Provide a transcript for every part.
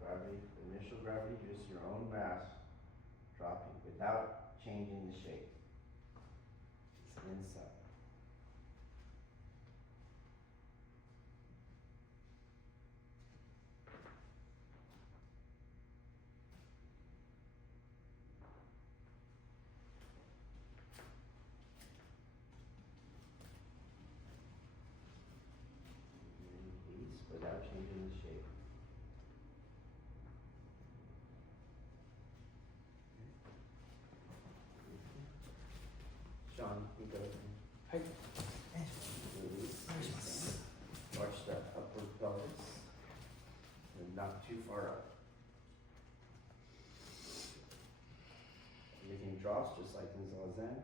gravity, initial gravity, just your own mass dropping without changing the shape. It's inside. Release without changing the shape. Sean, you go. Hey. Release. Watch that upward pelvis. And not too far up. Everything drops just like in Zazen.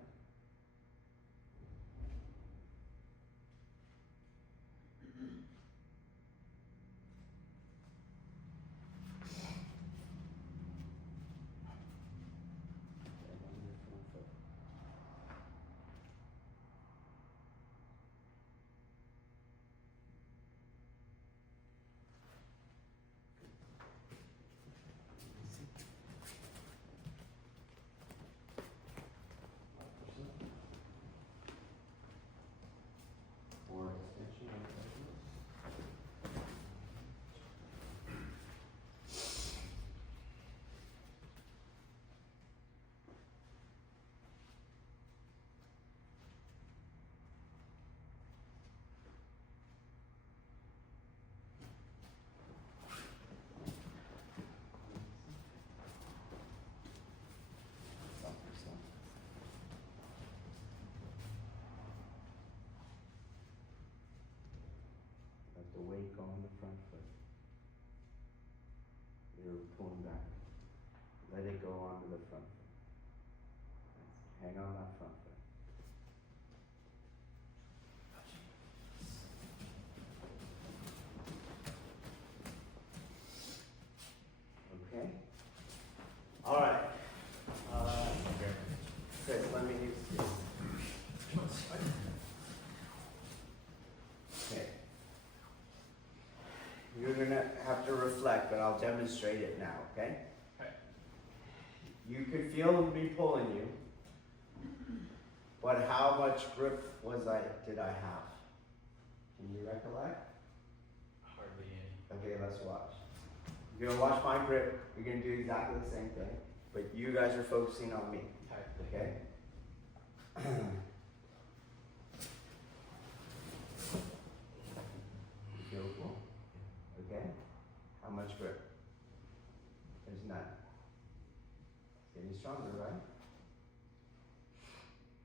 Warrior Asceticism. Let the weight go on the front foot. You're pulling back. Let it go onto the front foot. Hang on that front foot. Okay? All right. Chris, let me use this. Okay. You're gonna have to reflect, but I'll demonstrate it now, okay? Okay. You could feel me pulling you, but how much grip did I have? Can you recollect? Hardly any. Okay, let's watch. You're gonna watch my grip. You're gonna do exactly the same thing, but you guys are focusing on me. Okay? You feel cool? Okay? How much grip? There's none. It's getting stronger, right?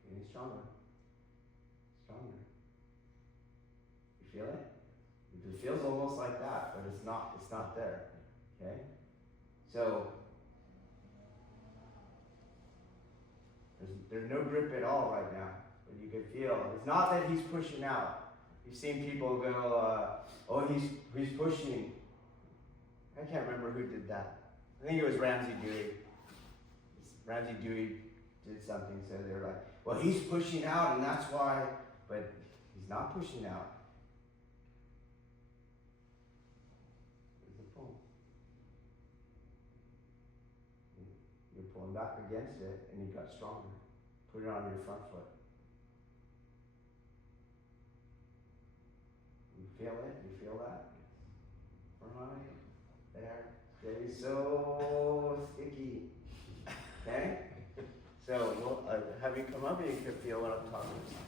Getting stronger. Stronger. You feel it? It feels almost like that, but it's not. It's not there. Okay? So there's no grip at all right now, but you can feel. It's not that he's pushing out. You've seen people go, oh, he's pushing. I can't remember who did that. I think it was Ramsey Dewey. Ramsey Dewey did something, so they were like, well, he's pushing out, and that's why, but he's not pushing out. There's the pull. You're pulling back against it, and you got stronger. Put it on your front foot. You feel it? You feel that? Right there. Okay, so sticky. Okay? So we'll have you come up and you can feel what I'm talking about.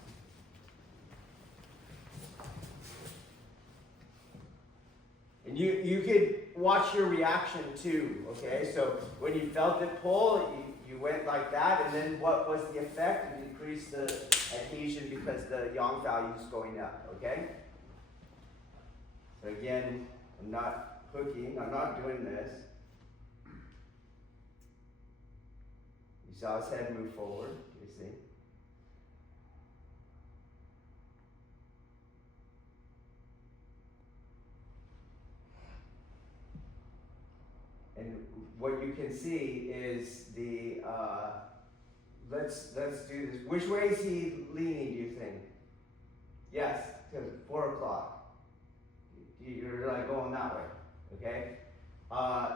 And you could watch your reaction too, okay? So when you felt it pull, you went like that, and then what was the effect? You increased the adhesion because the yang value is going up, okay? So again, I'm not hooking, I'm not doing this. You saw his head move forward, you see? And what you can see is the, let's do this. Which way is he leaning, do you think? Yes, to 4 o'clock. You're like going that way, okay?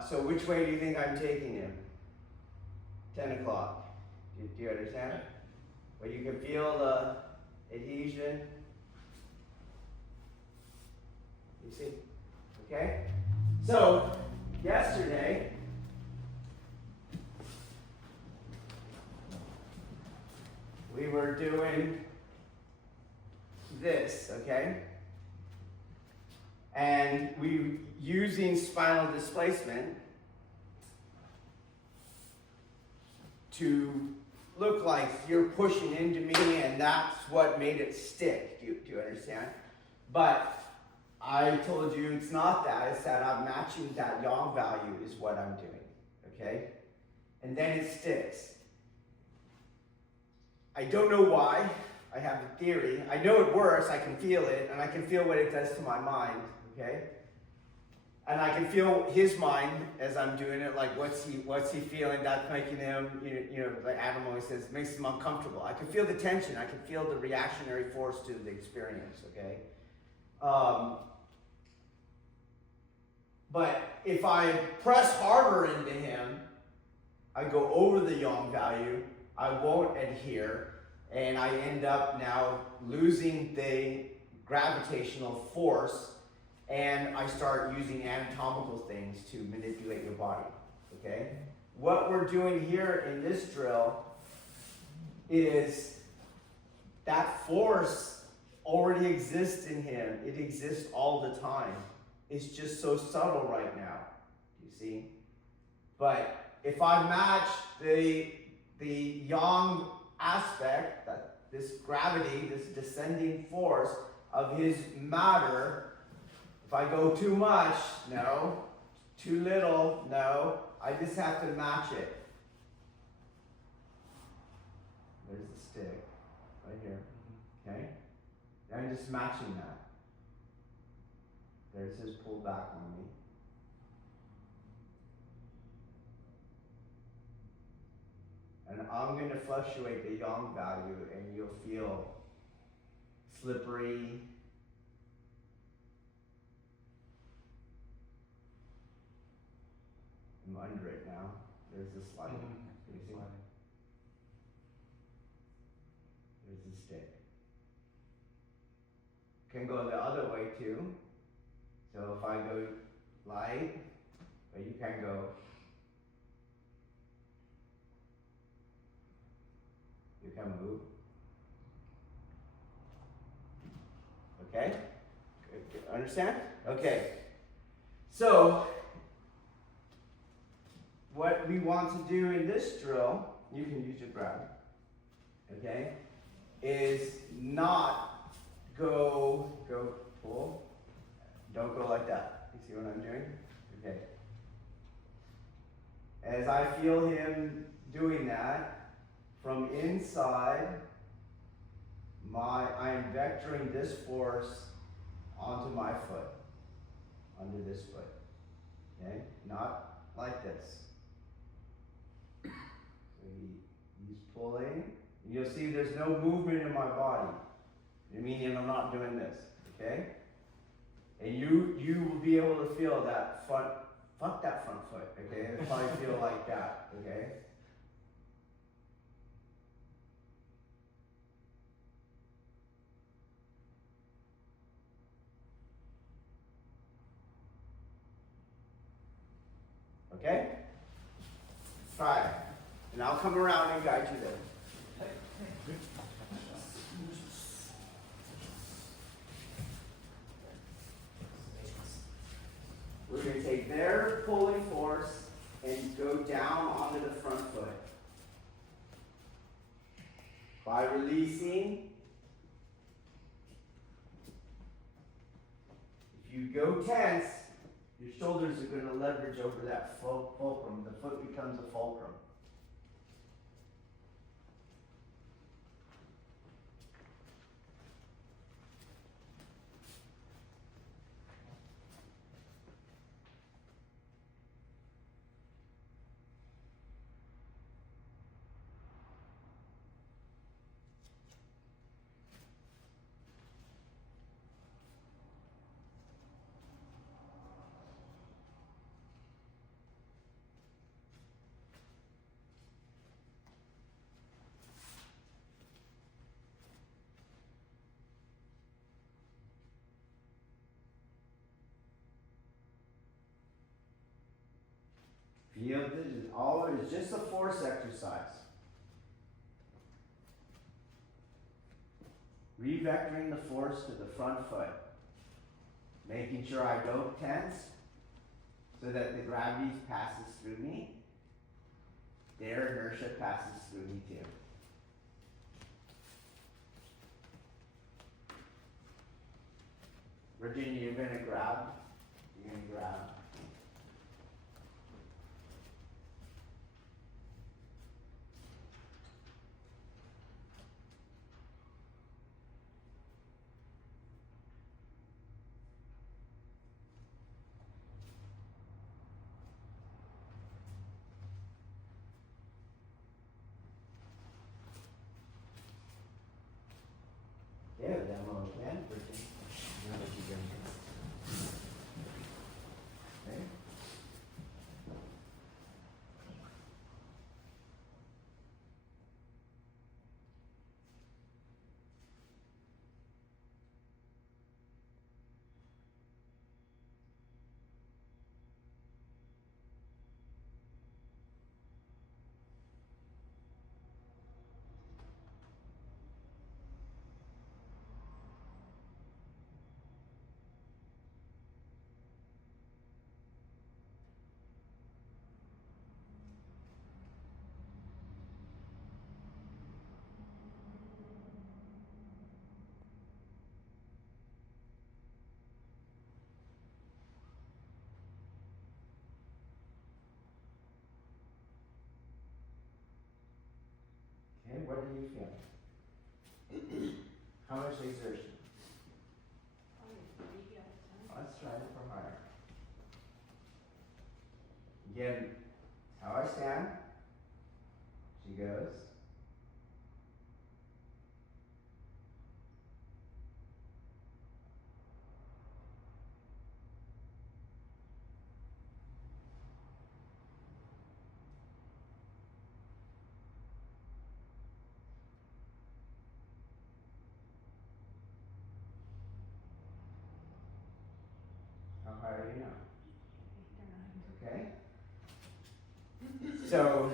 So which way do you think I'm taking him? 10 o'clock. Do you understand? Where you can feel the adhesion. You see? Okay? So, yesterday, we were doing this, okay? And we were using spinal displacement to look like you're pushing into me, and that's what made it stick. Do you understand? But I told you it's not that. It's that I'm matching that yang value is what I'm doing. Okay? And then it sticks. I don't know why. I have a theory. I know it works. I can feel it, and I can feel what it does to my mind. Okay? And I can feel his mind as I'm doing it, like what's he feeling? That's making him, like Adam always says, makes him uncomfortable. I can feel the tension. I can feel the reactionary force to the experience, okay? But if I press harder into him, I go over the yang value, I won't adhere, and I end up now losing the gravitational force, and I start using anatomical things to manipulate your body, okay? What we're doing here in this drill is that force already exists in him. It exists all the time. It's just so subtle right now, you see? But if I match the yang aspect, this gravity, this descending force of his matter, if I go too much, no. Too little, no. I just have to match it. There's the stick, right here, okay? And I'm just matching that. There's his pull back on me. And I'm going to fluctuate the yang value, and you'll feel slippery. I'm under it now. There's the slide. You see? There's the stick. Can go the other way too. So if I go light, but you can go. You can move. Okay? Understand? Okay. So, what we want to do in this drill, you can use your grab, okay, is not go pull. Don't go like that. You see what I'm doing? Okay. As I feel him doing that, from inside, I am vectoring this force onto my foot, under this foot. Okay? Not like this. So he's pulling. And you'll see there's no movement in my body. Meaning I'm not doing this. Okay? And you will be able to feel that fuck that front foot. Okay? It'll probably feel like that. Okay? Okay? Try it. And I'll come around and guide you there. We're going to take their pulling force and go down onto the front foot. By releasing, if you go tense, your shoulders are going to leverage over that fulcrum. The foot becomes a fulcrum. Feel this, all of it is just a force exercise. Revectoring the force to the front foot. Making sure I don't tense so that the gravity passes through me. Their inertia passes through me too. Virginia, you're gonna grab. You're gonna grab. Yeah, demo again, Virginia. Now that you go. Okay. Okay, what do you feel? How much exertion? Let's try it for higher. Again, how I stand. She goes. How high are you now? Okay. So,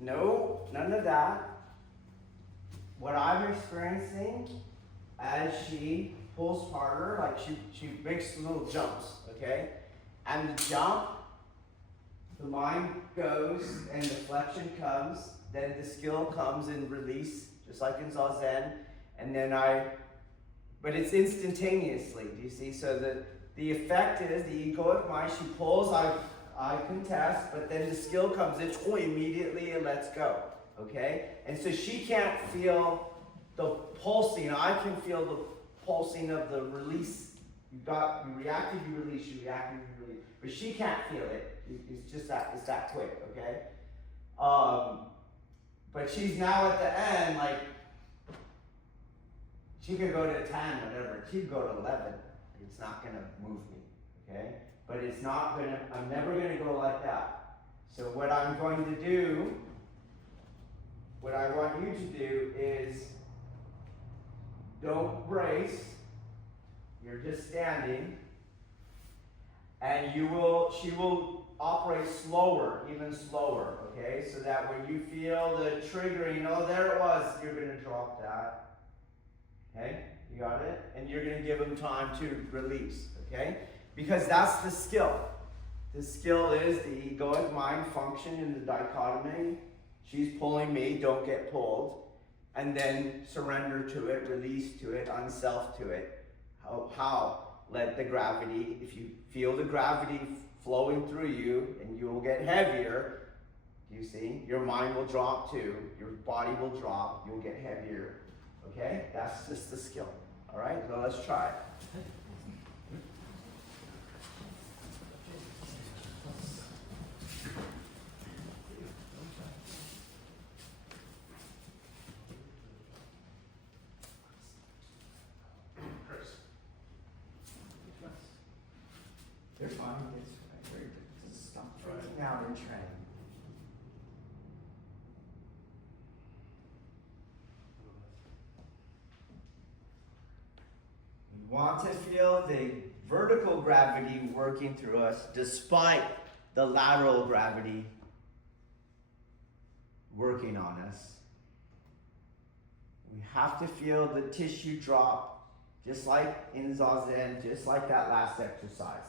no, none of that. What I'm experiencing as she pulls harder, like she makes little jumps, okay? And the jump, the mind goes and the flexion comes, then the skill comes in release, just like in Zazen, and then but it's instantaneously, do you see? So the effect is the egoic mind, she pulls, I contest, but then the skill comes in immediately and lets go, okay? And so she can't feel the pulsing, I can feel the pulsing of the release. You reacted, you release, you reacted, you release. But she can't feel it. It's just it's that quick, okay? But she's now at the end, like, she could go to 10, whatever. She could go to 11. It's not gonna move me, okay? But it's not gonna, I'm never gonna go like that. So what I'm going to do, what I want you to do is, don't brace. You're just standing. And she will operate slower, even slower, okay? So that when you feel the triggering, oh, there it was, you're gonna drop that. Okay, you got it? And you're going to give them time to release, okay? Because that's the skill. The skill is the egoic mind function in the dichotomy. She's pulling me, don't get pulled. And then surrender to it, release to it, unself to it. How? Let the gravity, if you feel the gravity flowing through you and you will get heavier, you see, your mind will drop too, your body will drop, you'll get heavier. Okay, that's just the skill. All right, so let's try it. They're fine. It's very good. Just stop freaking out and train. Want to feel the vertical gravity working through us despite the lateral gravity working on us. We have to feel the tissue drop, just like in Zazen, just like that last exercise.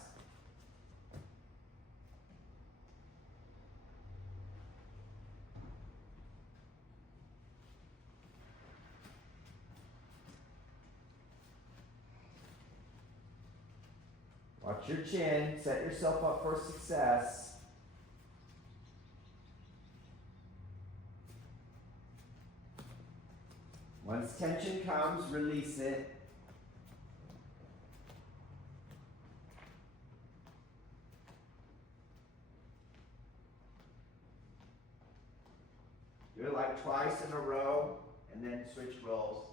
Watch your chin, set yourself up for success. Once tension comes, release it. Do it like twice in a row, and then switch roles.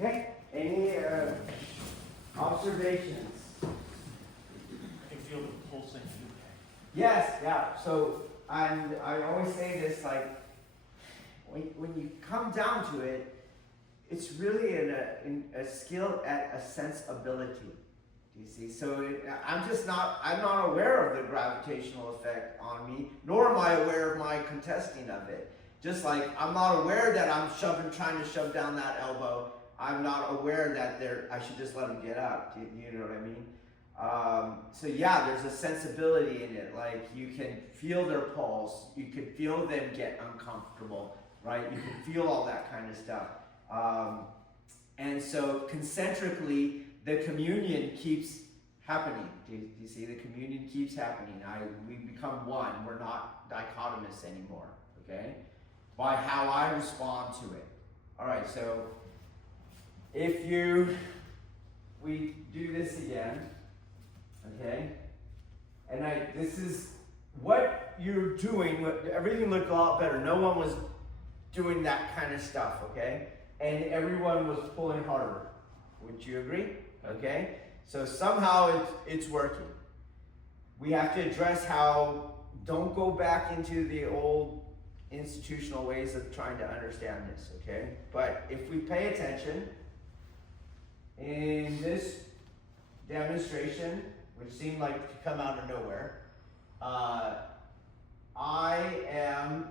Okay, any observations? I can feel the pulsing. Yes, yeah. So I always say this, like, when you come down to it, it's really a skill at a sensibility. Do you see? So I'm not aware of the gravitational effect on me, nor am I aware of my contesting of it. Just like I'm not aware that I'm trying to shove down that elbow. I'm not aware that I should just let them get up. Do you know what I mean? So yeah, there's a sensibility in it. Like you can feel their pulse. You can feel them get uncomfortable, right? You can feel all that kind of stuff. And so concentrically, the communion keeps happening. Do you see? The communion keeps happening. We become one. We're not dichotomous anymore, okay? By how I respond to it. All right, so if we do this again, okay? And this is what you're doing. Everything looked a lot better. No one was doing that kind of stuff, okay? And everyone was pulling harder. Would you agree? Okay? So somehow it's working. We have to address how, don't go back into the old institutional ways of trying to understand this, okay? But if we pay attention, in this demonstration, which seemed like to come out of nowhere, I am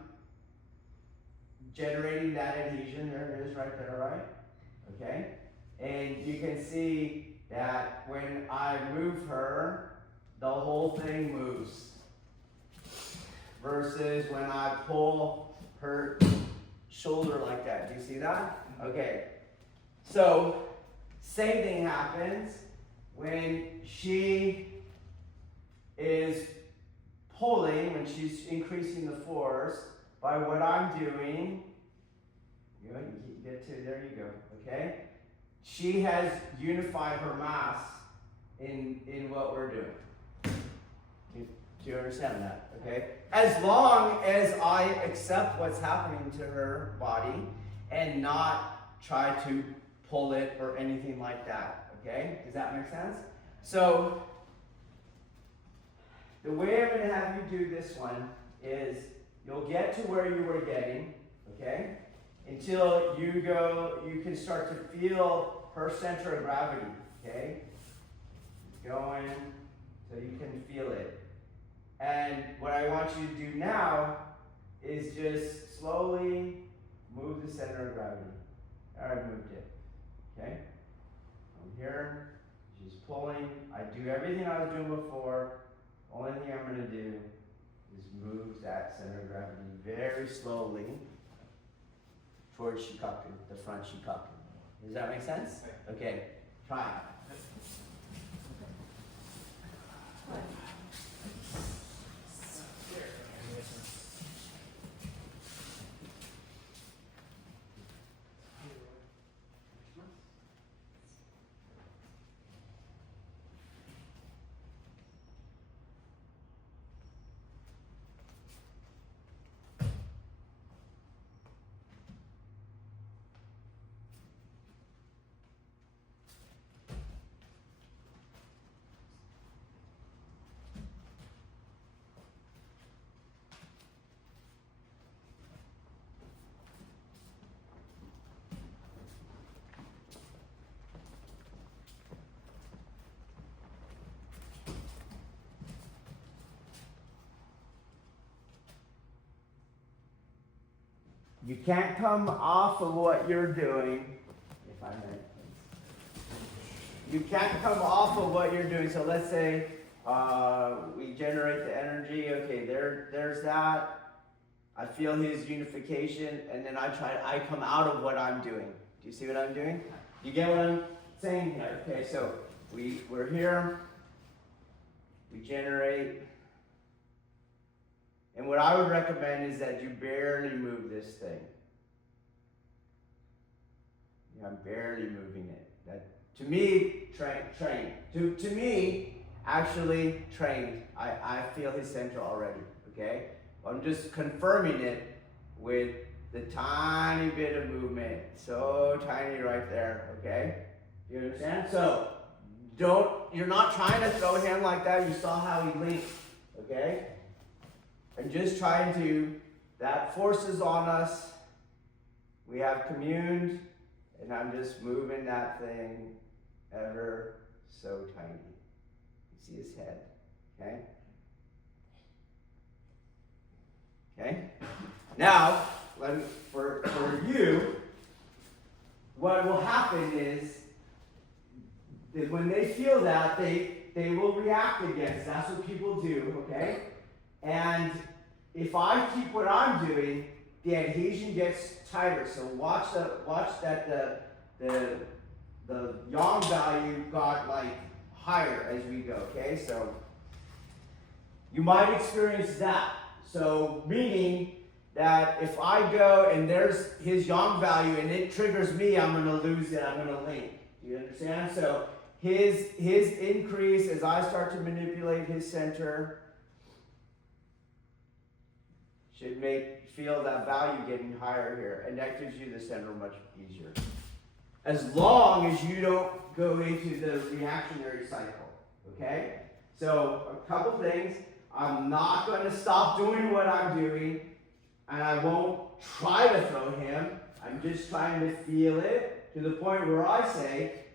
generating that adhesion. There it is right there, right? Okay? And you can see that when I move her, the whole thing moves. Versus when I pull her shoulder like that. Do you see that? Okay. So, same thing happens when she is pulling, when she's increasing the force by what I'm doing. You get to, there you go, okay? She has unified her mass in what we're doing. Do you understand that? Okay? As long as I accept what's happening to her body and not try to pull it or anything like that. Okay? Does that make sense? So, the way I'm going to have you do this one is you'll get to where you were getting, okay? Until you can start to feel her center of gravity, okay? Going till you can feel it. And what I want you to do now is just slowly move the center of gravity. All right, moved it, okay? From here, just pulling. I do everything I was doing before. Only thing I'm going to do is move that center of gravity very slowly towards Shikaku, the front Shikaku. Does that make sense? Okay, try it. You can't come off of what you're doing, if I may. You can't come off of what you're doing. So let's say we generate the energy. Okay, there's that. I feel his unification, and then I come out of what I'm doing. Do you see what I'm doing? You get what I'm saying here? Okay, so we're here. We generate. And what I would recommend is that you barely move this thing. Yeah, I'm barely moving it. That, to me, trained. To me, actually trained. I feel his center already, okay? I'm just confirming it with the tiny bit of movement. So tiny right there, okay? You understand? So, you're not trying to throw him like that. You saw how he linked, okay? I'm just trying to, that force is on us. We have communed, and I'm just moving that thing ever so tiny. You see his head, okay? Okay? Now, for you, what will happen is that when they feel that, they will react against. That's what people do, okay? And if I keep what I'm doing, the adhesion gets tighter. So watch that the yang value got like higher as we go. Okay, so you might experience that. So meaning that if I go and there's his yang value and it triggers me, I'm going to lose it. I'm going to link. Do you understand? So his increase as I start to manipulate his center should feel that value getting higher here, and that gives you the center much easier. As long as you don't go into the reactionary cycle, okay? So a couple things. I'm not going to stop doing what I'm doing, and I won't try to throw him. I'm just trying to feel it to the point where I say,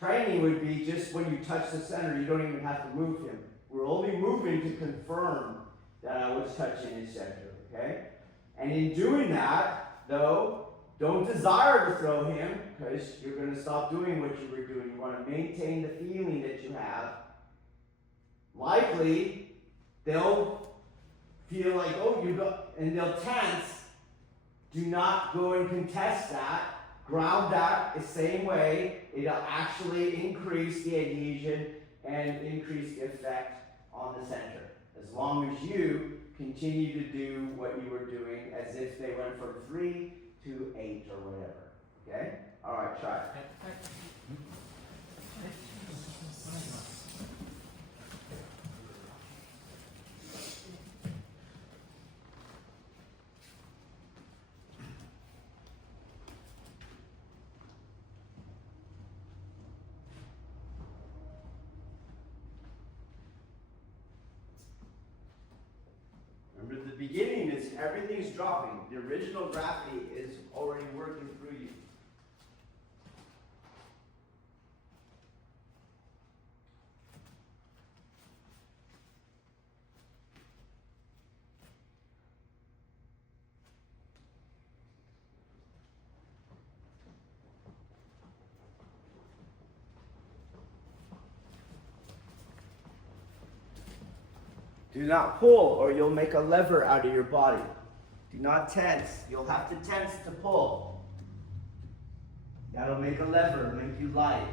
training would be just when you touch the center, you don't even have to move him. We're only moving to confirm that I was touching his center. Okay? And in doing that, though, don't desire to throw him, because you're going to stop doing what you were doing. You want to maintain the feeling that you have. Likely, they'll feel like, oh, you got, and they'll tense. Do not go and contest that. Ground that the same way. It'll actually increase the adhesion and increase the effect on the center. As long as you continue to do what you were doing as if they went from 3 to 8 or whatever. Okay? All right, try it. Remember, the beginning is everything's dropping. The original gravity is already working through you. Do not pull or you'll make a lever out of your body. Do not tense. You'll have to tense to pull. That'll make a lever, make you light.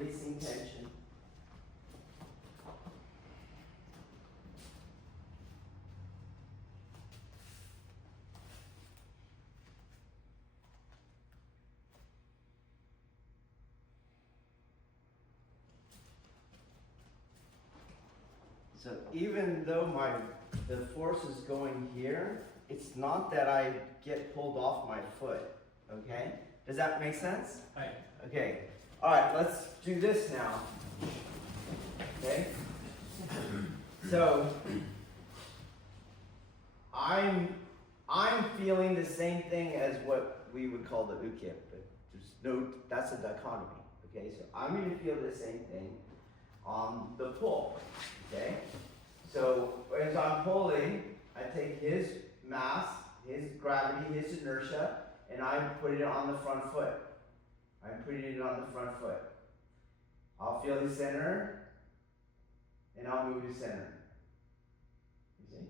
Releasing tension. So even though the force is going here, it's not that I get pulled off my foot. Okay? Does that make sense? Right. Okay. All right, let's do this now. Okay? So I'm feeling the same thing as what we would call the ukip, but there's no, that's a dichotomy. Okay, so I'm going to feel the same thing on the pull. Okay? So as I'm pulling, I take his mass, his gravity, his inertia, and I put it on the front foot. I'm putting it on the front foot. I'll feel the center, and I'll move to center. You see?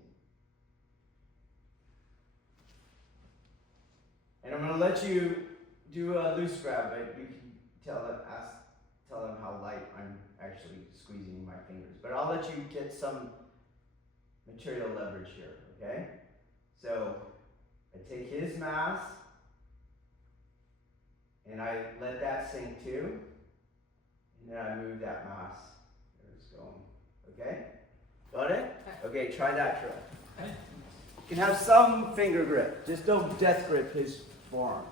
And I'm going to let you do a loose grab, but you can tell them how light I'm actually squeezing my fingers. But I'll let you get some material leverage here, okay? So I take his mass, and I let that sink too, and then I move that mass. There it's going. Okay? Got it? Okay, try that trick. You can have some finger grip. Just don't death grip his forearm.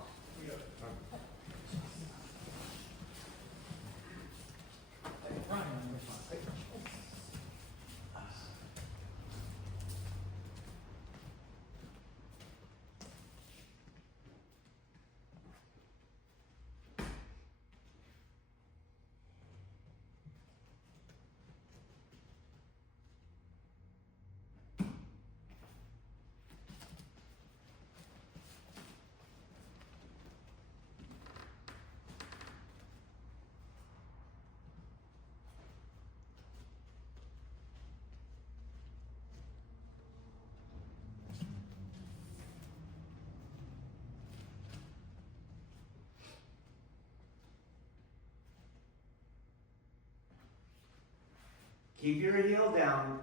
Keep your heel down.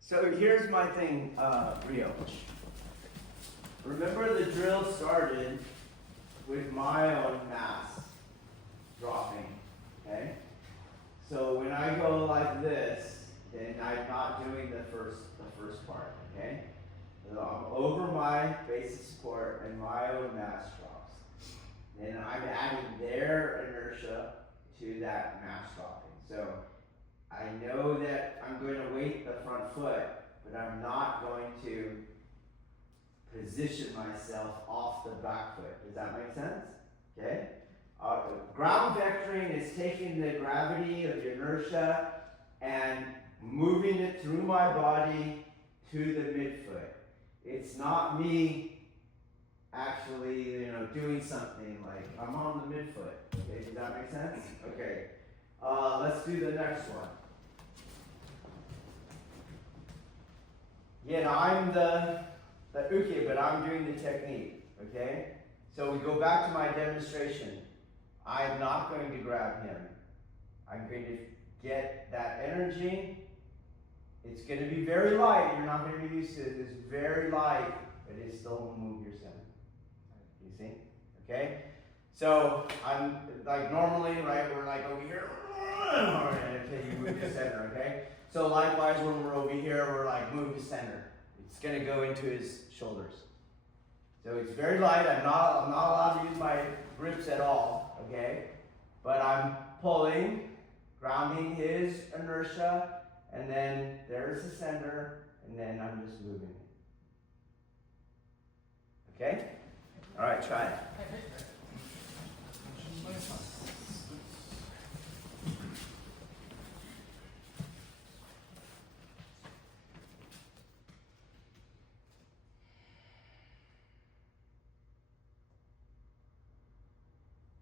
So here's my thing, Rio. Remember the drill started with my own mass dropping, okay? So when I go like this, then I'm not doing the first part, okay? So I'm over my base of support and my own mass drops. Then I'm adding their inertia to that mass dropping. So I know that I'm going to weight the front foot, but I'm not going to position myself off the back foot. Does that make sense? Okay? Ground vectoring is taking the gravity of the inertia and moving it through my body to the midfoot. It's not me actually, doing something like I'm on the midfoot. Okay, does that make sense? Okay. Let's do the next one. Yeah, now I'm the uke, but I'm doing the technique. Okay? So we go back to my demonstration. I'm not going to grab him. I'm going to get that energy. It's going to be very light. You're not going to be used to it. It's very light, but it still won't move your center. You see? Okay? So I'm like normally, right? We're like over here. Okay, you move the center. Okay? So likewise, when we're over here, we're like move the center. It's going to go into his shoulders. So it's very light. I'm not allowed to use my grips at all. Okay? But I'm pulling, grounding his inertia. And then there's the center, and then I'm just moving it. Okay? All right, try it.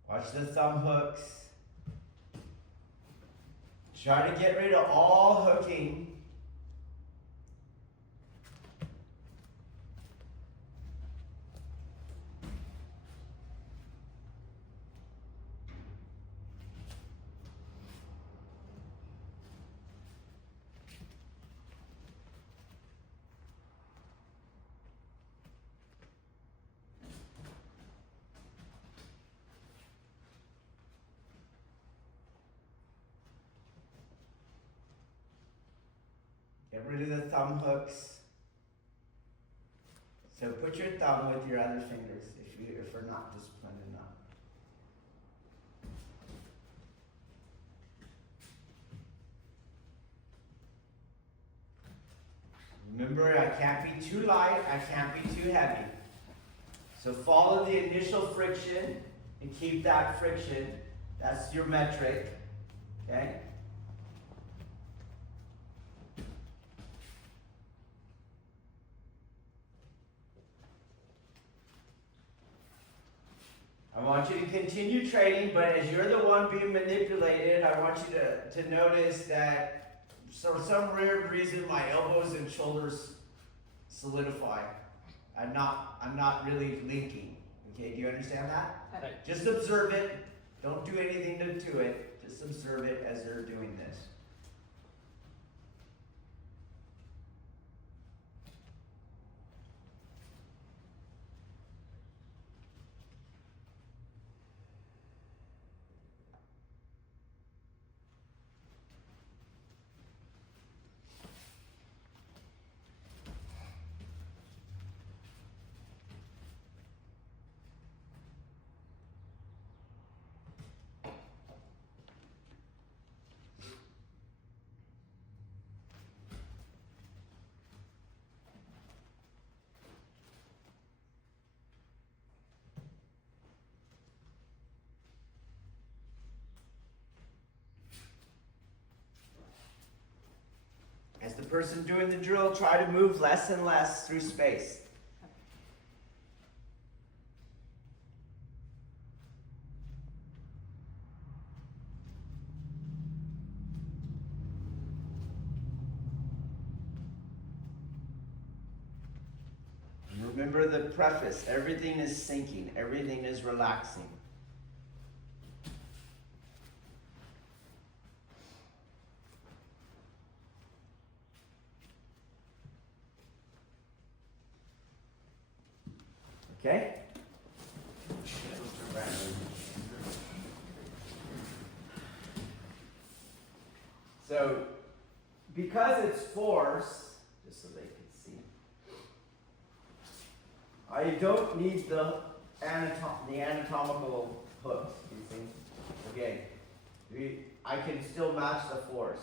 Watch the thumb hooks. Try to get rid of all hooking. Get rid of the thumb hooks. So put your thumb with your other fingers if we're not disciplined enough. Remember, I can't be too light, I can't be too heavy. So follow the initial friction and keep that friction. That's your metric. Okay? I want you to continue training, but as you're the one being manipulated, I want you to notice that for some weird reason my elbows and shoulders solidify. I'm not really linking. Okay, do you understand that? Okay. Just observe it. Don't do anything to it. Just observe it as they're doing this. As the person doing the drill, try to move less and less through space. And remember the preface, everything is sinking, everything is relaxing. Okay? So, because it's force, just so they can see, I don't need the anatomical hooks, you see? Okay. I can still match the force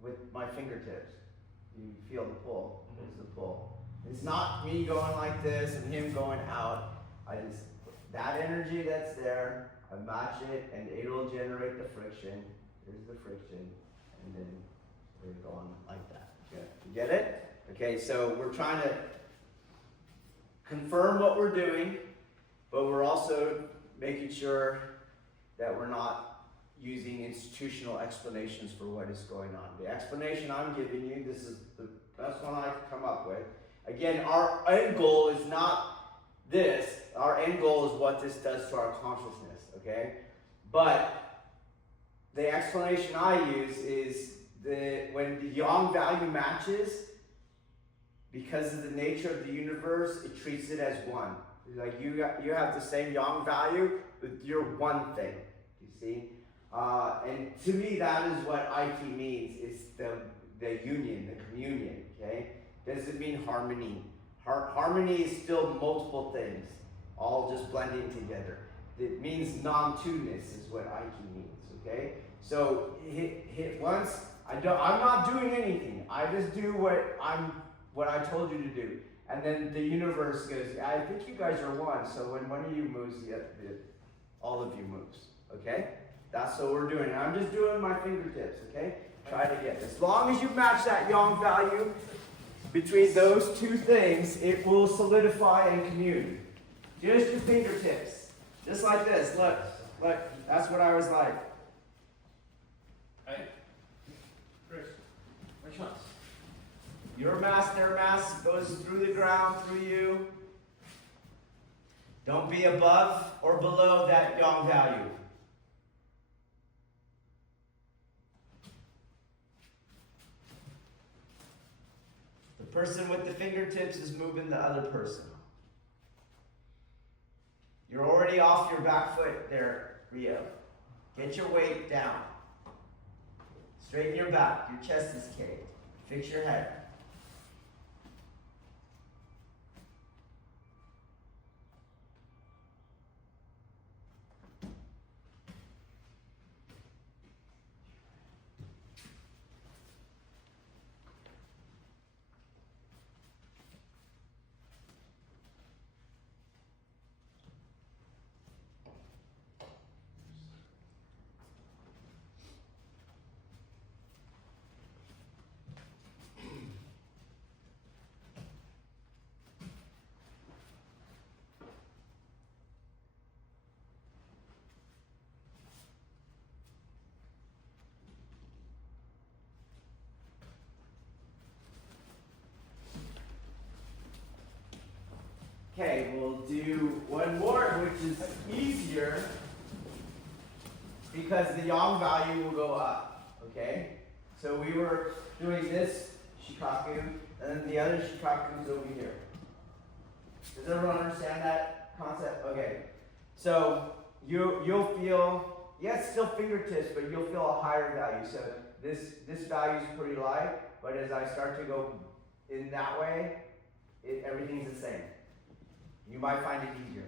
with my fingertips. You feel the pull. There's the pull. It's not me going like this and him going out. That energy that's there, I match it and it'll generate the friction. Here's the friction. And then we're going like that. Good. You get it? Okay, so we're trying to confirm what we're doing, but we're also making sure that we're not using institutional explanations for what is going on. The explanation I'm giving you, this is the best one I can come up with. Again, our end goal is not this. Our end goal is what this does to our consciousness, okay? But the explanation I use is when the yang value matches, because of the nature of the universe, it treats it as one. Like you have the same yang value, but you're one thing. You see? And to me, that is what Aikido means. It's the union, the communion. Okay? Doesn't mean harmony. Harmony is still multiple things, all just blending together. It means non-two-ness is what Aikido means. Okay? So hit once. I'm not doing anything. I just do what I told you to do. And then the universe goes, I think you guys are one, so when one of you moves, all of you moves. Okay? That's what we're doing. And I'm just doing my fingertips, okay? Try to get this. As long as you match that yang value between those two things, it will solidify and commune. Just your fingertips. Just like this. Look. That's what I was like. Hey, Chris, which ones? Your mass, their mass goes through the ground, through you. Don't be above or below that yang value. The person with the fingertips is moving the other person. You're already off your back foot there, Rio. Get your weight down. Straighten your back. Your chest is caved. Fix your head. Okay, we'll do one more, which is easier because the yang value will go up, okay? So we were doing this shikaku, and then the other shikaku is over here. Does everyone understand that concept? Okay, so you'll feel, yes, still fingertips, but you'll feel a higher value. So this value is pretty light, but as I start to go in that way, everything's the same. You might find it easier.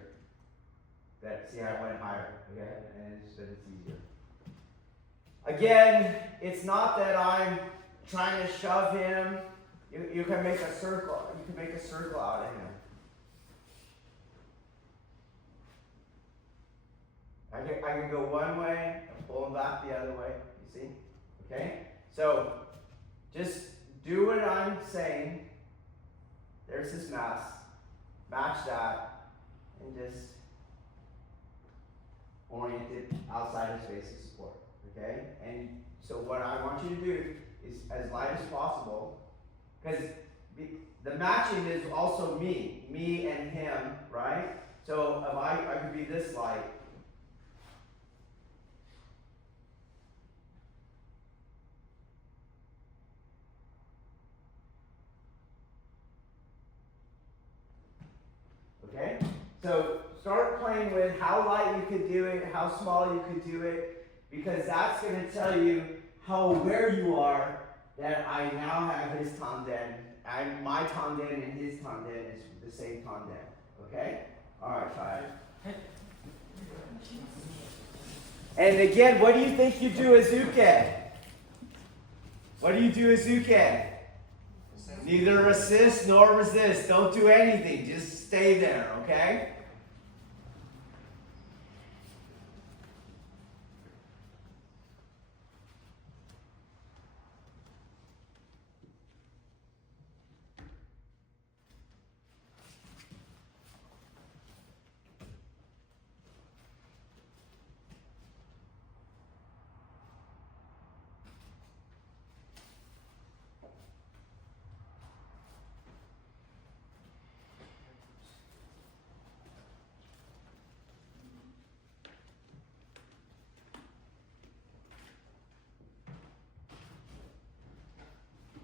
See how I went higher, okay? And it's easier. Again, it's not that I'm trying to shove him. You can make a circle. You can make a circle out of him. I can go one way and pull him back the other way. You see? Okay? So just do what I'm saying. There's his mass. Match that and just orient it outside of space of support. Okay? And so what I want you to do is as light as possible, because the matching is also me and him, right? So if I could be this light. Okay? So start playing with how light you could do it, how small you could do it, because that's going to tell you how aware you are that I now have his tanden. My tanden and his tanden is the same tanden. Okay? Alright, try it. And again, what do you think you do as uke? What do you do as uke? Same Neither assist nor resist. Don't do anything. Just stay there, okay?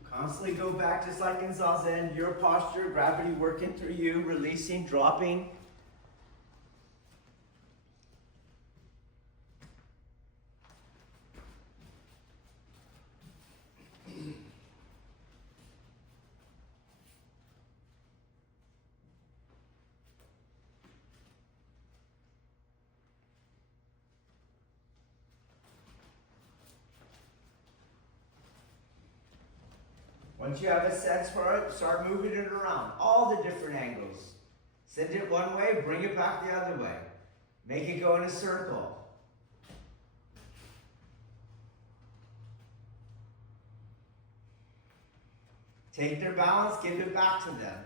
Constantly go back just like in Zazen, your posture, gravity working through you, releasing, dropping. Once you have a sense for it, start moving it around. All the different angles. Send it one way, bring it back the other way. Make it go in a circle. Take their balance, give it back to them.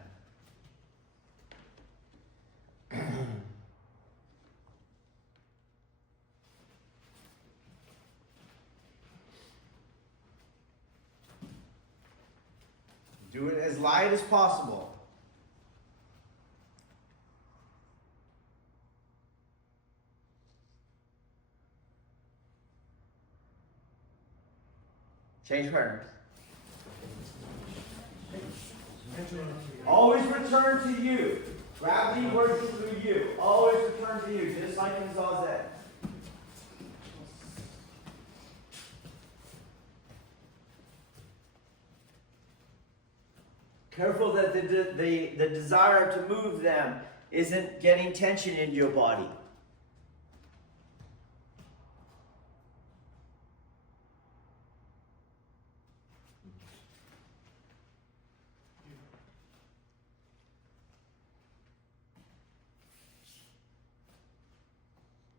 Do it as light as possible. Change partners. Always return to you. Gravity works through you. Always return to you, just like in Zazen. Careful that the desire to move them isn't getting tension in your body.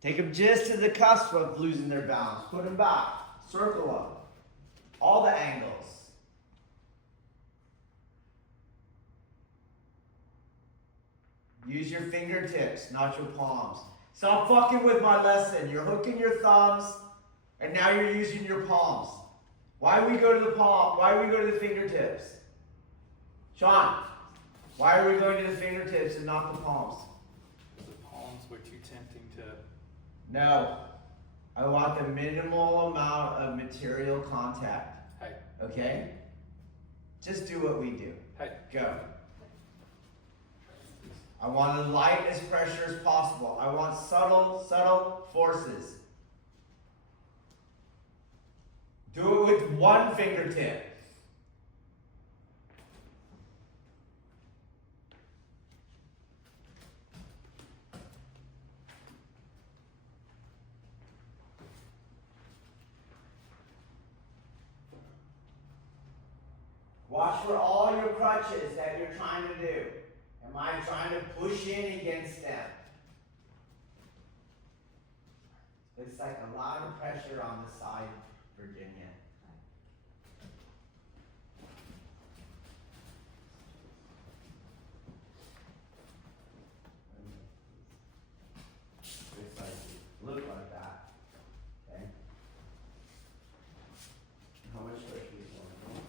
Take them just to the cusp of losing their balance. Put them back. Circle them. All the angles. Use your fingertips, not your palms. Stop fucking with my lesson. You're hooking your thumbs, and now you're using your palms. Why we go to the palm? Why we go to the fingertips? Sean, why are we going to the fingertips and not the palms? The palms were too tempting to... No. I want the minimal amount of material contact. Hey. Okay? Just do what we do. Hey. Go. I want as light as pressure as possible. I want subtle forces. Do it with one fingertip. Watch for all your crutches that you're trying to do. Am I trying to push in against them? It's like a lot of pressure on the side, Virginia. It's like, look like that. Okay? How much pressure is going on?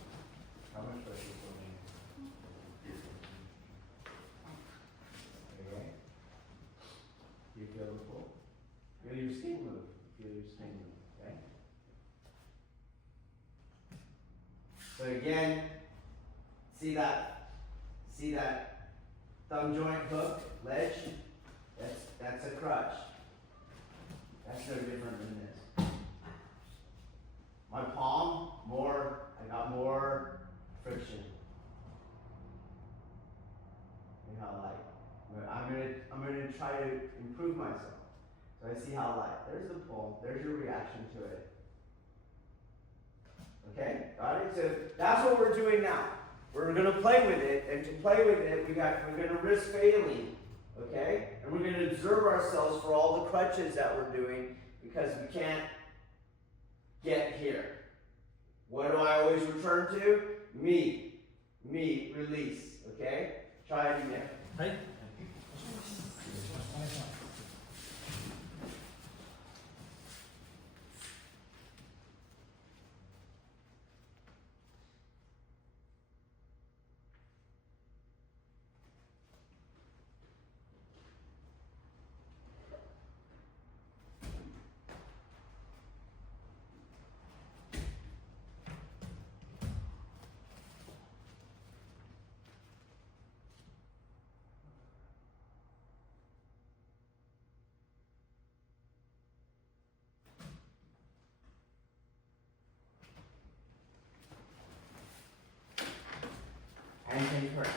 How much pressure is going on? Okay? You feel the pull? Feel your skin move. Feel your skin move. Okay? So again, see that thumb joint hook, ledge? That's a crutch. That's no different than this. My palm, I got more friction. See how light. I'm gonna try to improve myself. So I see how light. There's the pull. There's your reaction to it. Okay, got it? So that's what we're doing now. we're gonna play with it, and to play with it, we're gonna risk failing, okay? And we're gonna observe ourselves for all the crutches that we're doing, because we can't get here. What do I always return to? Me, release, okay? Try it again. Hey. And take turns.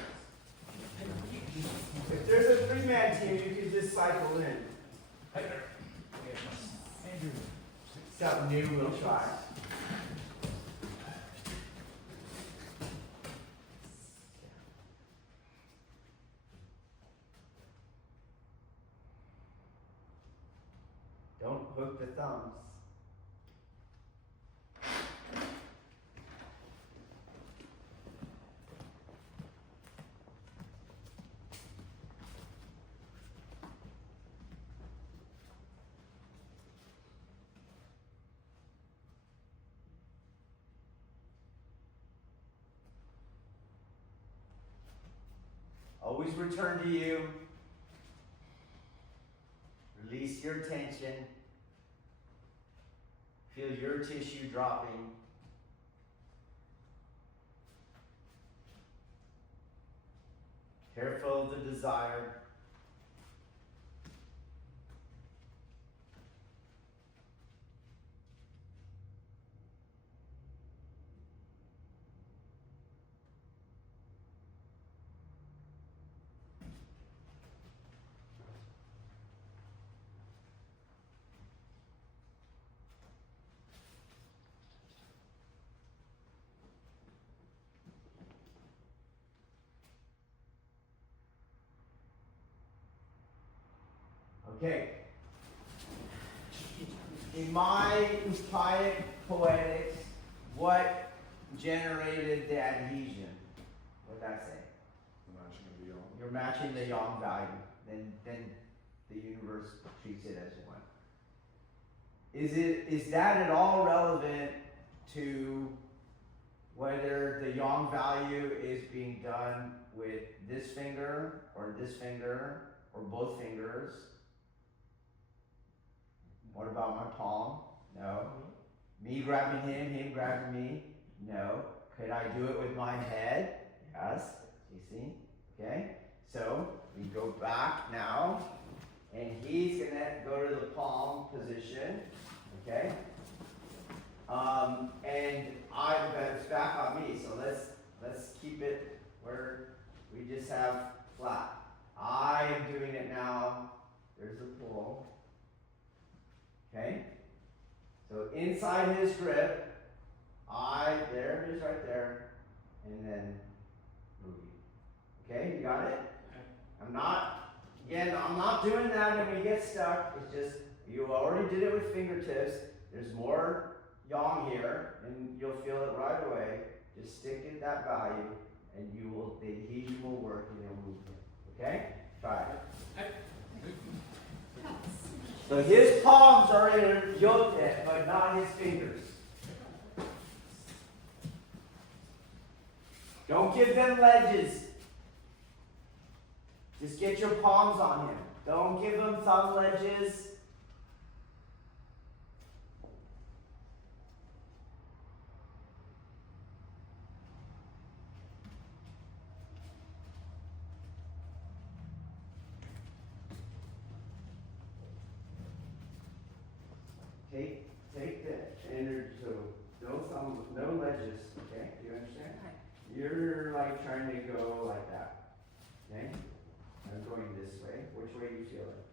If there's a three-man team, you can just cycle in. Something new we'll try. Don't hook the thumbs. Always return to you. Release your tension. Feel your tissue dropping. Careful of the desire. Okay. In my inspired poetics, what generated the adhesion? What did I say? You're matching the yang value. Then the universe treats it as one. Is that at all relevant to whether the yang value is being done with this finger or both fingers? What about my palm? No. Me grabbing him grabbing me? No. Could I do it with my head? Yes. You see? Okay. So we go back now, and he's gonna go to the palm position. Okay. And it's back on me. So let's keep it where we just have flat. I am doing it now. There's the pull. Okay? So inside his grip, there it is right there, and then moving. Okay, you got it? I'm not doing that when we get stuck. It's just, you already did it with fingertips. There's more yang here, and you'll feel it right away. Just stick at that value, and the adhesion will work, and it'll move it. Okay? Try it. So his palms are in yote, but not his fingers. Don't give them ledges. Just get your palms on him. Don't give him thumb ledges. Take the energy, so no ledges, okay? Do you understand? You're like trying to go like that, okay? I'm going this way. Which way do you feel it?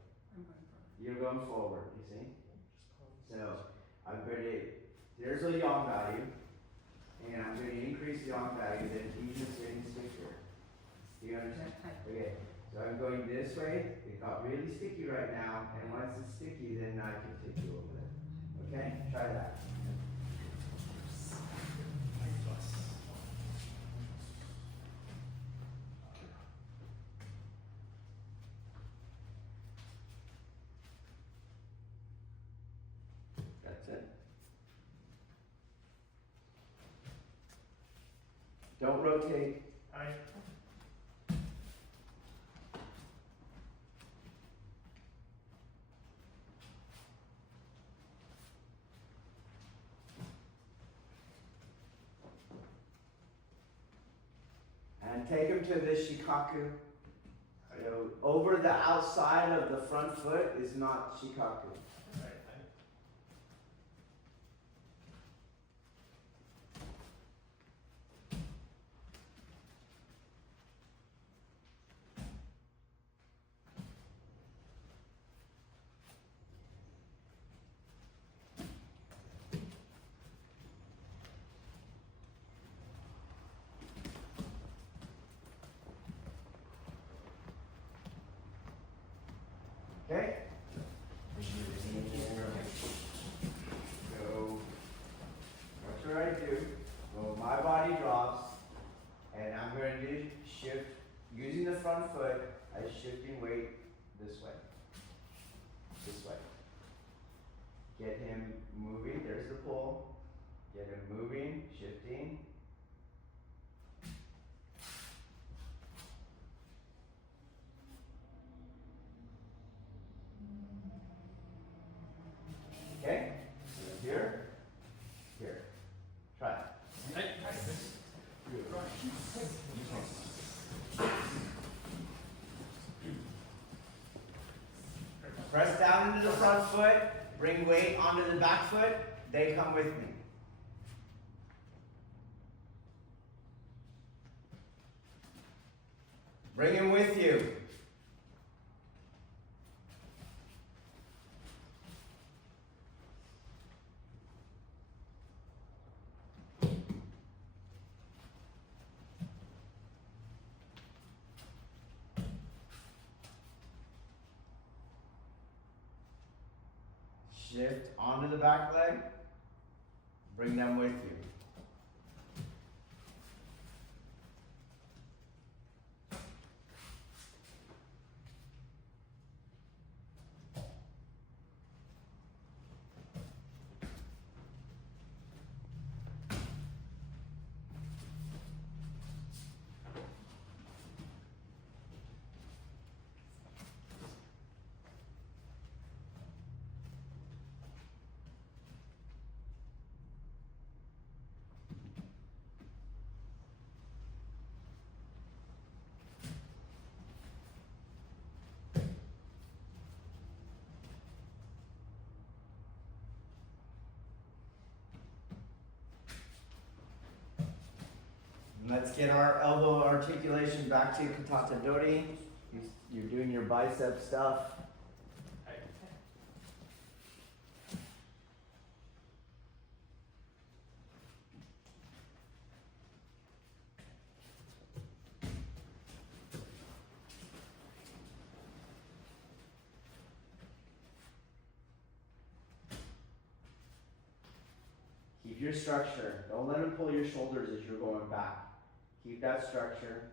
You're going forward, you see? So, there's a yang value, and I'm going to increase the arm value, the adhesion's getting stickier. Do you understand? Okay, so I'm going this way. It got really sticky right now, and once it's sticky, then I can take you over there. Okay, try that. That's it. Don't rotate. Aye. And take him to the shikaku. So over the outside of the front foot is not shikaku. Okay? So, what should I do? Well, my body drops, and I'm going to do shift, using the front foot, as shifting weight this way. This way. Get him moving, there's the pull. Get him moving, shifting. Okay? Here. Here. Try it. Press down into the front foot, bring weight onto the back foot, they come with me. Bring him with you. Shift onto the back leg, bring them with you. Let's get our elbow articulation back to Katata Dori. You're doing your bicep stuff. Keep your structure. Don't let him pull your shoulders as you're going back. Keep that structure.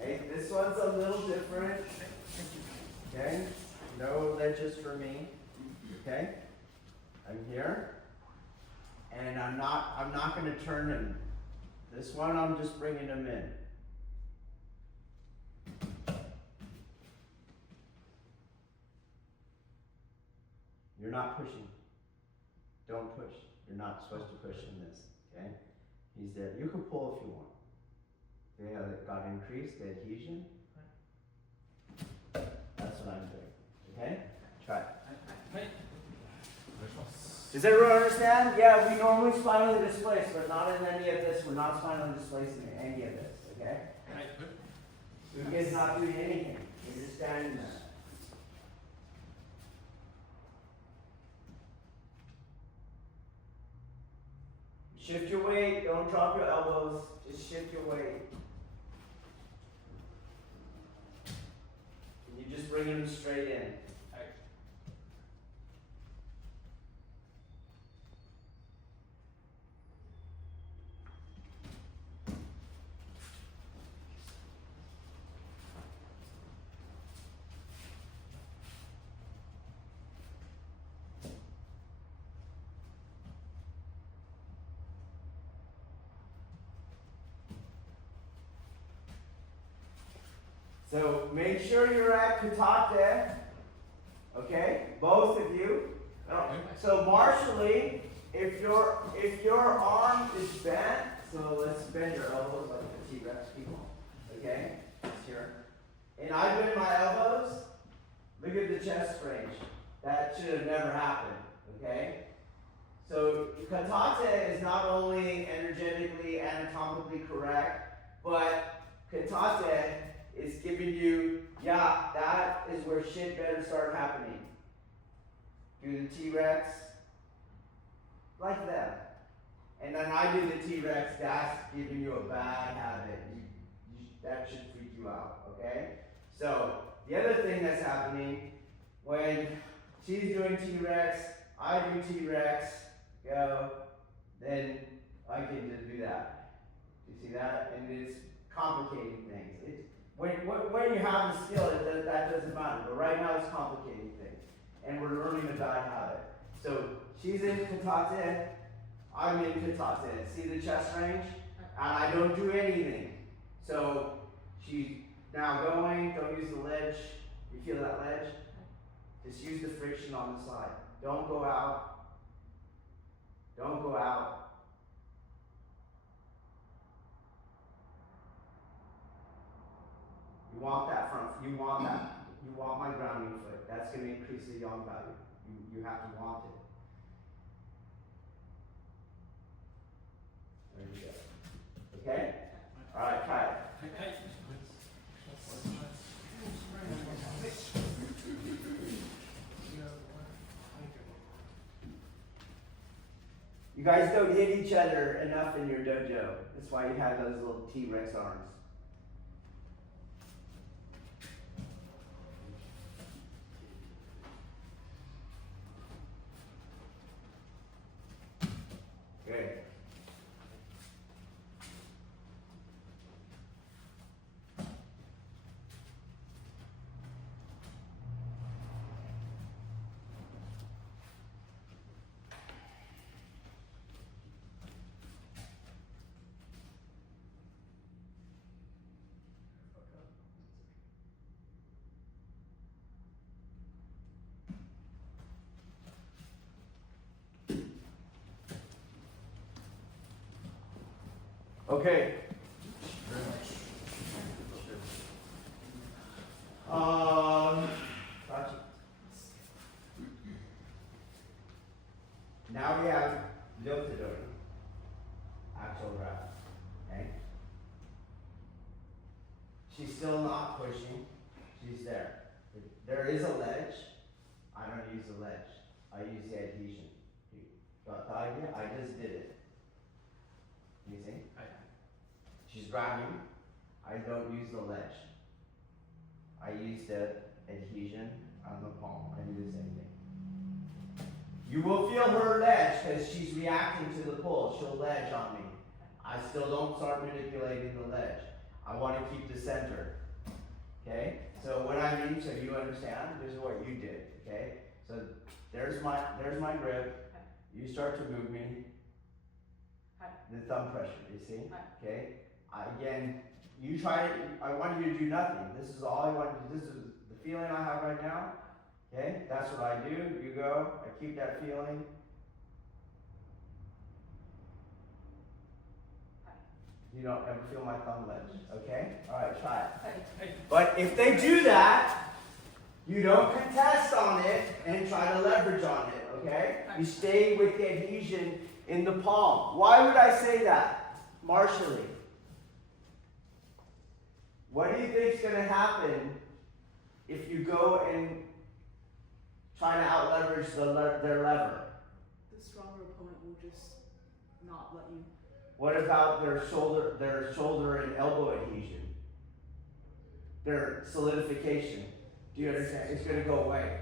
Okay, this one's a little different. Okay, no ledges for me. Okay, I'm here, and I'm not going to turn him. This one, I'm just bringing him in. You're not pushing. Don't push. You're not supposed to push in this, okay? He's there. You can pull if you want. Okay, it got increased, the adhesion. That's what I'm doing, okay? Try it. Does everyone understand? Yeah, we normally spinally displace, but not in any of this. We're not spinally displacing any of this, okay? You guys not doing anything. You're just standing there. Shift your weight. Don't drop your elbows. Just shift your weight. And you're just bringing them straight in. So make sure you're at katate, okay? Both of you. So martially, if your arm is bent, so let's bend your elbows like the T-Rex people, okay? Here. And I bend my elbows. Look at the chest range. That should have never happened, okay? So katate is not only energetically, anatomically correct, but katate is giving you, yeah, that is where shit better start happening. Do the T-Rex like that. And then I do the T-Rex, that's giving you a bad habit. That should freak you out, okay? So, the other thing that's happening, when she's doing T-Rex, I do T-Rex, go, then I can just do that. You see that? And it's complicating things. When you have the skill, that doesn't matter. But right now it's complicating things. And we're learning a bad habit. So she's in katate, I'm in katate. See the chest range? And I don't do anything. So she's now going, don't use the ledge. You feel that ledge? Just use the friction on the side. Don't go out. Don't go out. You want that front, you want that. You want my grounding foot. That's going to increase the yang value. You have to want it. There you go. Okay? Alright, try it. You guys don't hit each other enough in your dojo. That's why you have those little T-Rex arms. Good. Okay. Gotcha. Now we have Ryotadori, actual grab. Okay? She's still not pushing. She's there. There is a ledge. I don't use the ledge. I use the adhesion. You got the idea? I just did it. You see? She's grabbing. I don't use the ledge. I use the adhesion on the palm. I do the same thing. You will feel her ledge because she's reacting to the pull. She'll ledge on me. I still don't start manipulating the ledge. I want to keep the center. Okay? So what I mean, so you understand, this is what you did. Okay? So there's my grip. You start to move me. The thumb pressure, you see? Okay? Again, you try it. I want you to do nothing. This is all I want you to do. This is the feeling I have right now. Okay? That's what I do. You go. I keep that feeling. You don't ever feel my thumb ledge. Okay? Alright, try it. But if they do that, You don't contest on it and try to leverage on it, okay? You stay with the adhesion in the palm. Why would I say that? Martially. What do you think is going to happen if you go and try to out-leverage their lever? The stronger opponent will just not let you. What about their shoulder and elbow adhesion? Their solidification. Do you understand? It's going to go away.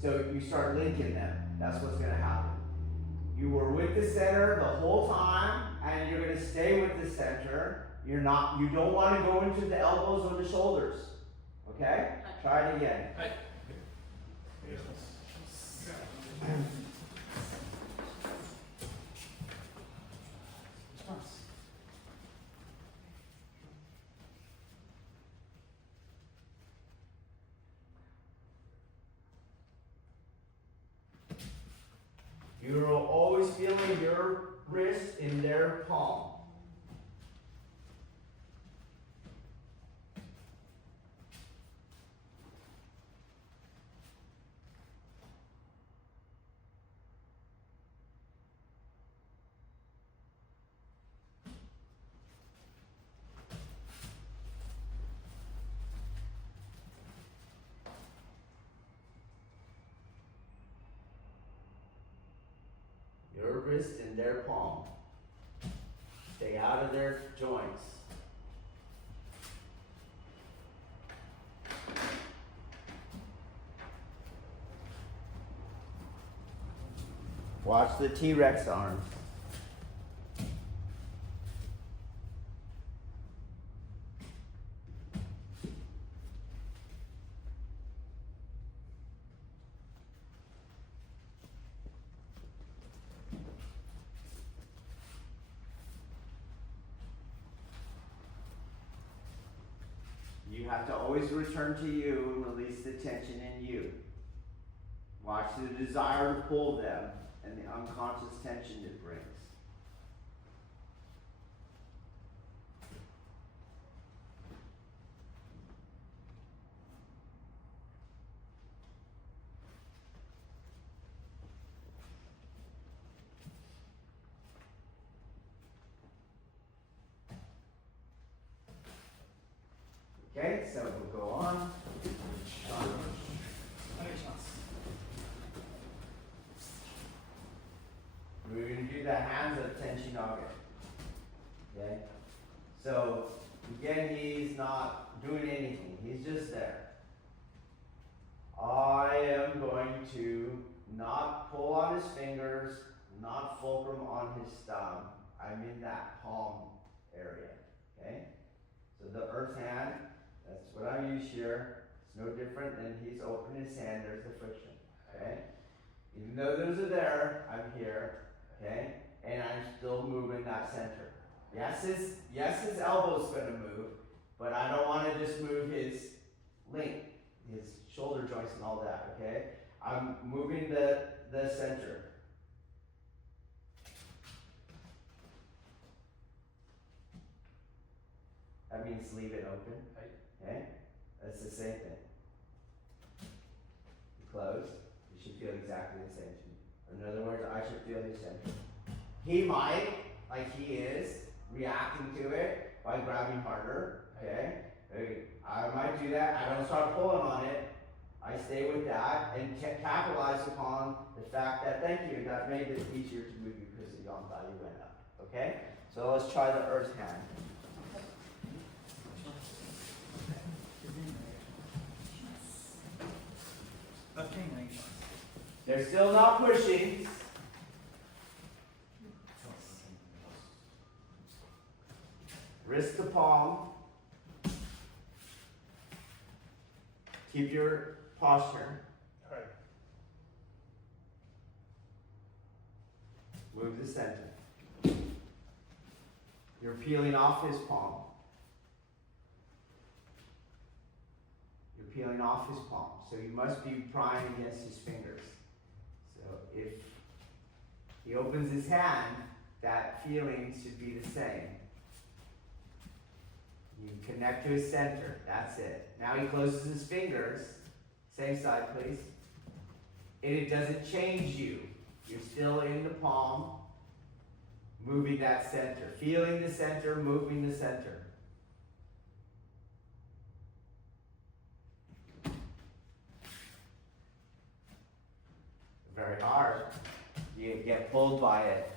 So you start linking them. That's what's going to happen. You were with the center the whole time, and you're going to stay with the center. You don't want to go into the elbows or the shoulders. Okay? Try it again. You're always feeling your wrist in their palm. Your wrist in their palm. Stay out of their joints. Watch the T-Rex arm. You have to always return to you and release the tension in you. Watch the desire to pull them and the unconscious tension it brings. Okay, so we'll go on. We're going to do the hands of Tenshinage. Okay? So, again, he's not doing anything. He's just there. I am going to not pull on his fingers, not fulcrum on his thumb. I'm in that palm area. Okay? So the earth hand, that's what I use here. It's no different than he's opening his hand. There's the friction. Okay? Even though those are there, I'm here. Okay? And I'm still moving that center. Yes, his elbow's going to move, but I don't want to just move his link, his shoulder joints and all that. Okay? I'm moving the center. That means leave it open. Okay? That's the same thing. Closed. You should feel exactly the same. In other words, I should feel the same. He might, like he is, reacting to it by grabbing harder. Okay? I might do that. I don't start pulling on it. I stay with that and capitalize upon the fact that, thank you, that made it easier to move you because the yang value went up. Okay? So let's try the earth hand. They're still not pushing. Wrist to palm. Keep your posture. Right. Move the center. You're peeling off his palm. You're peeling off his palm. So you must be prying against his fingers. So if he opens his hand, that feeling should be the same. You connect to his center. That's it. Now he closes his fingers. Same side, please. And it doesn't change you. You're still in the palm, moving that center. Feeling the center, moving the center. Very hard. You get pulled by it.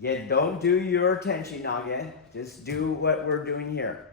Again, don't do your tenshi nage. Just do what we're doing here.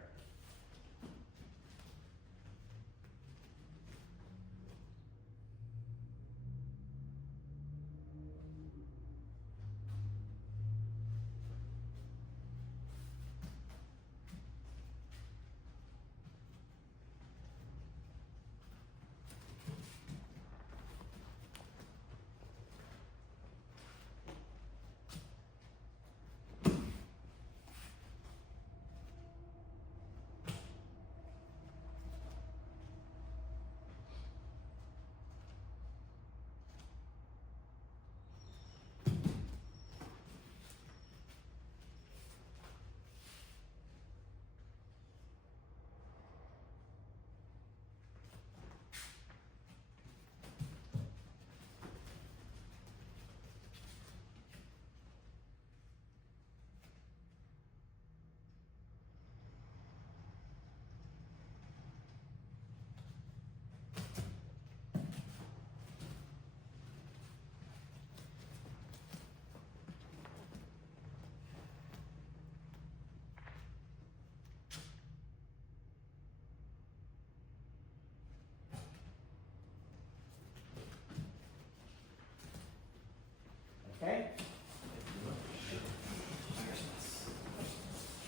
Okay?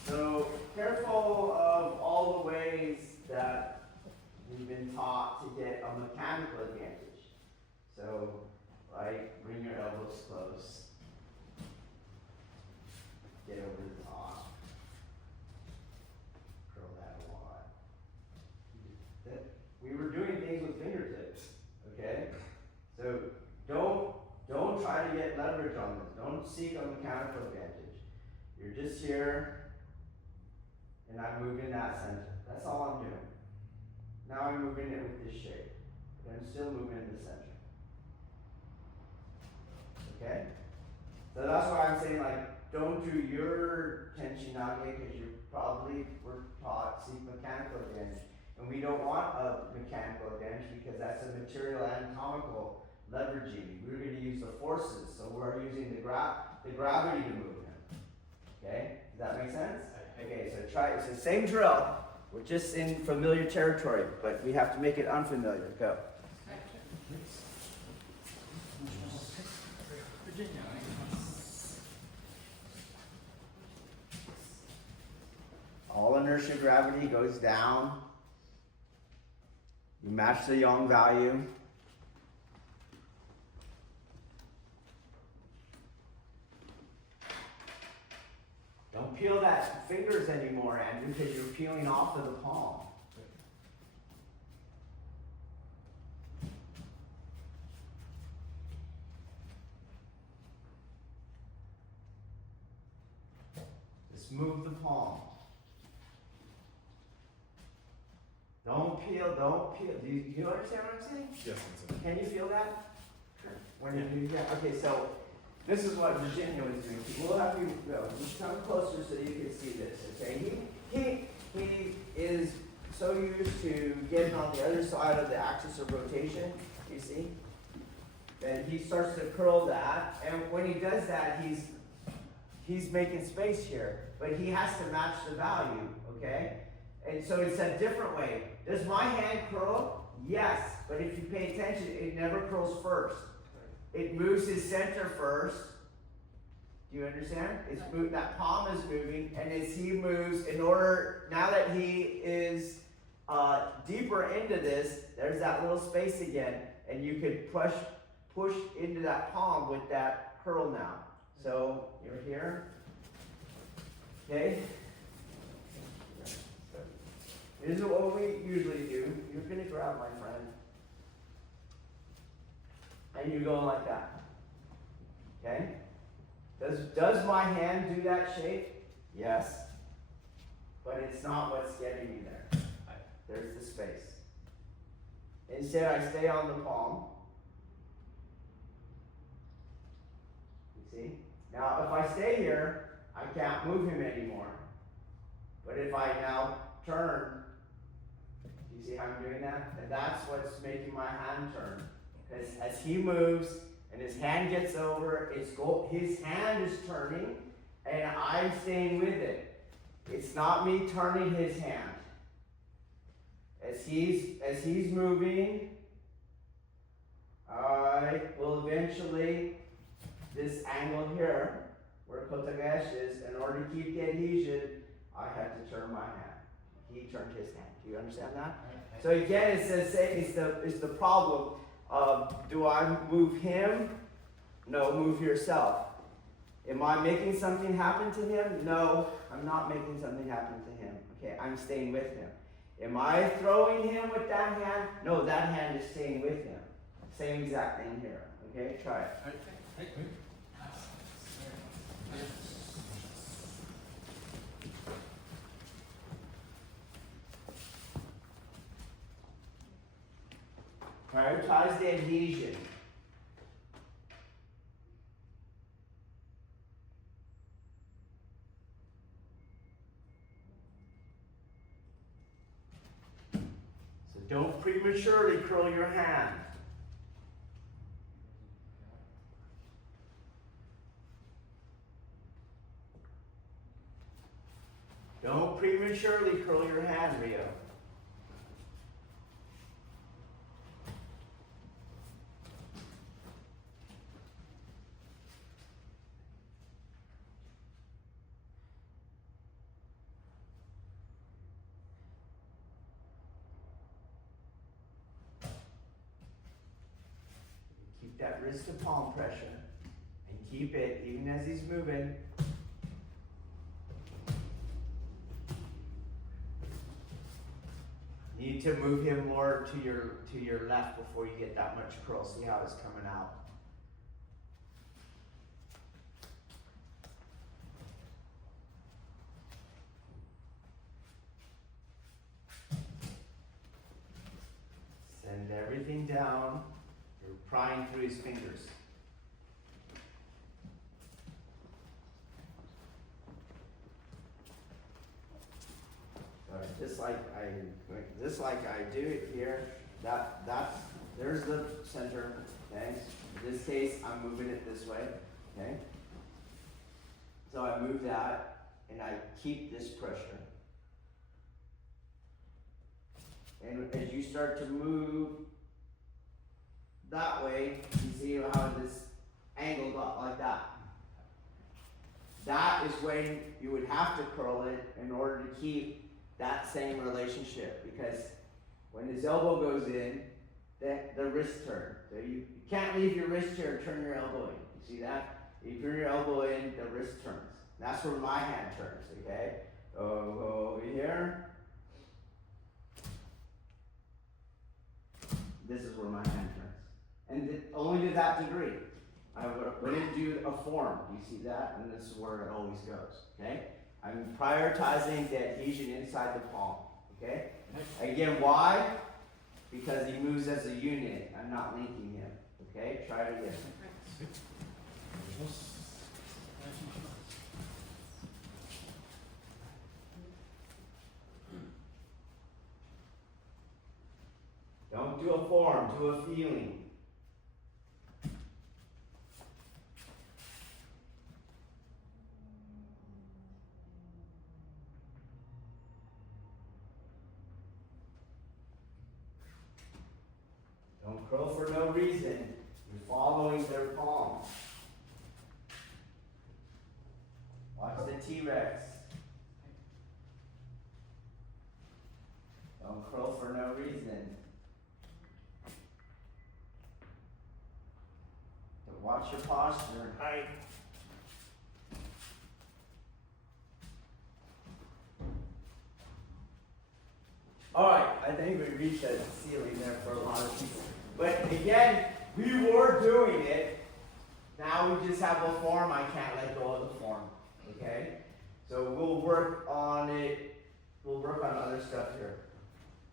So, careful of all the ways that we've been taught to get a mechanical advantage. So, like, bring your elbows close. Get over the top. Curl that a lot. We were doing things with fingertips, okay? So, don't try to get leverage on this. Don't seek a mechanical advantage. You're just here, and I'm moving that center. That's all I'm doing. Now I'm moving it with this shape, but I'm still moving in the center. Okay? So that's why I'm saying, like, don't do your tenshi nage because you probably were taught seek mechanical advantage. And we don't want a mechanical advantage because that's a material anatomical leveraging. We're going to use the forces, so we're using the gravity to move him. Okay? Does that make sense? Okay, so try it's the same drill. We're just in familiar territory, but we have to make it unfamiliar. Go. All inertia gravity goes down. You match the yang value. Don't peel that fingers anymore, Andrew, because you're peeling off of the palm. Just move the palm. Don't peel, don't peel. Do you understand what I'm saying? Yes, I'm Can you feel that? When you do that? Okay, so this is what Virginia was doing. We'll have you go. Just come closer so you can see this, okay? He is so used to getting on the other side of the axis of rotation, you see? And he starts to curl that, and when he does that, he's making space here, but he has to match the value, okay? And so it's a different way. Does my hand curl? Yes, but if you pay attention, it never curls first. It moves his center first. Do you understand? It's that palm is moving, and as he moves, now that he is deeper into this, there's that little space again, and you could push into that palm with that curl now. So you're here, okay? This is what we usually do. You're going to grab my friend. And you're going like that. Okay? Does my hand do that shape? Yes. But it's not what's getting me there. There's the space. Instead, I stay on the palm. You see? Now, if I stay here, I can't move him anymore. But if I now turn, you see how I'm doing that? And that's what's making my hand turn. Because as he moves and his hand gets over, his hand is turning and I'm staying with it. It's not me turning his hand. As he's moving, I will eventually, this angle here, where Kotegaeshi is, in order to keep the adhesion, I had to turn my hand. He turned his hand. Do you understand that? So again, it says, it's the problem of, do I move him? No, move yourself. Am I making something happen to him? No, I'm not making something happen to him. Okay, I'm staying with him. Am I throwing him with that hand? No, that hand is staying with him. Same exact thing here. Okay, try it. Prioritize the adhesion. So don't prematurely curl your hand. Don't prematurely curl your hand, Rio. Keep that wrist to palm pressure and keep it even as he's moving. Need to move him more to your left before you get that much curl. See how it's coming out. Send everything down. You're prying through his fingers. Just like I do it here, there's the center, okay? In this case, I'm moving it this way, okay? So I move that, and I keep this pressure. And as you start to move that way, you see how this angle got like that. That is when you would have to curl it in order to keep that same relationship, because when his elbow goes in, the wrist turn. So you can't leave your wrist here and turn your elbow in. You see that? You turn your elbow in, the wrist turns. That's where my hand turns, okay? Go over here. This is where my hand turns. And only to that degree. I wouldn't do a form. You see that? And this is where it always goes, okay? I'm prioritizing the adhesion inside the palm, okay? Again, why? Because he moves as a unit. I'm not linking him, okay? Try it again. Don't do a form, do a feeling. Don't curl for no reason. You're following their palm. Watch the T-Rex. Don't curl for no reason. But watch your posture. Height. Alright, I think we reached that ceiling there for a lot of people. But again, we were doing it. Now we just have a form. I can't let go of the form. Okay? So we'll work on it. We'll work on other stuff here.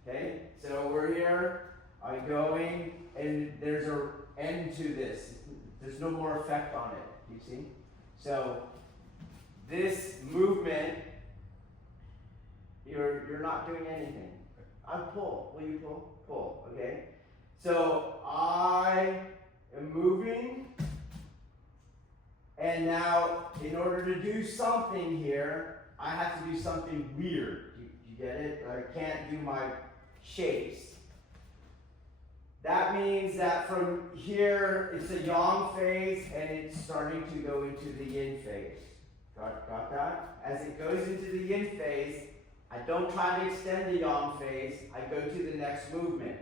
Okay? So we're here. I'm going, and there's an end to this. There's no more effect on it. You see? So this movement, you're not doing anything. I pull. Will you pull? Pull. Okay? So I am moving, and now in order to do something here, I have to do something weird. You get it? I can't do my shapes. That means that from here, it's a yang phase, and it's starting to go into the yin phase. Got that? As it goes into the yin phase, I don't try to extend the yang phase, I go to the next movement.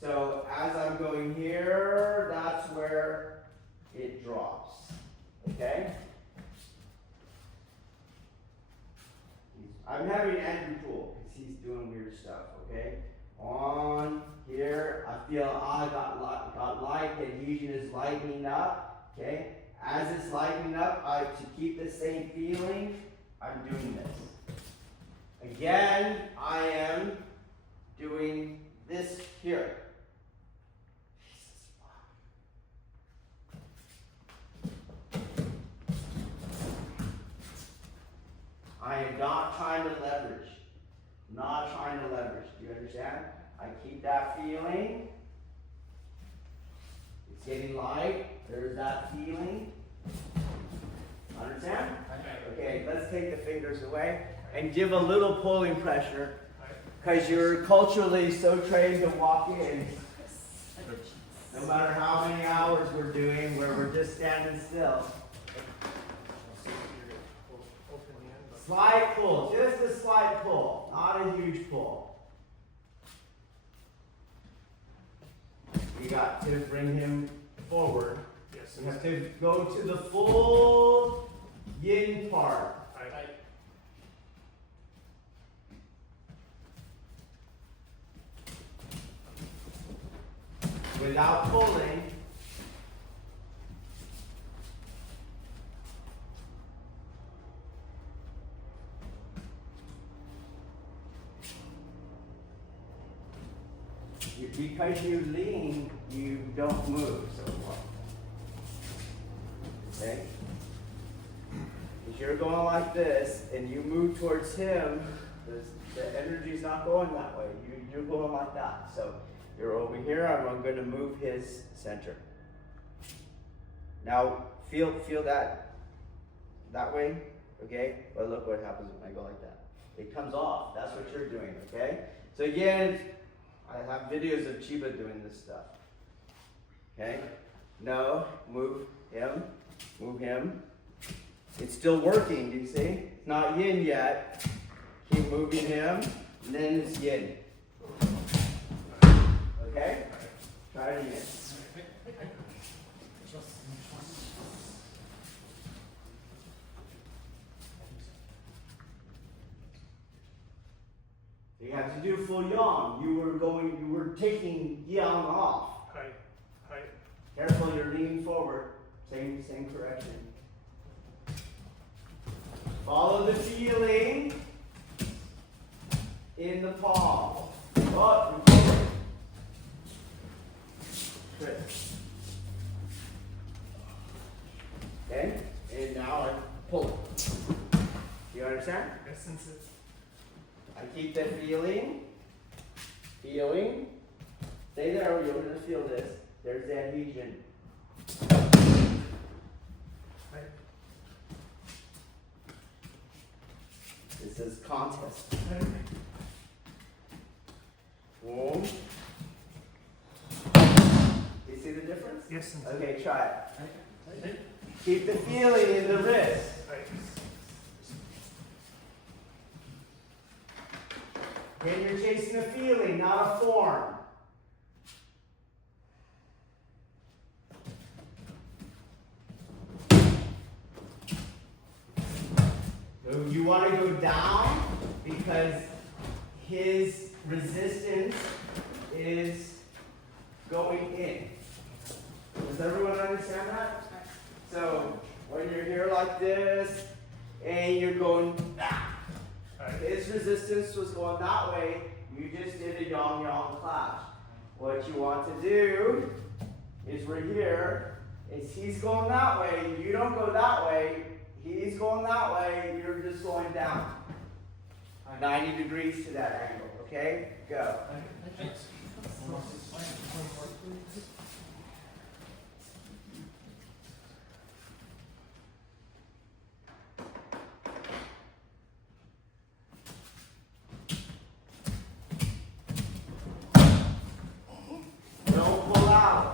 So as I'm going here, that's where it drops. Okay? I'm having Andrew pull because he's doing weird stuff. Okay? On here, I feel I got light, adhesion is lightening up. Okay? As it's lightening up, to keep the same feeling, I'm doing this. Again, I am doing this here. I am not trying to leverage. Not trying to leverage. Do you understand? I keep that feeling. It's getting light. There's that feeling. Understand? Okay, let's take the fingers away and give a little pulling pressure, because you're culturally so trained to walk in. No matter how many hours we're doing where we're just standing still. Slight pull, just a slight pull, not a huge pull. You got to bring him forward. Yes. You have to go to the full yin part. Without pulling. Because you lean, you don't move so far. Okay? If you're going like this and you move towards him, the energy's not going that way. You're going like that. So you're over here, I'm going to move his center. Now feel that way, okay? But look what happens when I go like that. It comes off. That's what you're doing, okay? So again, I have videos of Chiba doing this stuff. Okay? No, move him, move him. It's still working, do you see? It's not yin yet. Keep moving him, and then it's yin. Okay? Try it again. You have to do full yang. You were taking yang off. Careful, you're leaning forward. Same correction. Follow the feeling in the palm. Oh, good. Okay, and now I pull it. You understand? Yes, Sensei. I keep the feeling. Stay there, you're going to feel this. There's the adhesion. This is contest. Boom. You see the difference? Yes, Sensei. Okay, try it. Keep the feeling in the wrist. Then you're chasing a feeling, not a form. So you want to go down because his resistance is going in. Does everyone understand that? So when you're here like this and you're going back, his resistance was going that way. You just did a yang-yang clash. What you want to do is we're here. Is he's going that way. You don't go that way. He's going that way. You're just going down. 90 degrees to that angle. Okay? Go. Don't pull out.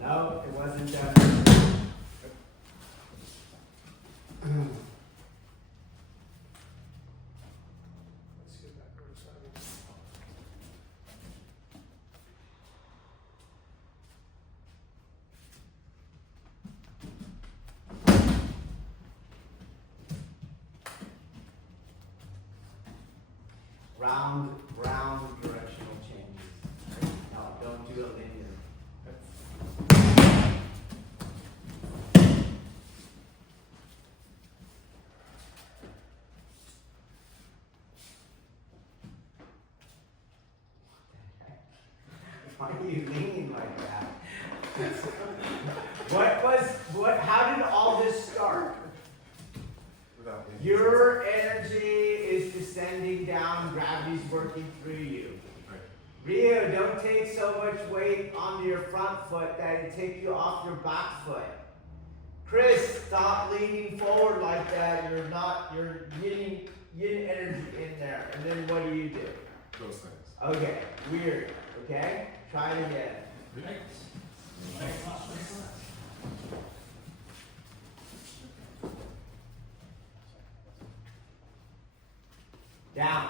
No, it wasn't done. Let's get back where it's starting. Round directional changes. No, don't do it linear. Why are you leaning like that? How did all this start? Your energy is descending down, gravity's working through you. Rio, don't take so much weight onto your front foot that it take you off your back foot. Chris, stop leaning forward like that. You're getting yin energy in there. And then what do? Those things. Okay, weird. Okay? Try it again. Down.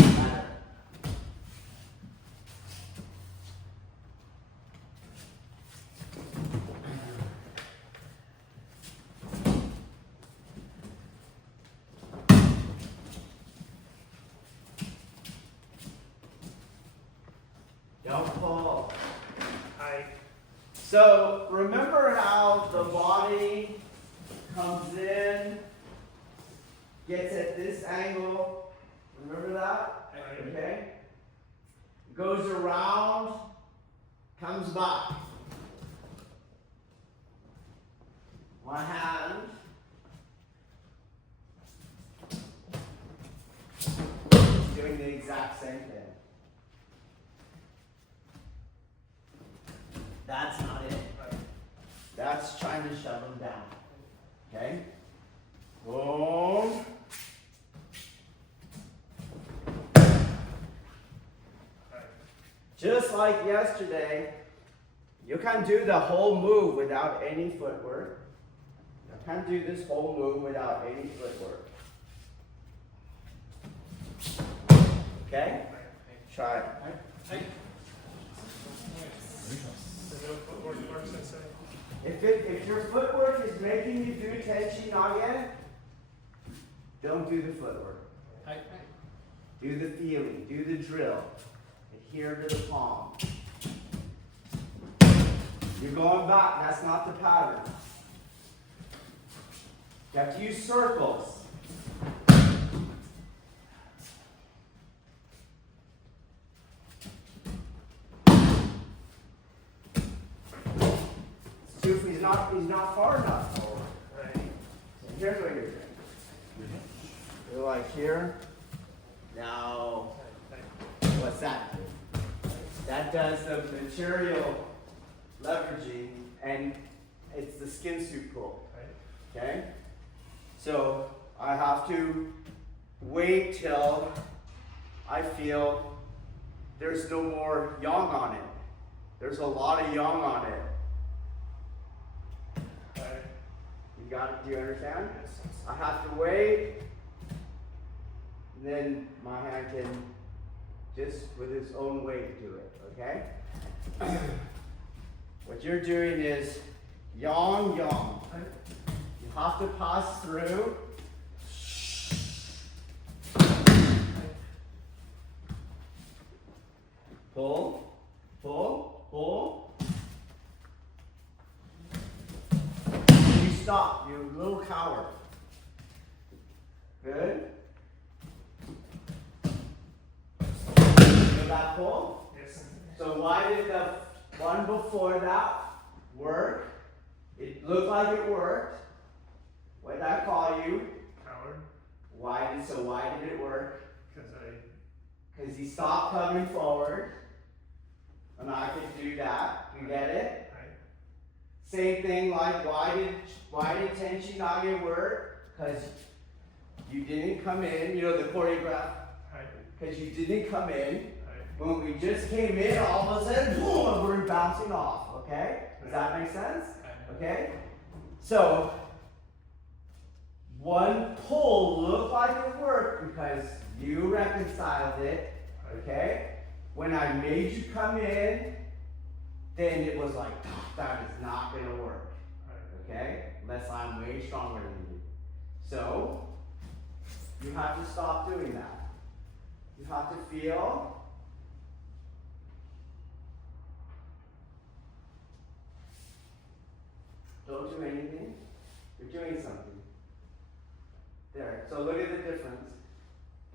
Ladder. Don't pull. So remember how the body comes in, gets at this angle. Remember that? Okay. Goes around, comes back. One hand. Doing the exact same thing. That's not it. That's trying to shove them down. Okay? Boom. Just like yesterday, you can do the whole move without any footwork. You can do this whole move without any footwork. Okay? Try it. If your footwork is making you do Tenshin Nage, don't do the footwork. Do the feeling, do the drill. Adhere to the palm. You're going back, that's not the pattern. You have to use circles. He's not far enough forward. Right. So here's what you're doing. You're like here. Now, what's that do? That does the material leveraging, and it's the skin suit pull. Okay? So I have to wait till I feel there's no more yang on it. There's a lot of yang on it. Right. You got it? Do you understand? Yes. I have to wait, and then my hand can just with its own weight do it, okay? What you're doing is yang, yang. You have to pass through. Pull, pull, pull. You stop, you little coward. Good. Feel that pull? Yes. So why did the one before that work? It looked like it worked. What did I call you? Coward. Why did it work? Because Because he stopped coming forward. And I could do that. You get it? Right. Same thing like why did Tenshi Nage work? Because you didn't come in, you know the choreograph. Right. Because you didn't come in. Right. When we just came in, all of a sudden, boom, we're bouncing off. Okay? Does that make sense? Right. Okay? So, one pull looked like it worked because you reconciled it. Okay? When I made you come in, then it was like, that is not going to work. Right. Okay? Unless I'm way stronger than you. So, you have to stop doing that. You have to feel. Don't do anything. You're doing something. There. So look at the difference.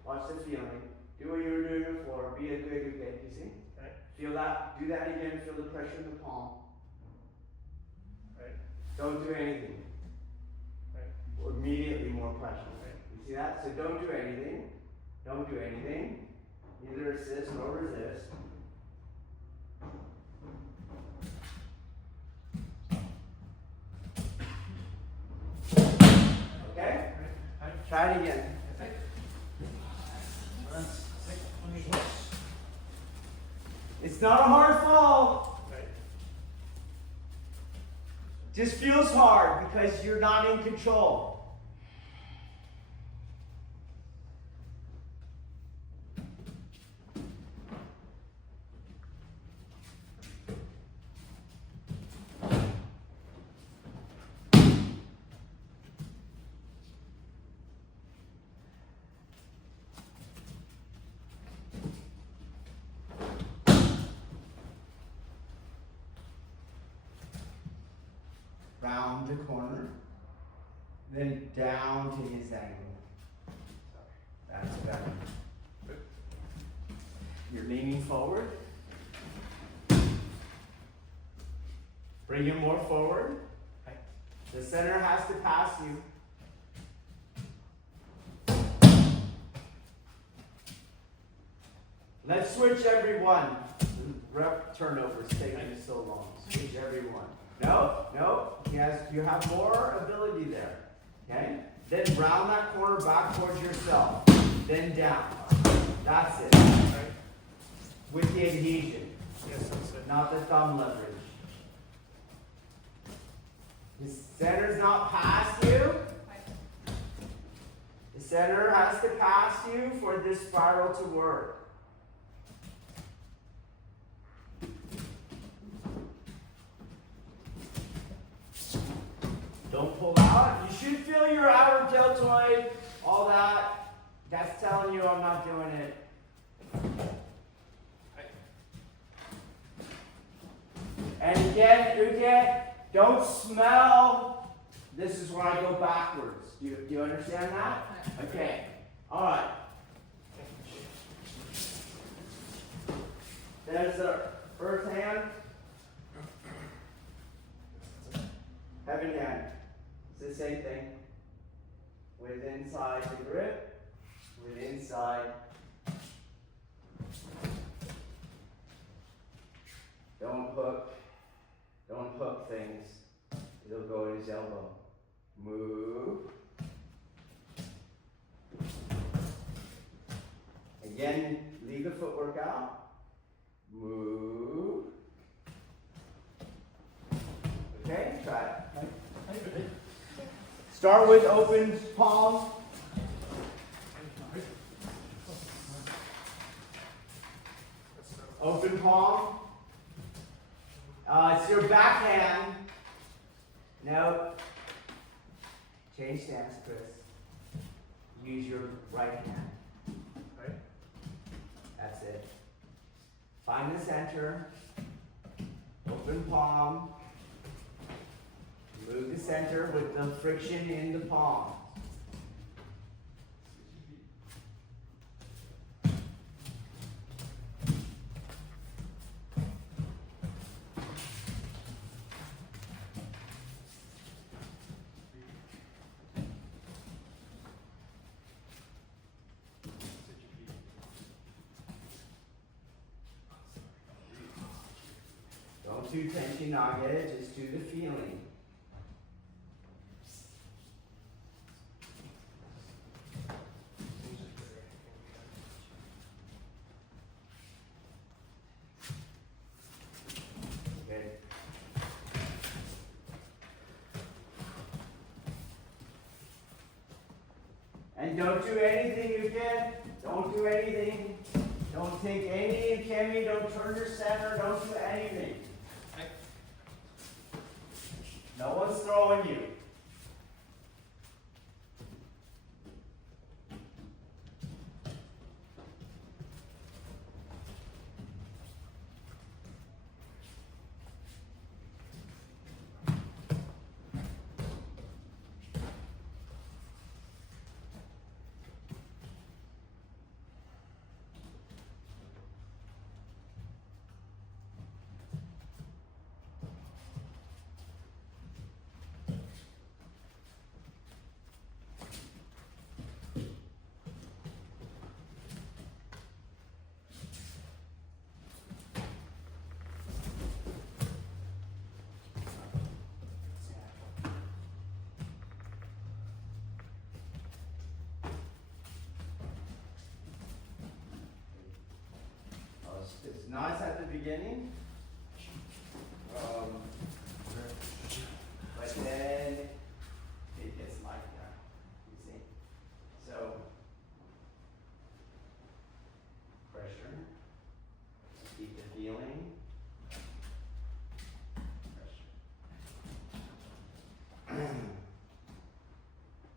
Watch the feeling. Do what you were doing before. Be a good. You see? Right. Feel that. Do that again. Feel the pressure in the palm. Right. Don't do anything. Right. Immediately more pressure. Right. You see that? So don't do anything. Don't do anything. Neither assist nor resist. Okay? Right. Try it again. It's not a hard fall. Right. Just feels hard because you're not in control. Round the corner, then down to his angle. That's better. You're leaning forward. Bring him more forward. The center has to pass you. Let's switch everyone. Rep turnovers taking so long. Switch everyone. No. You have more ability there. Okay? Then round that corner back towards yourself. Then down. That's it. Right. With the adhesion. Yes, that's it. Not the thumb leverage. The center's not past you. The center has to pass you for this spiral to work. Don't pull out. You should feel your outer deltoid, all that. That's telling you I'm not doing it. And again, don't smell. This is where I go backwards. Do you understand that? Okay. All right. There's the earth hand. Heaven hand. It's the same thing. With inside the grip. With inside. Don't hook things. It'll go in his elbow. Move. Again, leave the footwork out. Start with open palm. Open palm. It's your backhand. No. Change stance, Chris. Use your right hand. Right. That's it. Find the center. Open palm. Move the center with the friction in the palm. Don't do tension nage, just do the feeling. Okay. And don't do anything you can. Don't do anything. Don't take any kemi, don't turn your center, don't do anything. No one's throwing you. It's nice at the beginning, but then it gets like that, you see? So, pressure, keep the feeling,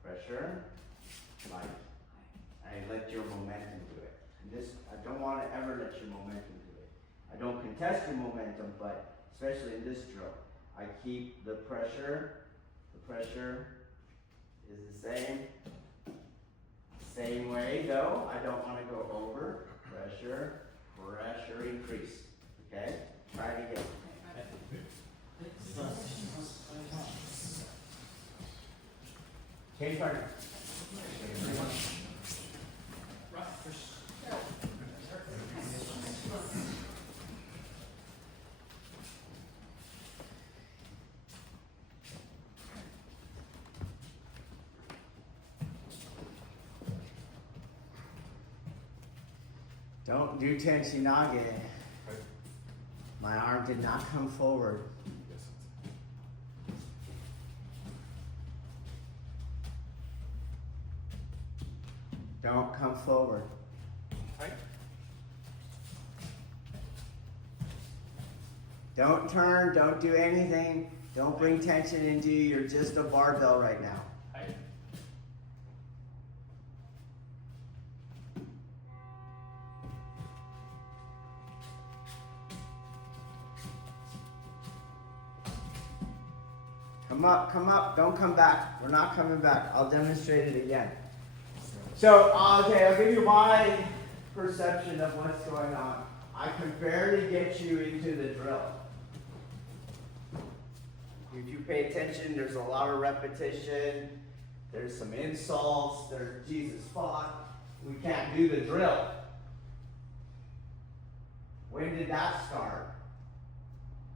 pressure, light, and let your momentum do it. And this, I don't want to ever let your momentum do it. I don't contest your momentum, but especially in this drill, I keep the pressure is the same way though. I don't want to go over, pressure increase, okay? Try it again. Change partner. Don't do tenchinage. My arm did not come forward. Don't come forward. Don't turn, don't do anything. Don't bring tension into you. You're just a barbell right now. Come up, don't come back. We're not coming back. I'll demonstrate it again. So, okay, I'll give you my perception of what's going on. I can barely get you into the drill. If you pay attention, there's a lot of repetition. There's some insults. There's Jesus fuck. We can't do the drill. When did that start?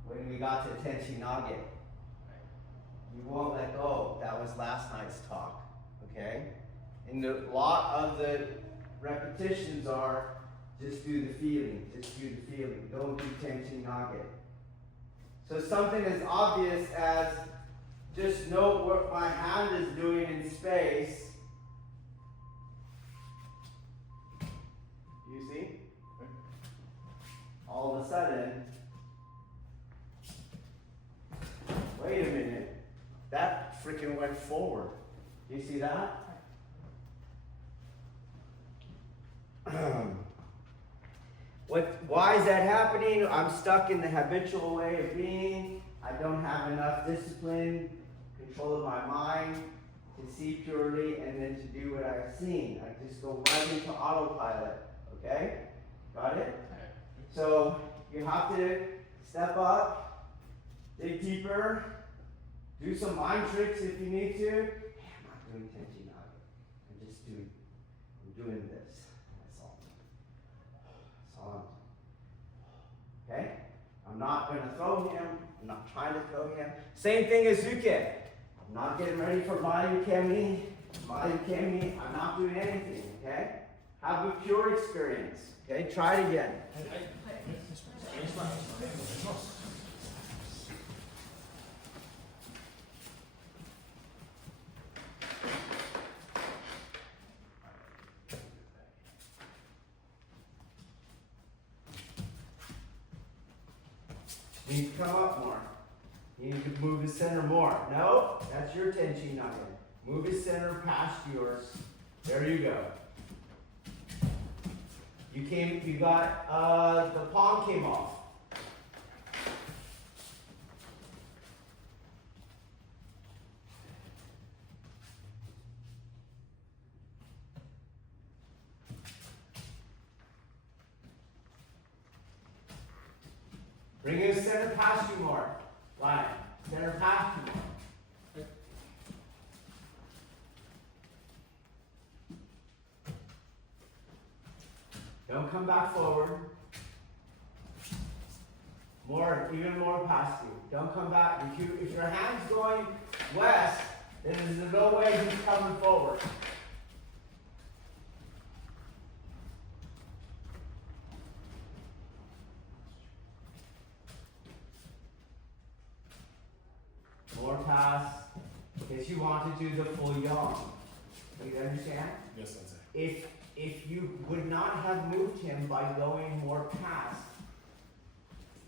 When we got to tenchinage. You won't let go. That was last night's talk, okay? And a lot of the repetitions are just do the feeling, don't do tenchinage. So something as obvious as just note what my hand is doing in space. You see? All of a sudden, wait a minute, that freaking went forward. You see that? Why is that happening? I'm stuck in the habitual way of being. I don't have enough discipline, control of my mind to see purely and then to do what I've seen. I just go right into autopilot. Okay? Got it? So you have to step up, dig deeper, do some mind tricks if you need to. Hey, I'm not doing tenchi now. I'm doing this. That's all. That's all I'm doing. Okay? I'm not going to throw him. I'm not trying to throw him. Same thing as Zuke. I'm not getting ready for Mayukemi. I'm not doing anything. Okay? Have a pure experience. Okay? Try it again. You need to come up more. You need to move his center more. No, that's your tenchi nugget. Move his center past yours. There you go. You got, the palm came off. Bring his center past you more. Line. Center past you more. Don't come back forward. More, even more past you. Don't come back. If your hand's going west, then there's no way he's coming forward. More pass. Because you want to do the full yawn. Do you understand? Yes, Sensei. If you would not have moved him by going more past,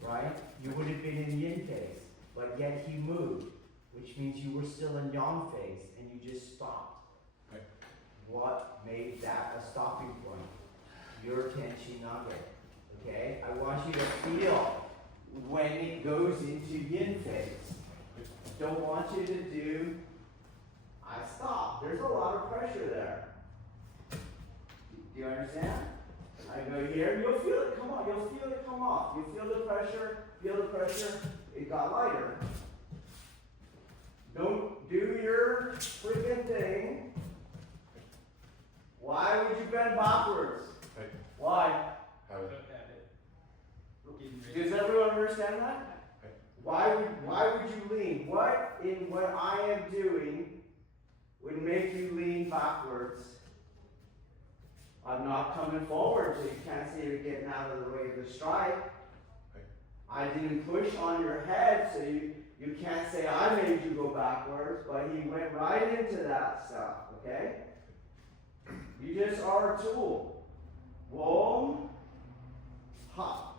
right, you would have been in yin phase, but yet he moved, which means you were still in yang phase and you just stopped. Right. What made that a stopping point? Your tenchi nugget. Okay? I want you to feel when it goes into yin phase. Don't want you to do, I stop. There's a lot of pressure there. Do you understand? I go here, you'll feel it come on, you'll feel it come off. You feel the pressure, it got lighter. Don't do your freaking thing. Why would you bend backwards? Right. Why? Have it. Does everyone understand that? Right. Why would you lean? What in what I am doing would make you lean backwards? I'm not coming forward, so you can't say you're getting out of the way of the strike. Right. I didn't push on your head, so you can't say I made you go backwards, but he went right into that stuff, okay? You just are a tool. Wom, hop.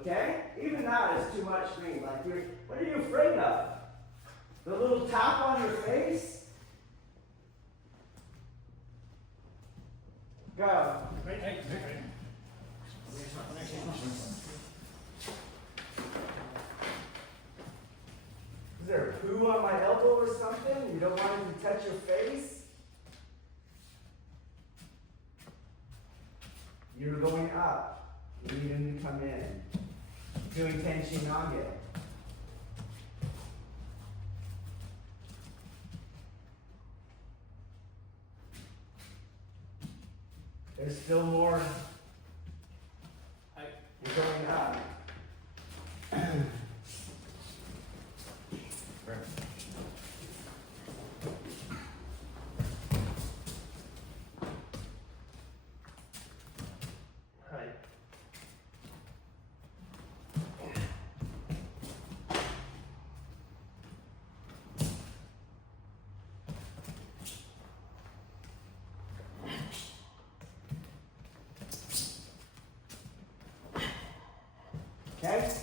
Okay? Even that is too much for me. Like, what are you afraid of? The little tap on your face? Go. Is there a poo on my elbow or something? You don't want him to touch your face? You're going up. You need him to come in. Doing tenchi nage. There's still more. You're going up. Right.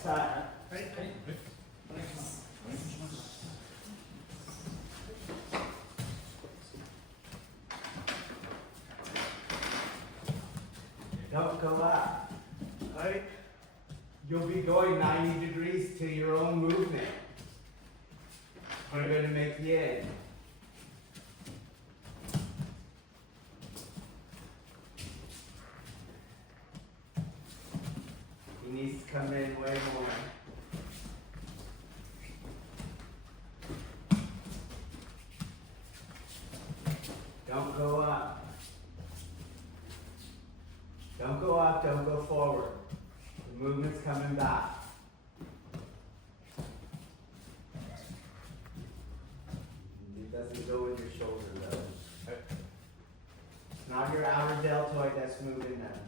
Cut. Right. Don't go up. Right. You'll be going 90 degrees to your own movement. You're going to make the edge. He needs to come in way more. Don't go up. Don't go up, don't go forward. The movement's coming back. It doesn't go with your shoulder though. It's not your outer deltoid that's moving then.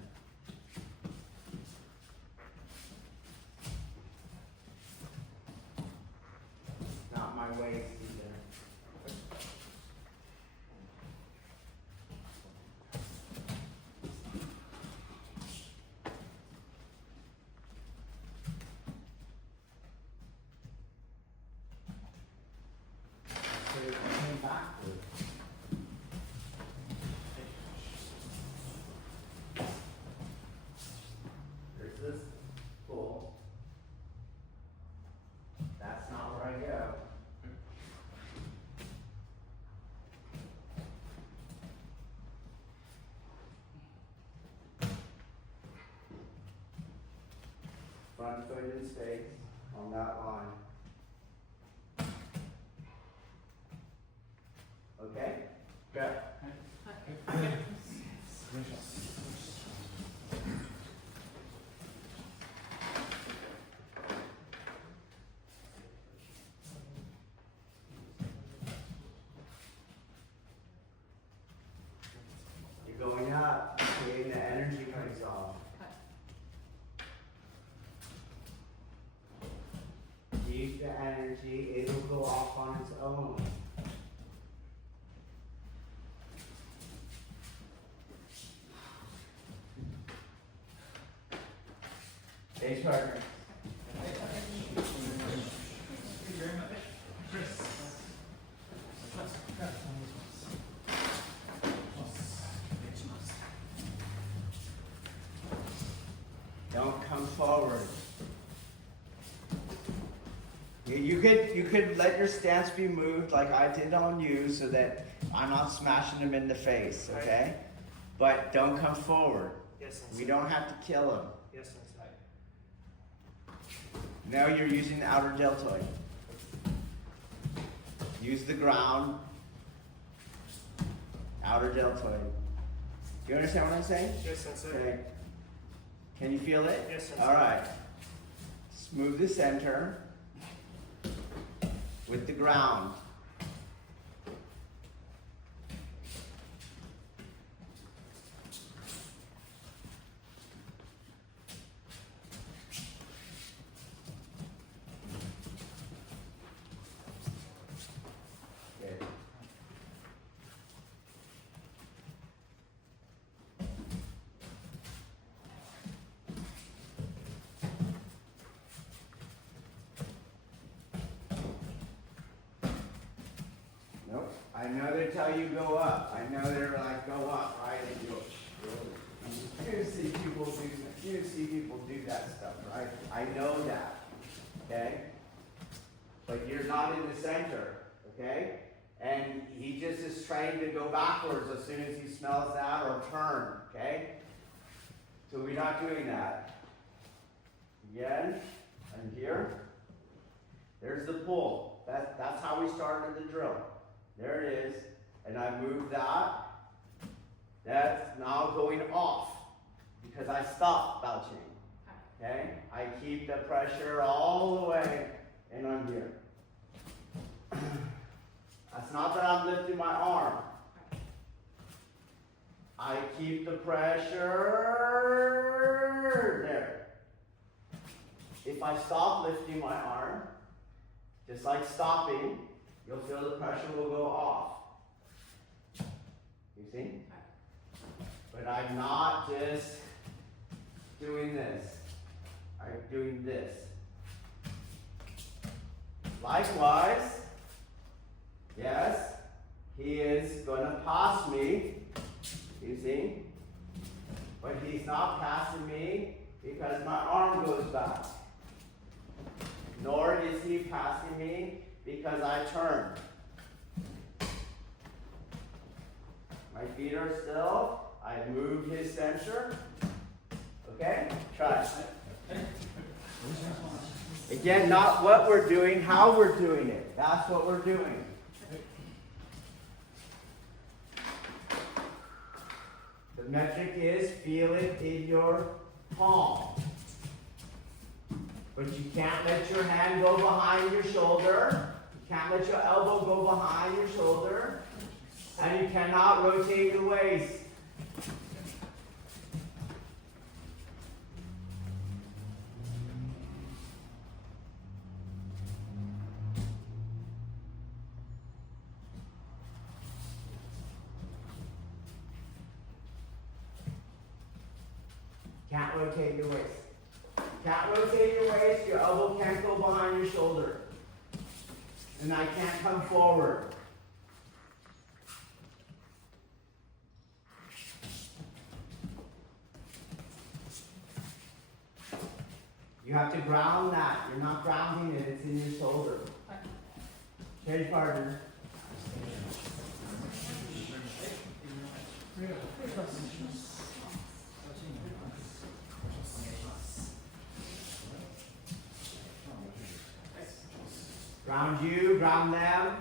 Not my waist either. So it came backwards. There's this pull. That's not where I go. Front foot in space on that line. Okay? Good. You're going up, creating the energy comes off. Keep the energy, it'll go off on its own. Thanks, partner. Don't come forward. You could let your stance be moved like I did on you so that I'm not smashing him in the face, okay? But don't come forward. Yes, We don't have to kill him. Yes, Sensei. Now you're using the outer deltoid. Use the ground. Outer deltoid. Do you understand what I'm saying? Yes, Sensei. Okay. Can you feel it? Yes, Sensei. All right. Smooth the center with the ground. Good. Nope. I know they tell you go up. I know they're like go up, right? And you see people do that stuff, right? I know that. Okay? But you're not in the center, okay? And he just is trained to go backwards as soon as he smells that or turn, okay? So we're not doing that. Again, and here. There's the pull. That's how we started the drill. There it is. And I move that. That's now going off because I stopped belching. Okay? I keep the pressure all the way and I'm here. That's not that I'm lifting my arm. I keep the pressure there. If I stop lifting my arm, just like stopping, you'll feel the pressure will go off. You see? But I'm not just doing this. I'm doing this. Likewise, yes, he is going to pass me, you see, but he's not passing me because my arm goes back. Nor is he passing me because I turn. My feet are still. I move his censure. Okay? Try. Again, not what we're doing, how we're doing it. That's what we're doing. The metric is feel it in your palm. But you can't let your hand go behind your shoulder. You can't let your elbow go behind your shoulder. And you cannot rotate the waist. Can't rotate your waist. Can't rotate your waist, your elbow can't go behind your shoulder. And I can't come forward. You have to ground that. You're not grounding it, it's in your shoulder. Change partner. Ground you, ground them.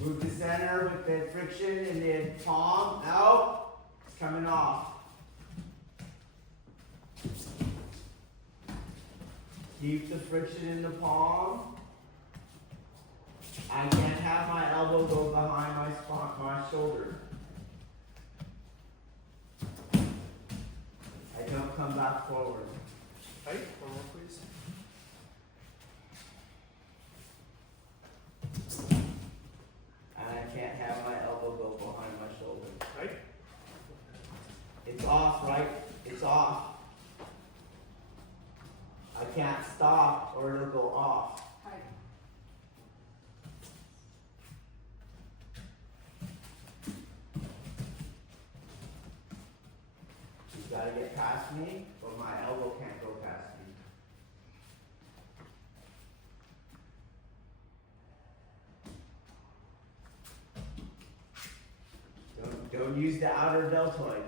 Move the center with the friction in the palm. Out. It's coming off. Keep the friction in the palm. I can't have my elbow go behind my shoulder. I don't come back forward. Right? One more, please. And I can't have my elbow go behind my shoulder. Right? It's off, right? It's off. I can't stop or it'll go off. Hi. You gotta get past me, or my elbow can't go past me. Don't use the outer deltoid.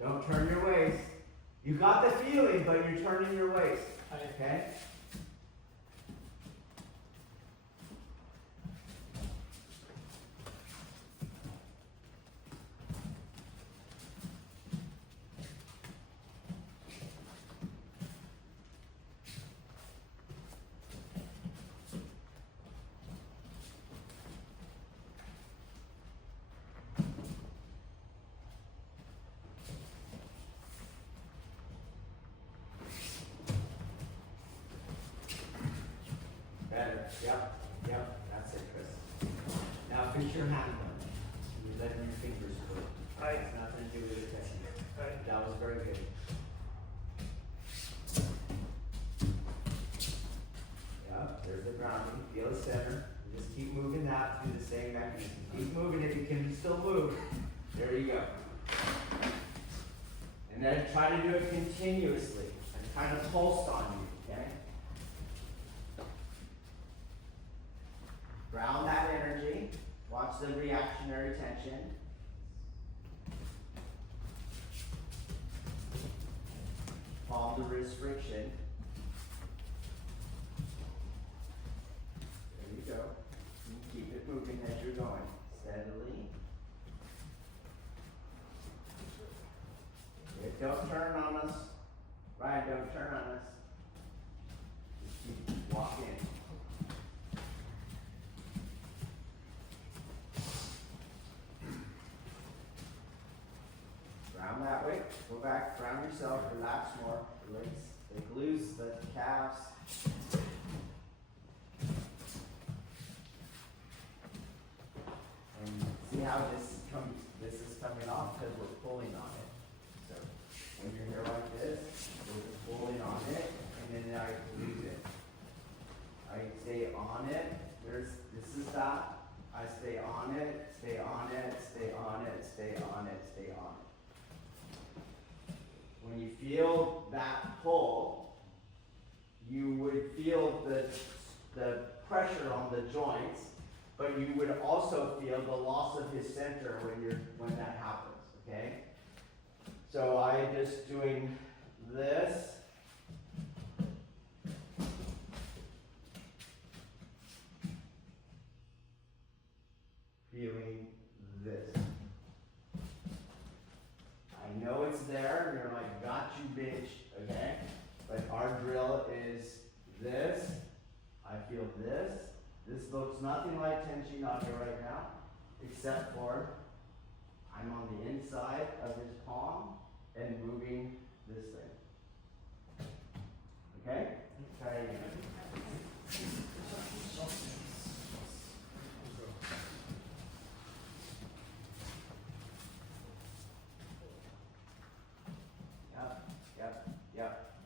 Don't turn your waist. You got the feeling, but you're turning your waist. Okay? Better. Yep. That's it, Chris. Now fish your hand up. You're letting your fingers go. Right. Has nothing to do with the technique. Right. That was very good. Yep, there's the grounding. Feel the center. You just keep moving that through the same mechanism. Keep moving if you can still move. There you go. And then try to do it continuously and kind of pulse on you, okay? Ground that energy. Watch the reactionary tension. Palm to wrist friction. There you go. You keep it moving as you're going. Steadily. Okay, don't turn on us. Ryan, don't turn on us. Just keep walking. Ground that way. Go back, ground yourself, relax more. Release the glutes, the calves. And see how this is coming off because we're feel the pressure on the joints, but you would also feel the loss of his center when that happens, okay? So I am just doing this. Feeling this. I know it's there, and you're like, got you, bitch, okay? But our drill is this. I feel this. This looks nothing like Senshin right now, except for I'm on the inside of his palm and moving this thing. Okay? Try it again.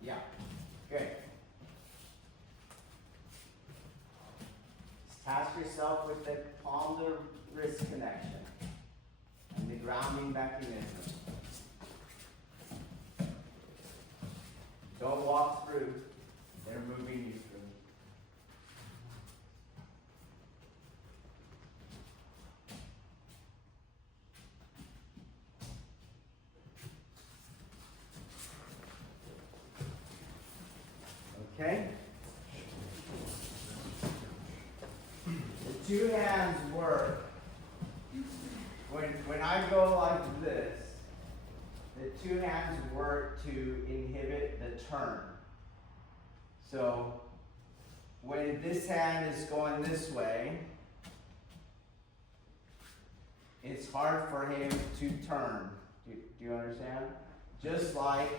Yep. Good. Task yourself with the palm to wrist connection and the grounding mechanism. Don't walk through, they're moving you through. Okay? The two hands work. When I go like this, the two hands work to inhibit the turn. So when this hand is going this way, it's hard for him to turn. Do you understand? Just like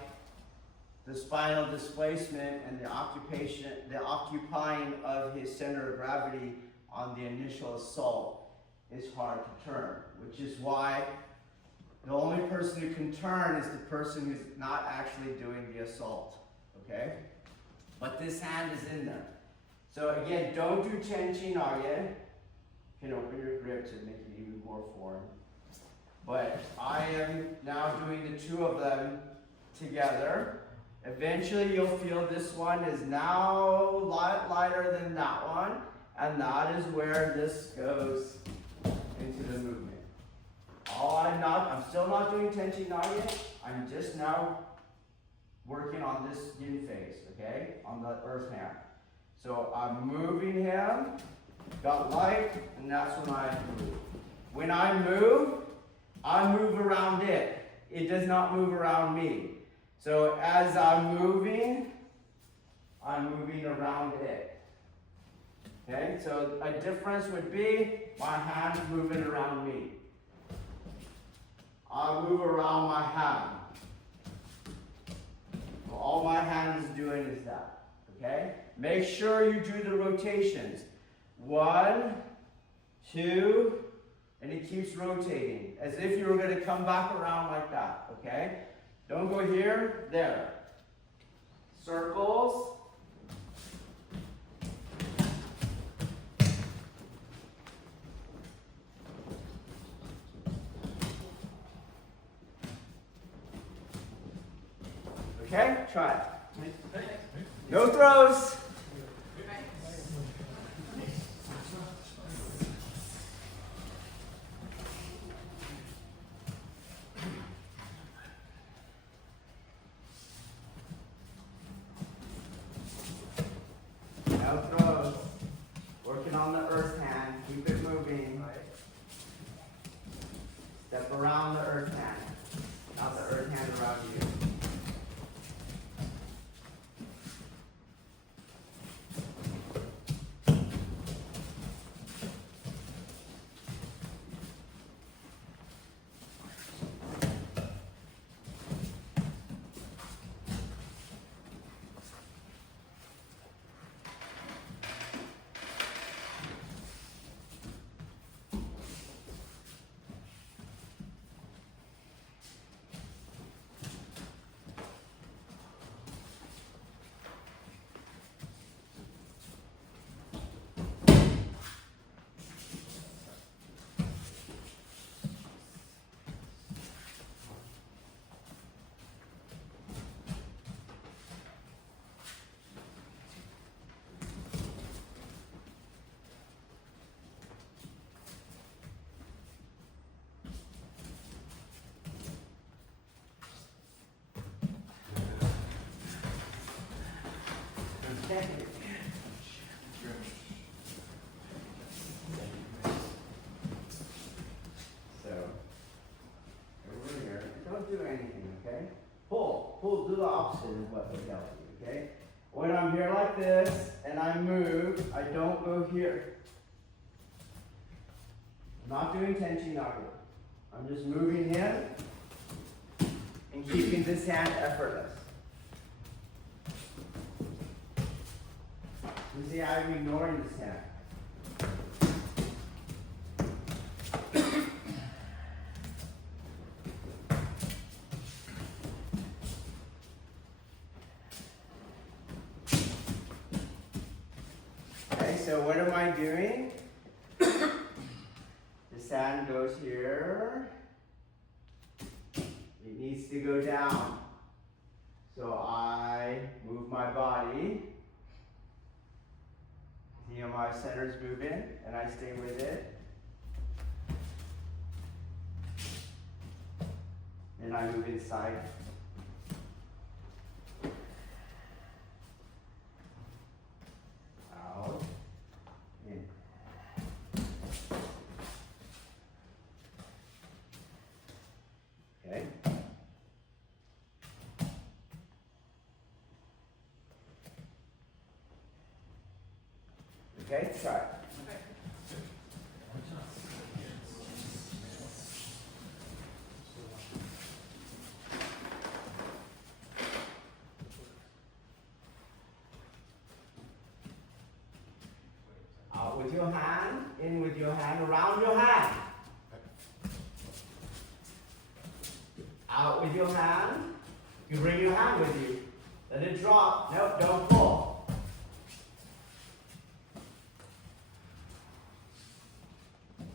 the spinal displacement and the occupying of his center of gravity on the initial assault is hard to turn, which is why the only person who can turn is the person who's not actually doing the assault, okay? But this hand is in there. So again, don't do Senshin. You can open your grip to make it even more foreign. But I am now doing the two of them together. Eventually you'll feel this one is now a lot lighter than that one, and that is where this goes into the movement. I'm still not doing Senshin yet. I'm just now working on this yin phase, okay? On the earth hand. So I'm moving him, got light, and that's when I move. When I move around it. It does not move around me. So as I'm moving around it. Okay, so a difference would be my hand moving around me. I move around my hand. So all my hand is doing is that. Okay? Make sure you do the rotations. 1, 2, and it keeps rotating as if you were going to come back around like that. Okay? Don't go here, there. Circles. Okay, try it. No throws. No throws. Working on the earth hand. Keep it moving. Step around the earth hand. Not the earth hand around you. I'm here like this and I move, I don't go here. I'm not doing tenchi nago. I'm just moving him and keeping this hand effortless. You see, I'm ignoring this hand. Okay, so what am I doing? This hand goes here. It needs to go down. So I move my body. See how my center's moving, and I stay with it. Then I move inside. Out. In. Okay. Okay, try it. Out with your hand, in with your hand, around your hand. Out with your hand. You bring your hand with you. Let it drop. Nope, don't pull.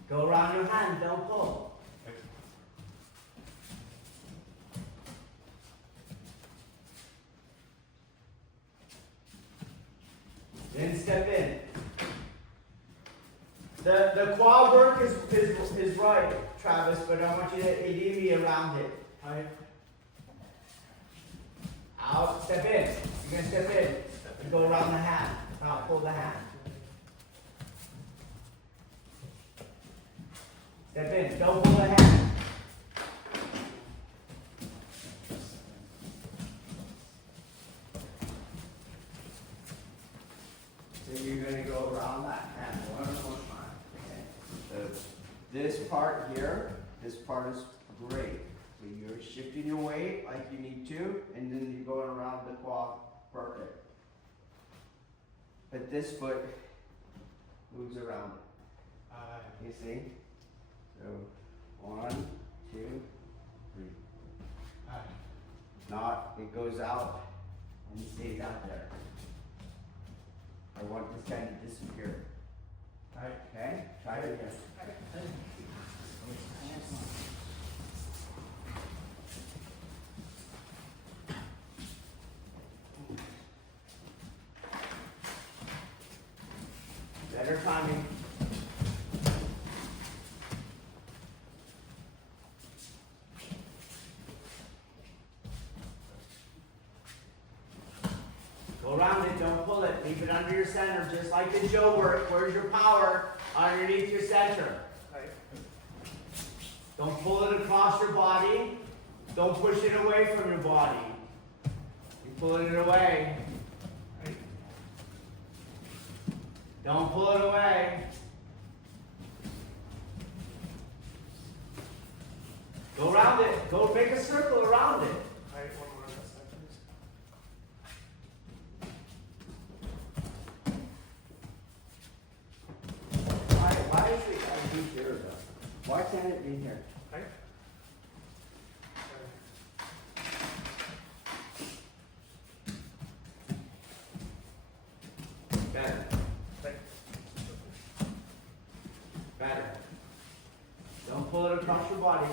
Go around your hand, don't pull. Then step in. The quad work is right, Travis, but I want you to ADV around it. Right? Out, step in. You're going to step in. And go around the hand. Out, pull the hand. Step in. Don't pull the hand. So you're going to go around that hand one more time. Okay. So this part here, this part is great. So you're shifting your weight like you need to, and then you're going around the quad. Perfect. But this foot moves around it. You see? So 1, 2, 3. Not, it goes out and stays out there. I want this guy to disappear. Alright, okay? Try it again. Better timing. Go around it, don't pull it. Leave it under your center, just like the Joe work. Where's your power? Underneath your center. Don't pull it across your body. Don't push it away from your body. You're pulling it away. Don't pull it away. Go around it. Go make a circle around it. One more on that side, please. Why is it gotta be here though? Why can't it be here? Right? Better. Better. Don't pull it across your body.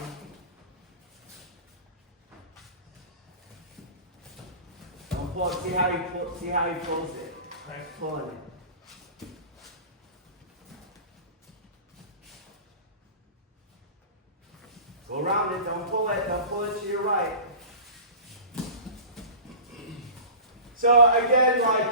Don't pull it. See how he pulls it. Right. Pulling it. Go around it, don't pull it, don't pull it to your right. So again, like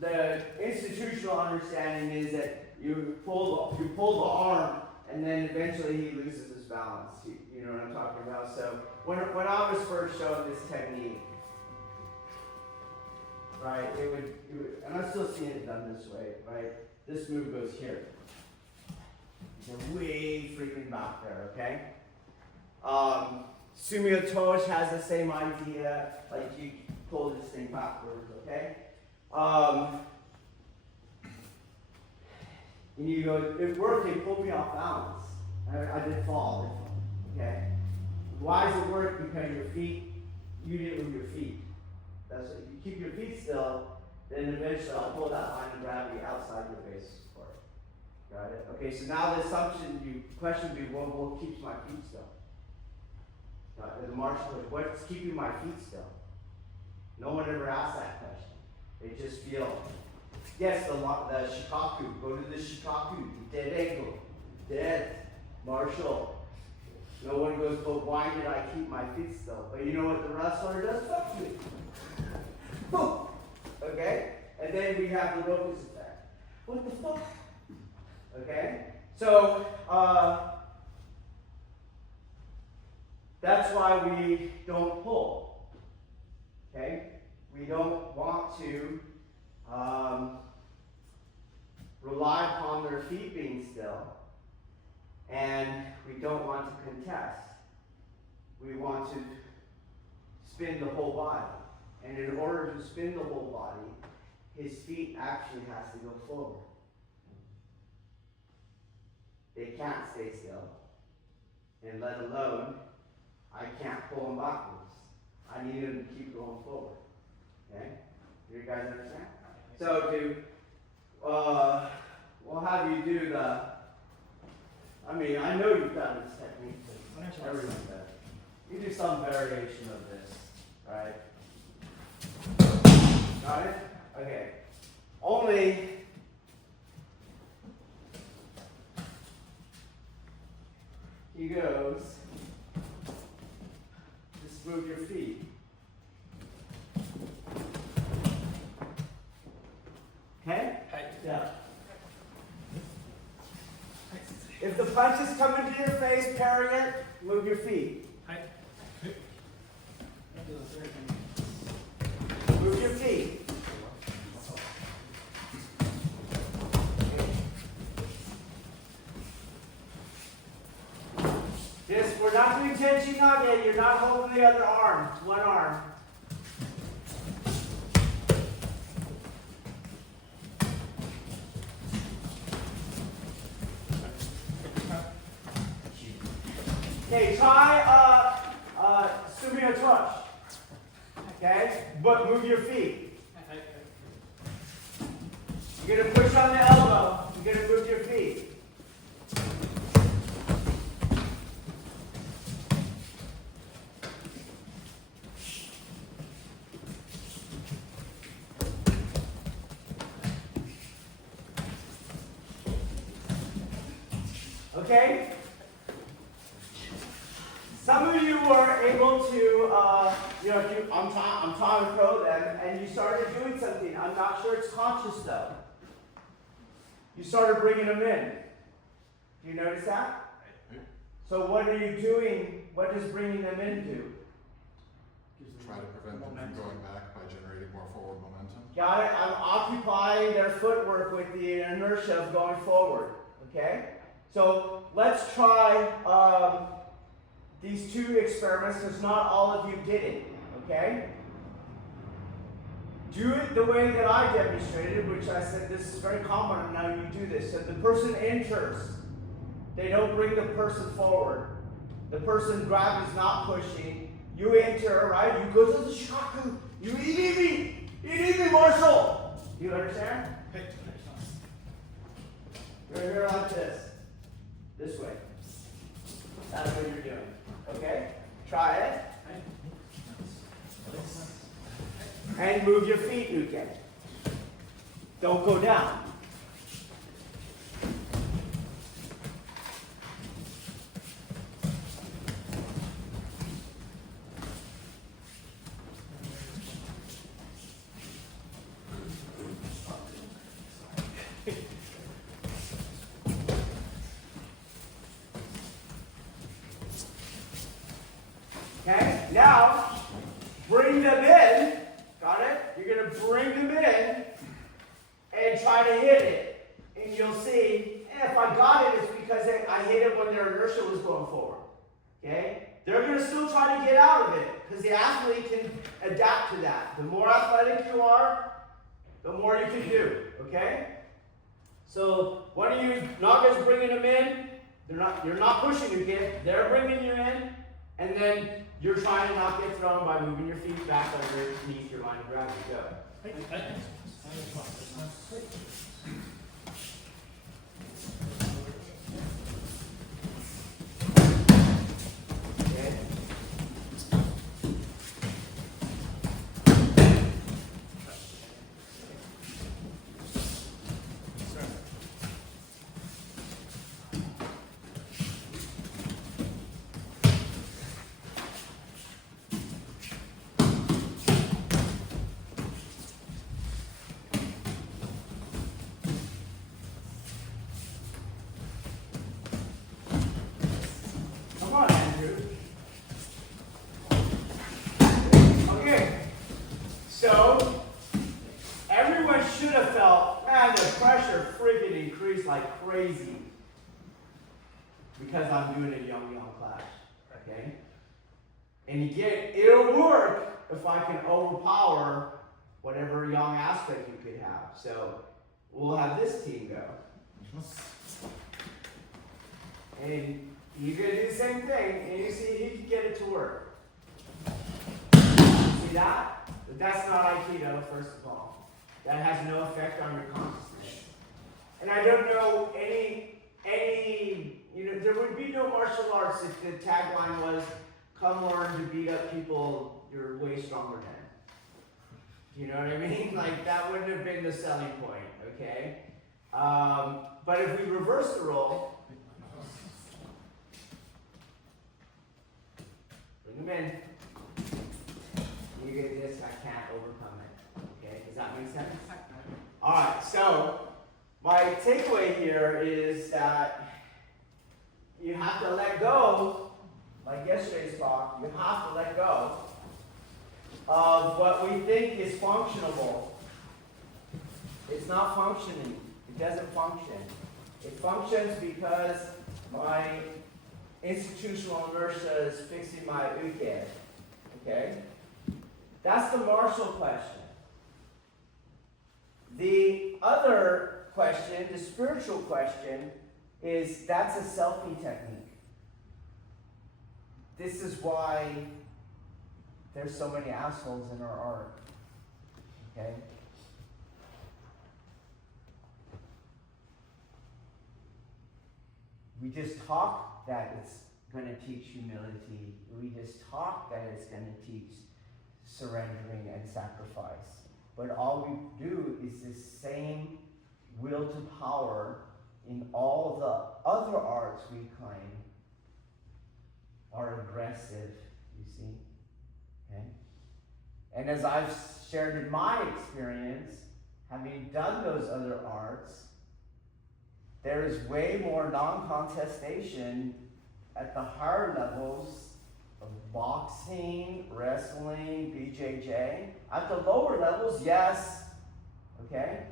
the institutional understanding is that you pull the arm, and then eventually he loses his balance. you know what I'm talking about. So when I was first shown this technique, right, it would, and I'm still seeing it done this way, right? This move goes here. You're way freaking back there, okay? Sumio Tosh has the same idea, like you pull this thing backwards, okay? And you go, it worked, it pulled me off balance. I did fall, okay? Why does it work? Because your feet, you didn't move your feet. That's what, you keep your feet still, then eventually I'll pull that line of gravity outside your base support. Got it? Okay, so now the assumption, you question would be, well, what keeps my feet still? The martial art, what's keeping my feet still? No one ever asked that question. They just feel, yes, the shikaku, go to the shikaku, dead angle, dead, martial. No one goes, but why did I keep my feet still? But you know what the wrestler does? Fuck you. Boom. Okay? And then we have the locus effect. What the fuck? Okay? So, that's why we don't pull. Okay? We don't want to rely upon their feet being still, and we don't want to contest. We want to spin the whole body. And in order to spin the whole body, his feet actually has to go forward. They can't stay still. And let alone, I can't pull them backwards. I need them to keep going forward. Okay? You guys understand? So we'll have you do the, I mean, I know you've done this technique, but everyone does. You do some variation of this, right? Got it? Okay. Only he goes, just move your feet. Okay? Yeah. If the punch is coming to your face, parry it, move your feet. Move your feet. This, we're not doing tenchi nage. You're not holding the other arm. It's one arm. Okay, try Sumio Touch. Okay, but move your feet. You're gonna push on the elbow. You're gonna move your feet. Okay? Some of you were able to, I'm trying to throw them, and you started doing something. I'm not sure it's conscious though. You started bringing them in. Do you notice that? So what are you doing? What does bringing them in do? Try to prevent them from going back by generating more forward momentum. Got it? I'm occupying their footwork with the inertia of going forward. Okay? So let's try these two experiments, because not all of you did it. Okay? Do it the way that I demonstrated, which I said this is very common, and now you do this. So the person enters. They don't bring the person forward. The person grabbed is not pushing. You enter, right? You go to the shaku. You eat Marshall. You understand? You're here like this. This way. That's what you're doing. Okay? Try it. And move your feet, Nuke. Don't go down. Okay? Now, bring them in. Got it? You're going to bring them in and try to hit it. And you'll see, if I got it, it's because I hit it when their inertia was going forward. Okay? They're going to still try to get out of it because the athlete can adapt to that. The more athletic you are, the more you can do. Okay? So, one of you Naga's bringing them in. You're not pushing your kid. They're bringing you in. And then you're trying to not get thrown by moving your feet back underneath your line of gravity. Go. I think it's fine. Okay? Come on, Andrew. Okay. So, everyone should have felt, man, the pressure freaking increased like crazy because I'm doing a young class. Okay? And it'll work if I can overpower whatever young aspect you could have. So, we'll have this team go. And you're going to do the same thing, and you see if you can get it to work. See that? But that's not Aikido, first of all. That has no effect on your consciousness. And I don't know any, there would be no martial arts if the tagline was, come learn to beat up people you're way stronger than. You know what I mean? Like, that wouldn't have been the selling point, okay? But if we reverse the role, bring them in. You get this, I can't overcome it. Okay, does that make sense? Alright, so my takeaway here is that you have to let go, like yesterday's talk, you have to let go of what we think is functionable. It's not functioning. It doesn't function. It functions because my institutional inertia is fixing my uke. Okay? That's the martial question. The other question, the spiritual question, is that's a selfie technique. This is why there's so many assholes in our art. Okay? We just talk that it's going to teach humility. We just talk that it's going to teach surrendering and sacrifice. But all we do is this same will to power in all the other arts we claim are aggressive, you see? Okay? And as I've shared in my experience, having done those other arts, there is way more non-contestation at the higher levels of boxing, wrestling, BJJ. At the lower levels, yes, okay?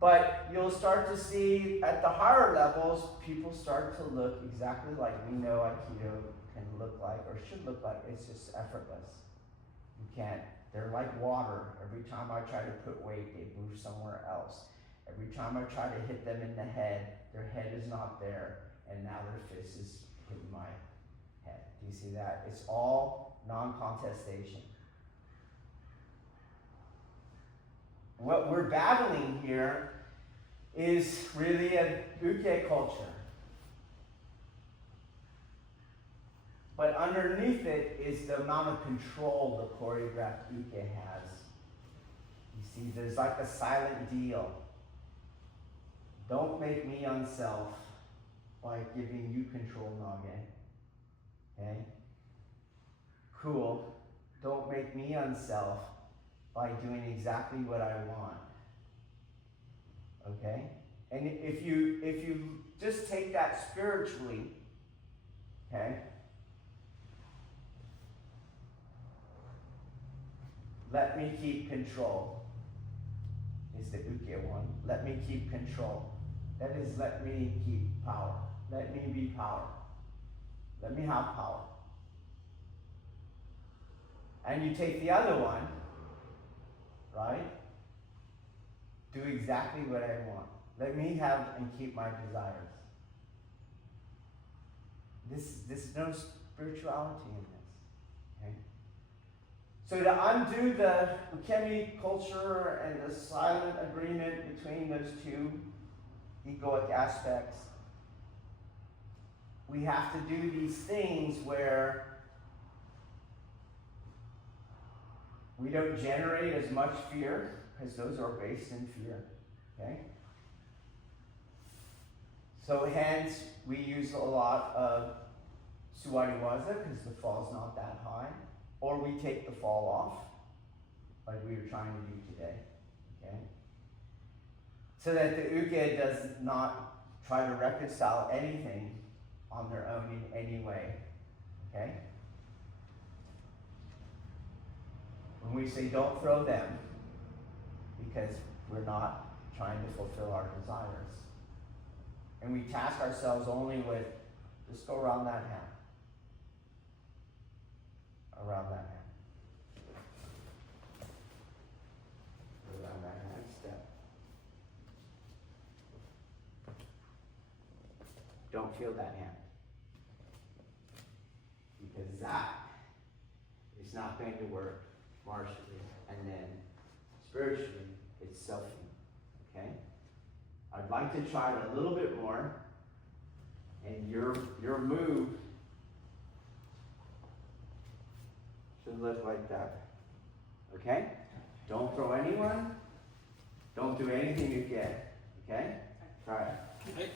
But you'll start to see at the higher levels, people start to look exactly like we know Aikido can look like or should look like. It's just effortless. You can't, they're like water. Every time I try to put weight, they move somewhere else. Every time I try to hit them in the head, their head is not there, and now their fist is hitting my head. Do you see that? It's all non-contestation. What we're battling here is really a uke culture. But underneath it is the amount of control the choreographed uke has. You see, there's like a silent deal. Don't make me unself by giving you control, Nage. Okay? Cool. Don't make me unself by doing exactly what I want. Okay? And if you just take that spiritually, okay? let me keep control. Is the uke one. Let me keep control. That is, let me keep power. Let me be power. Let me have power. And you take the other one, right? Do exactly what I want. Let me have and keep my desires. There's no spirituality in this. Okay? So to undo the ukemi culture and the silent agreement between those two egoic aspects, we have to do these things where we don't generate as much fear, because those are based in fear. Okay? So hence, we use a lot of suwariwaza, because the fall is not that high. Or we take the fall off, like we were trying to do today. Okay? So that the uke does not try to reconcile anything on their own in any way. Okay? When we say don't throw them, because we're not trying to fulfill our desires. And we task ourselves only with, just go around that hand. Around that hand. Around that hand, step. Don't feel that hand. Because that is not going to work martially. And then spiritually, it's selfing. Okay? I'd like to try it a little bit more. And your move should look like that. Okay? Don't throw anyone. Don't do anything you get. Okay? Try it.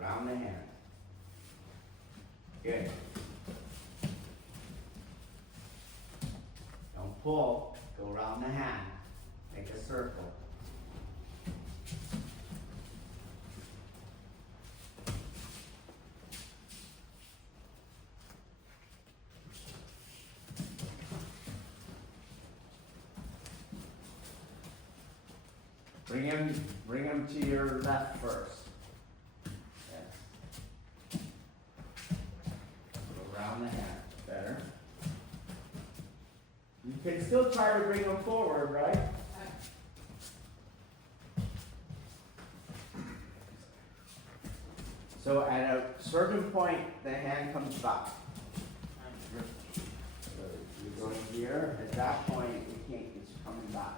Around the hand. Good. Don't pull. Go around the hand. Make a circle. Bring him to your left first. Yes. Go around the hand. Better. You can still try to bring him forward, right? So at a certain point, the hand comes back. So you're going here. At that point, it's coming back.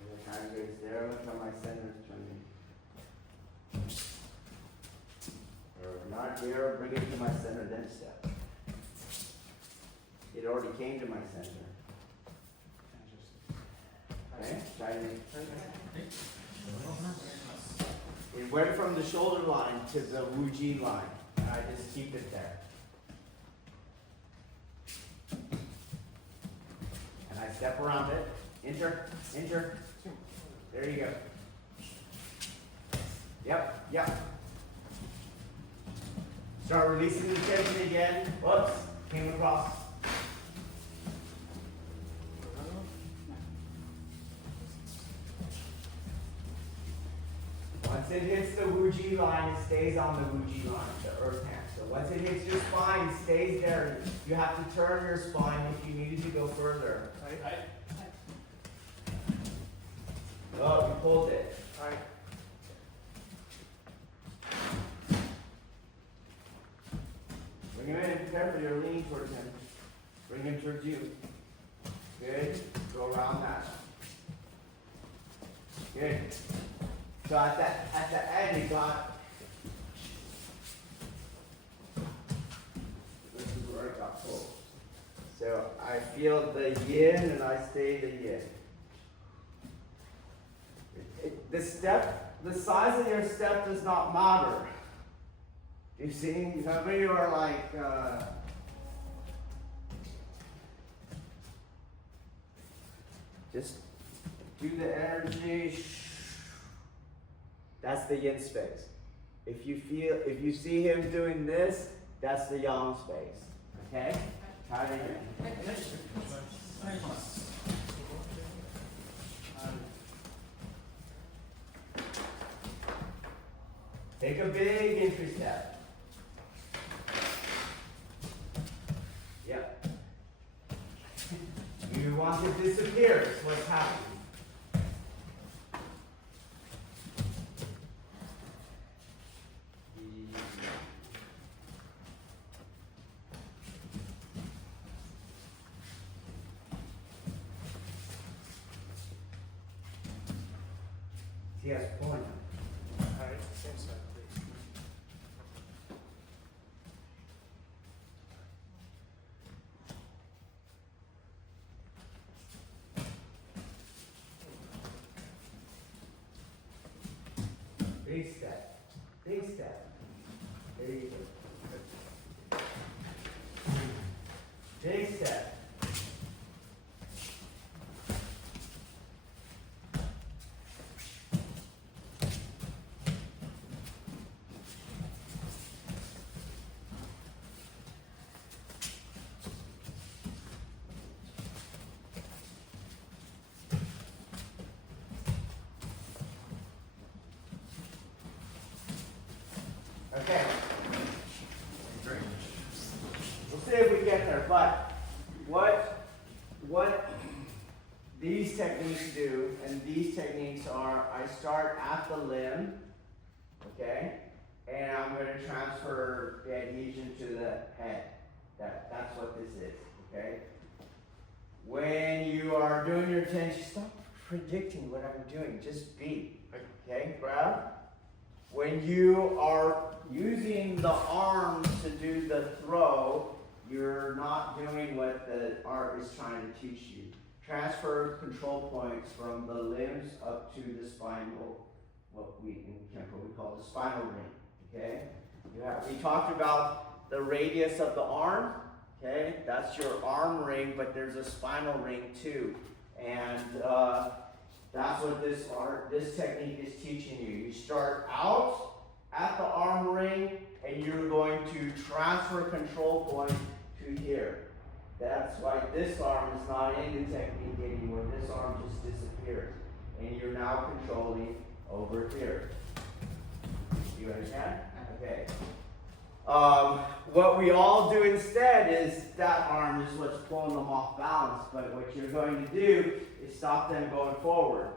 The hand goes there. Look how my center is turning. Or not here. Bring it to my center, then step. It already came to my center. Okay, shining. It went from the shoulder line to the Wuji line, and I just keep it there. And I step around it. Enter. There you go. Yep. Start releasing the tension again. Whoops, came across. Once it hits the Wuji line, it stays on the Wuji line, the earth hand. So once it hits your spine, it stays there. You have to turn your spine if you needed to go further. Right. Oh, you pulled it. Right. Bring him in, carefully, you're leaning towards him. Bring him towards you. Good. Go around that. Good. So at the end you got, this is where I got pulled. So I feel the yin and I stay the yin. The size of your step does not matter. You see, some of you are like, just do the energy. That's the yin space. If you see him doing this, that's the yang space. Okay? Try it again. Take a big entry step. Yep. You want to disappear, is what's happening. Yes, point. Alright, same side, please. Big step. Big step. There you go. Big step. Okay. Great. We'll see if we get there. But what these techniques do, and these techniques are, I start at the limb, okay, and I'm going to transfer the adhesion to the head. That's what this is, okay. When you are doing your tension, stop predicting what I'm doing. Just be, okay, Brad. When you are using the arms to do the throw, you're not doing what the art is trying to teach you. Transfer control points from the limbs up to the spinal, what we in Kempo we call the spinal ring. Okay? We talked about the radius of the arm. Okay? That's your arm ring, but there's a spinal ring too. And that's what this technique is teaching you. You start out at the arm ring, and you're going to transfer control point to here. That's why this arm is not in the technique anymore. This arm just disappears, and you're now controlling over here. You understand? Okay. What we all do instead is that arm is what's pulling them off balance, but what you're going to do is stop them going forward.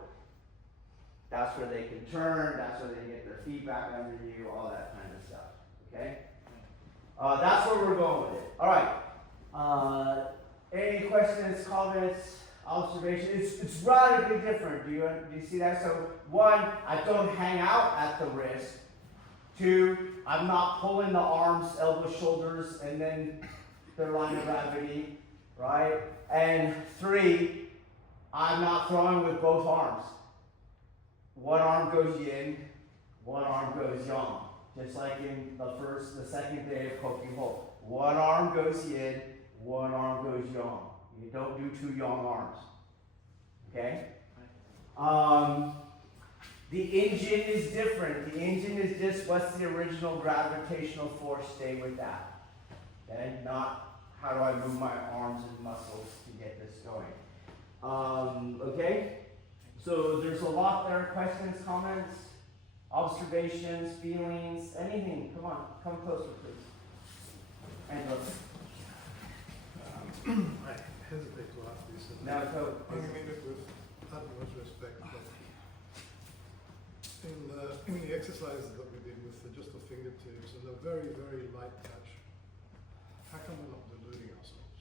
That's where they can turn, that's where they get their feet back under you, all that kind of stuff. Okay? That's where we're going with it. Alright. Any questions, comments, observations? It's radically different. Do you see that? So, one, I don't hang out at the wrist. Two, I'm not pulling the arms, elbows, shoulders, and then their line of gravity, right? And three, I'm not throwing with both arms. One arm goes yin, one arm goes yang. Just like in the second day of Koki Ho. One arm goes yin, one arm goes yang. You don't do two yang arms. Okay? The engine is different. The engine is just what's the original gravitational force, stay with that. Okay? Not how do I move my arms and muscles to get this going. Okay? So there's a lot there. Questions, comments, observations, feelings, anything. Come on, come closer, please. And look. I hesitate to ask this. Now go. I mean it with utmost respect, but in the exercises that we did with just the fingertips and a very, very light touch, how come we're not deluding ourselves?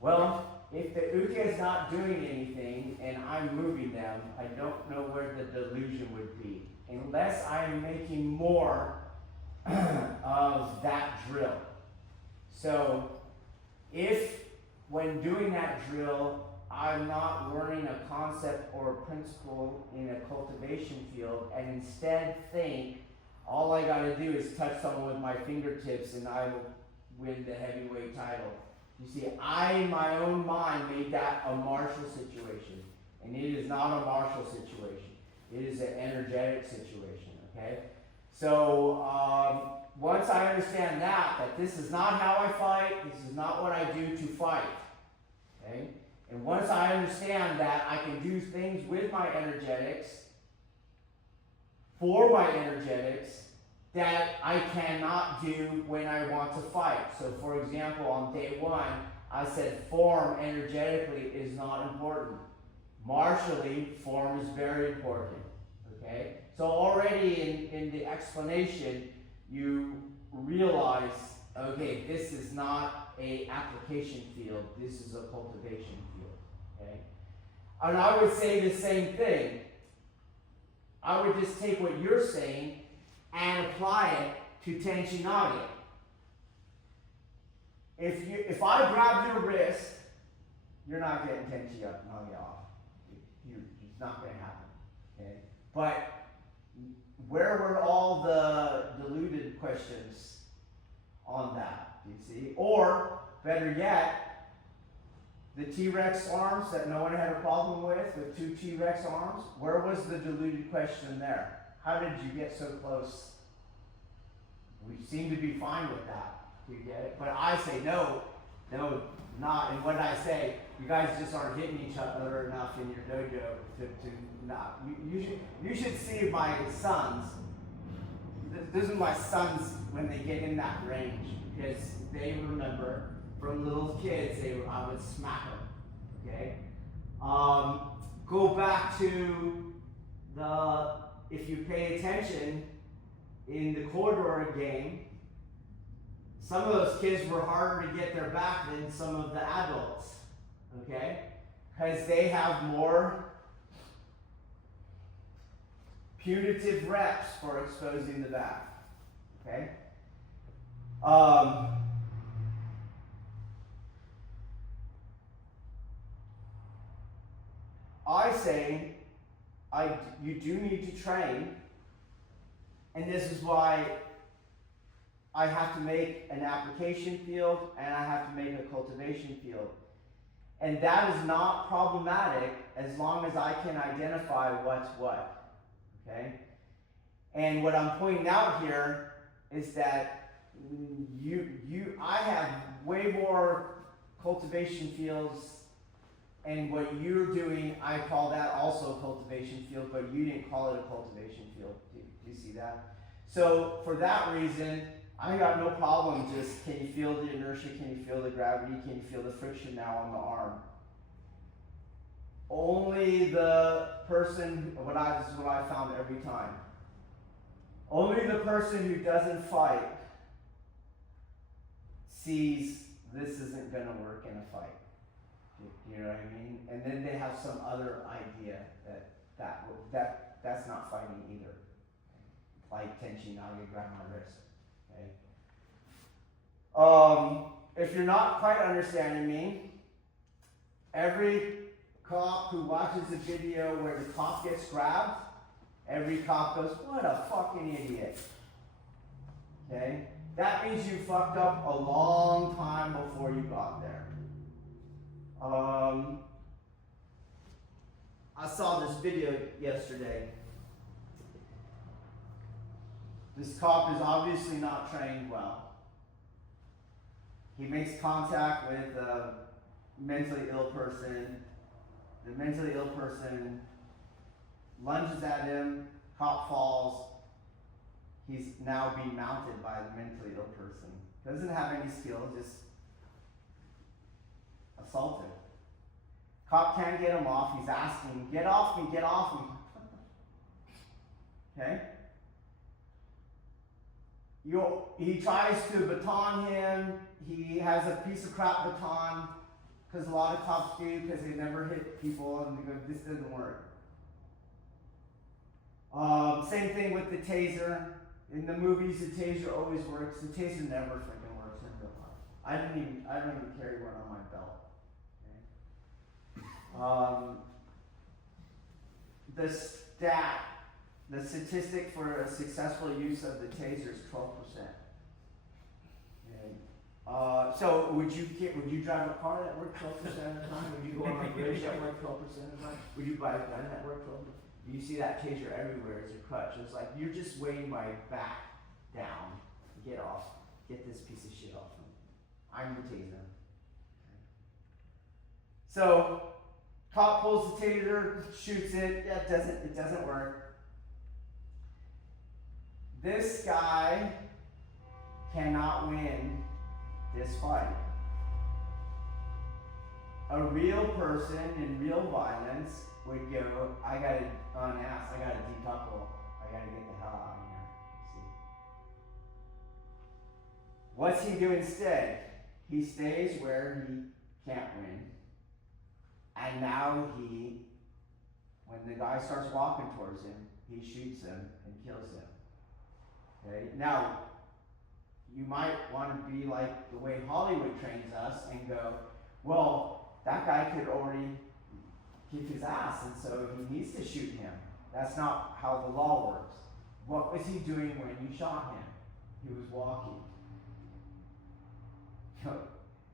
Well, if the uke is not doing anything and I'm moving them, I don't know where the delusion would be. Unless I am making more of that drill. So, if when doing that drill, I'm not learning a concept or a principle in a cultivation field and instead think, all I gotta do is touch someone with my fingertips and I will win the heavyweight title. You see, I, in my own mind, made that a martial situation. And it is not a martial situation. It is an energetic situation, okay? So, once I understand that this is not how I fight, this is not what I do to fight, okay? And once I understand that I can do things with my energetics, for my energetics, that I cannot do when I want to fight. So for example, on day one, I said form energetically is not important. Martially, form is very important, okay? So already in the explanation, you realize, okay, this is not a application field, this is a cultivation field, okay? And I would say the same thing. I would just take what you're saying and apply it to Tenchinage. If I grab your wrist, you're not getting Tenchinage off. It's not going to happen. Okay? But where were all the diluted questions on that? Do you see? Or better yet, the T-Rex arms that no one had a problem with two T-Rex arms. Where was the diluted question there? How did you get so close? We seem to be fine with that. You get it? But I say no, not. And what I say, you guys just aren't hitting each other enough in your dojo to not. You should see my sons. Those are my sons when they get in that range, because they remember from little kids I would smack them. Okay. Go back to if you pay attention in the corridor game, some of those kids were harder to get their back than some of the adults, okay? Because they have more punitive reps for exposing the back, okay? I say you do need to train, and this is why I have to make an application field and I have to make a cultivation field. And that is not problematic as long as I can identify what's what, okay? And what I'm pointing out here is that I have way more cultivation fields, and what you're doing, I call that also a cultivation field, but you didn't call it a cultivation field. Do you see that? So for that reason, I got no problem just, can you feel the inertia, can you feel the gravity, can you feel the friction now on the arm? Only the person, this is what I found every time. Only the person who doesn't fight sees this isn't going to work in a fight. You know what I mean? And then they have some other idea that's not fighting either. Like Tenchinage, grab my wrist. Okay? If you're not quite understanding me, every cop who watches a video where the cop gets grabbed, every cop goes, "What a fucking idiot." Okay? That means you fucked up a long time before you got there. I saw this video yesterday. This cop is obviously not trained well. He makes contact with a mentally ill person. The mentally ill person lunges at him, cop falls. He's now being mounted by the mentally ill person. Doesn't have any skill, just assaulted. Cop can't get him off. He's asking, "Get off me, get off me." Okay? He tries to baton him. He has a piece of crap baton, because a lot of cops do, because they never hit people, and they go, "This doesn't work." Same thing with the taser. In the movies, the taser always works. The taser never freaking works in real life. I don't even carry one on my belt. Okay? The stat the statistic for a successful use of the taser is 12%. And, so would you drive a car that worked 12% of the time? Would you go on a bridge that worked 12% of the time? Would you buy a gun that worked 12%? You see that taser everywhere as a crutch. It's like you're just weighing my back down. Get off. Get this piece of shit off me. I'm the taser. So cop pulls the taser, shoots it. Yeah, it doesn't work. This guy cannot win this fight. A real person in real violence would go, I gotta unass, I gotta decouple, I gotta get the hell out of here. See? What's he do instead? He stays where he can't win. And now when the guy starts walking towards him, he shoots him and kills him. Okay? Now, you might want to be like the way Hollywood trains us and go, well, that guy could already kick his ass, and so he needs to shoot him. That's not how the law works. What was he doing when you shot him? He was walking.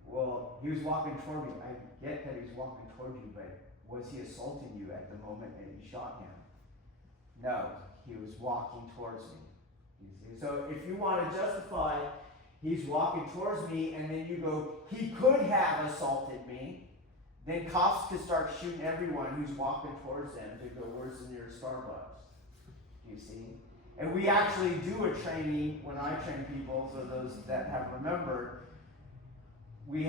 Well, he was walking toward me. I get that he's walking toward you, but was he assaulting you at the moment that you shot him? No, he was walking towards me. You see? So if you want to justify he's walking towards me and then you go, he could have assaulted me, then cops could start shooting everyone who's walking towards them to go, where's the nearest Starbucks? You see? And we actually do a training when I train people, so those that have remembered, we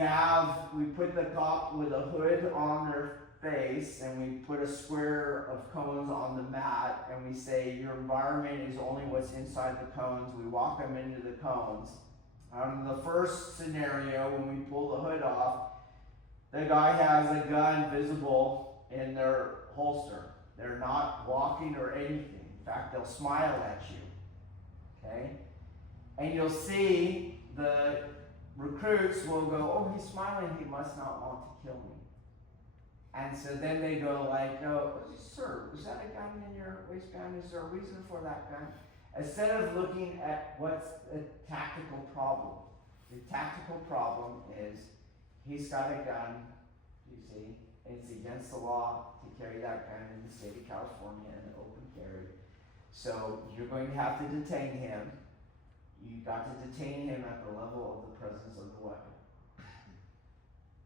put the cop with a hood on their face and we put a square of cones on the mat and we say your environment is only what's inside the cones. We walk them into the cones. In the first scenario, when we pull the hood off, the guy has a gun visible in their holster. They're not walking or anything. In fact, they'll smile at you. Okay? And you'll see the recruits will go, oh, he's smiling, he must not want to kill me. And so then they go like, oh, sir, is that a gun in your waistband? Is there a reason for that gun? Instead of looking at what's the tactical problem. The tactical problem is he's got a gun, you see, and it's against the law to carry that gun in the state of California in an open carry. So you're going to have to detain him. You've got to detain him at the level of the presence of the weapon.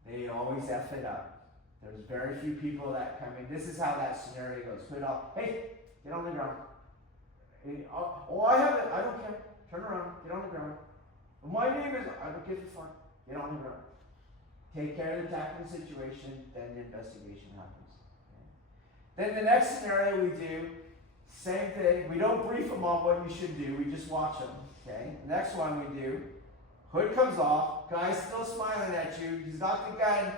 They always F it up. There's very few people that come in. This is how that scenario goes. Put off, hey, get on the ground. Oh, I have it. I don't care. Turn around. Get on the ground. My name is, I don't give a fuck. Get on the ground. Take care of the tactical situation, then the investigation happens. Okay. Then the next scenario we do, same thing. We don't brief them on what you should do. We just watch them. Okay. The next one we do, hood comes off, guy's still smiling at you, he's got the gun,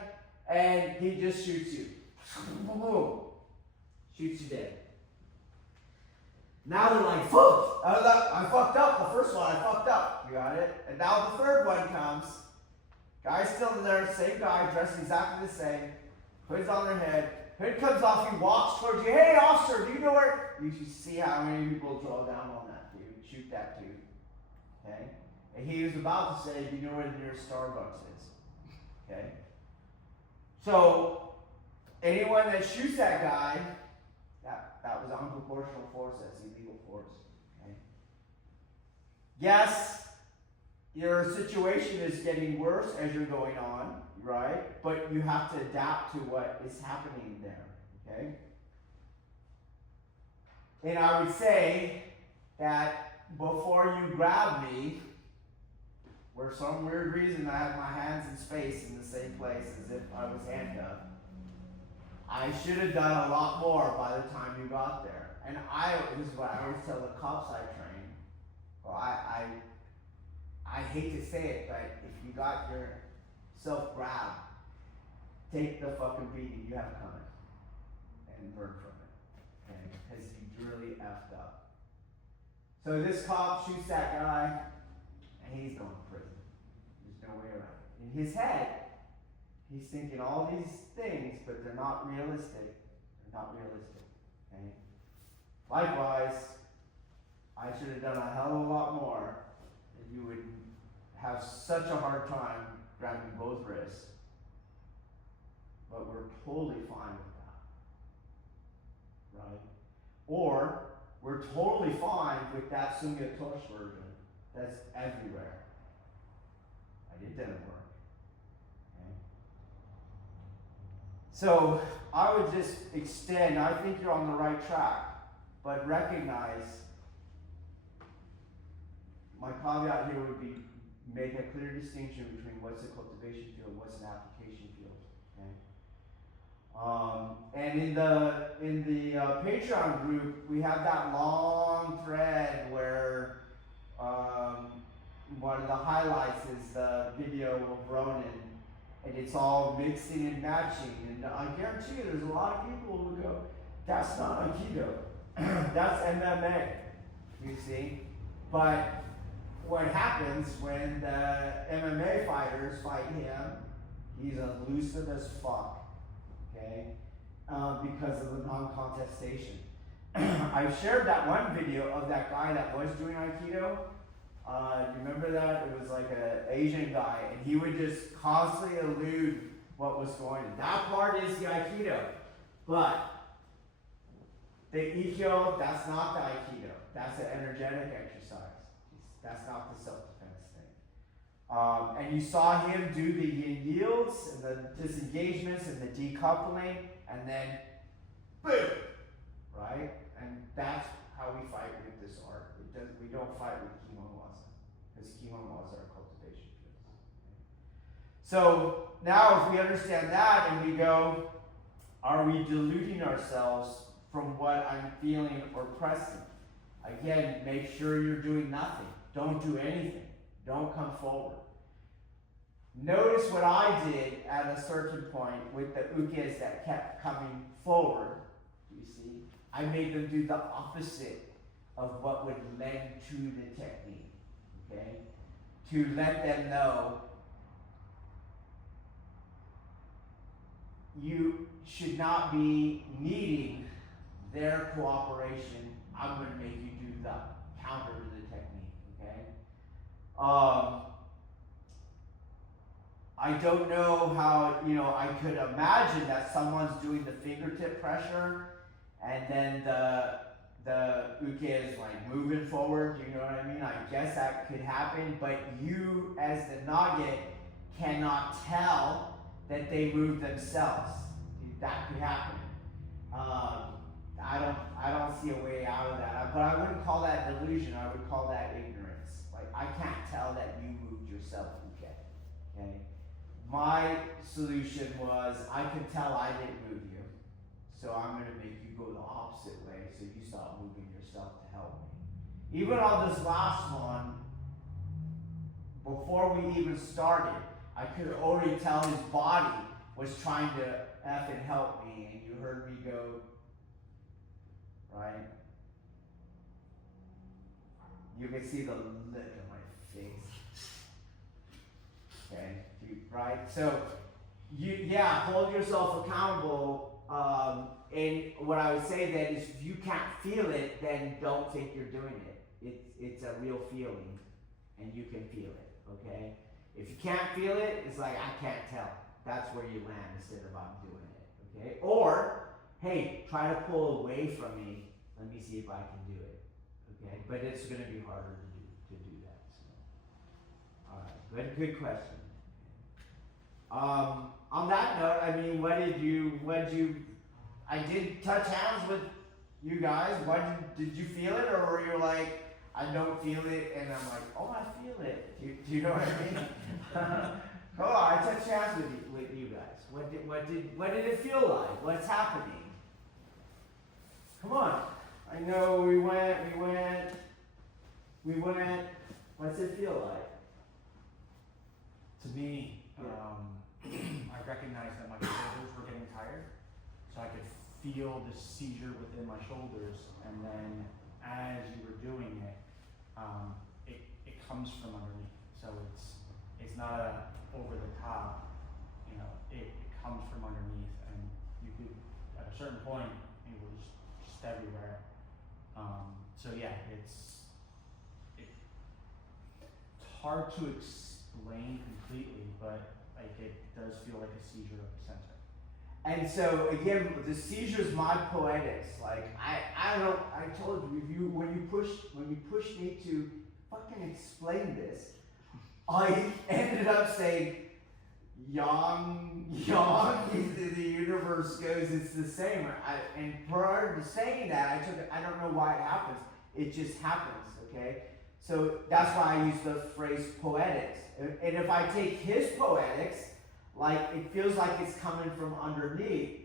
and he just shoots you. Boom. Shoots you dead. Now they're like, fuck! I fucked up. The first one, I fucked up. You got it? And now the third one comes. Guy's still there, same guy, dressed exactly the same. Hood's on their head. Hood comes off, he walks towards you. Hey, officer, do you know where? You should see how many people draw down on that dude, shoot that dude. Okay? And he was about to say, do you know where the nearest Starbucks is? Okay? So, anyone that shoots that guy, that was unproportional force, that's illegal force. Okay? Yes, your situation is getting worse as you're going on, right? But you have to adapt to what is happening there. Okay? And I would say that before you grab me, for some weird reason I had my hands in space in the same place as if I was handcuffed, I should have done a lot more by the time you got there. And this is what I always tell the cops I train. Well, I hate to say it, but if you got yourself grabbed, take the fucking beating you have coming and learn from it. Okay? Because you really effed up. So this cop shoots that guy, and he's going to prison. There's no way around it. In his head, he's thinking all these things, but they're not realistic. They're not realistic. Okay? Likewise, I should have done a hell of a lot more, and you would have such a hard time grabbing both wrists. But we're totally fine with that, right? Or we're totally fine with that Sunga Tosh version that's everywhere. It didn't work. Okay? So I would just extend, I think you're on the right track, but recognize my caveat here would be make a clear distinction between what's a cultivation field and what's an application field. Okay? And in the Patreon group, we have that long thread where one of the highlights is the video of Ronin, and it's all mixing and matching. And I guarantee you, there's a lot of people who go, "That's not Aikido, that's MMA." You see, but what happens when the MMA fighters fight him? He's elusive as fuck. Okay, because of the non-contestation. I've shared that one video of that guy that was doing Aikido. Do you remember that? It was like an Asian guy, and he would just constantly elude what was going on. That part is the Aikido. But the Ikkyo, that's not the Aikido. That's an energetic exercise. That's not the self-defense thing. And you saw him do the yin yields, and the disengagements, and the decoupling, and then boom! Right? And that's how we fight with this art. We don't fight with Kimon-waza, because Kimon-waza are cultivation fields. So now if we understand that and we go, are we deluding ourselves from what I'm feeling or pressing? Again, make sure you're doing nothing. Don't do anything. Don't come forward. Notice what I did at a certain point with the ukes that kept coming forward. You see? I made them do the opposite of what would lend to the technique, okay? To let them know you should not be needing their cooperation. I'm going to make you do the counter to the technique, okay? I don't know how, I could imagine that someone's doing the fingertip pressure and then the uke is like moving forward, you know what I mean? I guess that could happen, but you as the nage cannot tell that they move themselves. That could happen. I don't see a way out of that, but I wouldn't call that delusion. I would call that ignorance. Like, I can't tell that you moved yourself, okay? My solution was, I could tell I didn't move you, so I'm going to make you go the opposite way so you stop moving yourself to help me. Even on this last one, before we even started, I could already tell his body was trying to effing help me, and you heard me go, right? You can see the look on my face. Okay, right? So, hold yourself accountable. And what I would say then is, if you can't feel it, then don't think you're doing it. It's a real feeling, and you can feel it. Okay? If you can't feel it, it's like, I can't tell. That's where you land instead of I'm doing it. Okay? Or, hey, try to pull away from me. Let me see if I can do it. Okay? But it's going to be harder to do that. So. All right. Good question. On that note, I mean, I did touch hands with you guys. Did you feel it, or were you like, I don't feel it, and I'm like, oh, I feel it. Do you know what I mean? Come on, I touched hands with you guys. What did it feel like? What's happening? Come on. I know we went. What's it feel like? To me, I recognized that my shoulders were getting tired, so I could feel the seizure within my shoulders, and then as you were doing it, it comes from underneath. So it's not over the top, it comes from underneath, and you could, at a certain point, it was just everywhere. So yeah, it's hard to explain completely, but like it does feel like a seizure of the center. And so again, the seizure's my poetics. Like I don't. I told you, when you pushed me to fucking explain this, I ended up saying, yang, the universe goes, it's the same. And prior to saying that, I don't know why it happens. It just happens, okay? So that's why I use the phrase poetics. And if I take his poetics, like it feels like it's coming from underneath,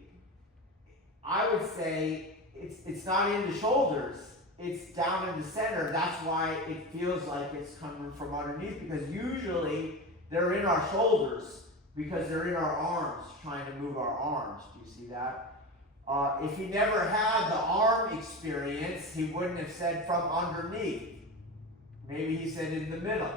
I would say it's not in the shoulders, it's down in the center. That's why it feels like it's coming from underneath, because usually they're in our shoulders because they're in our arms, trying to move our arms. Do you see that? If he never had the arm experience, he wouldn't have said from underneath. Maybe he said in the middle.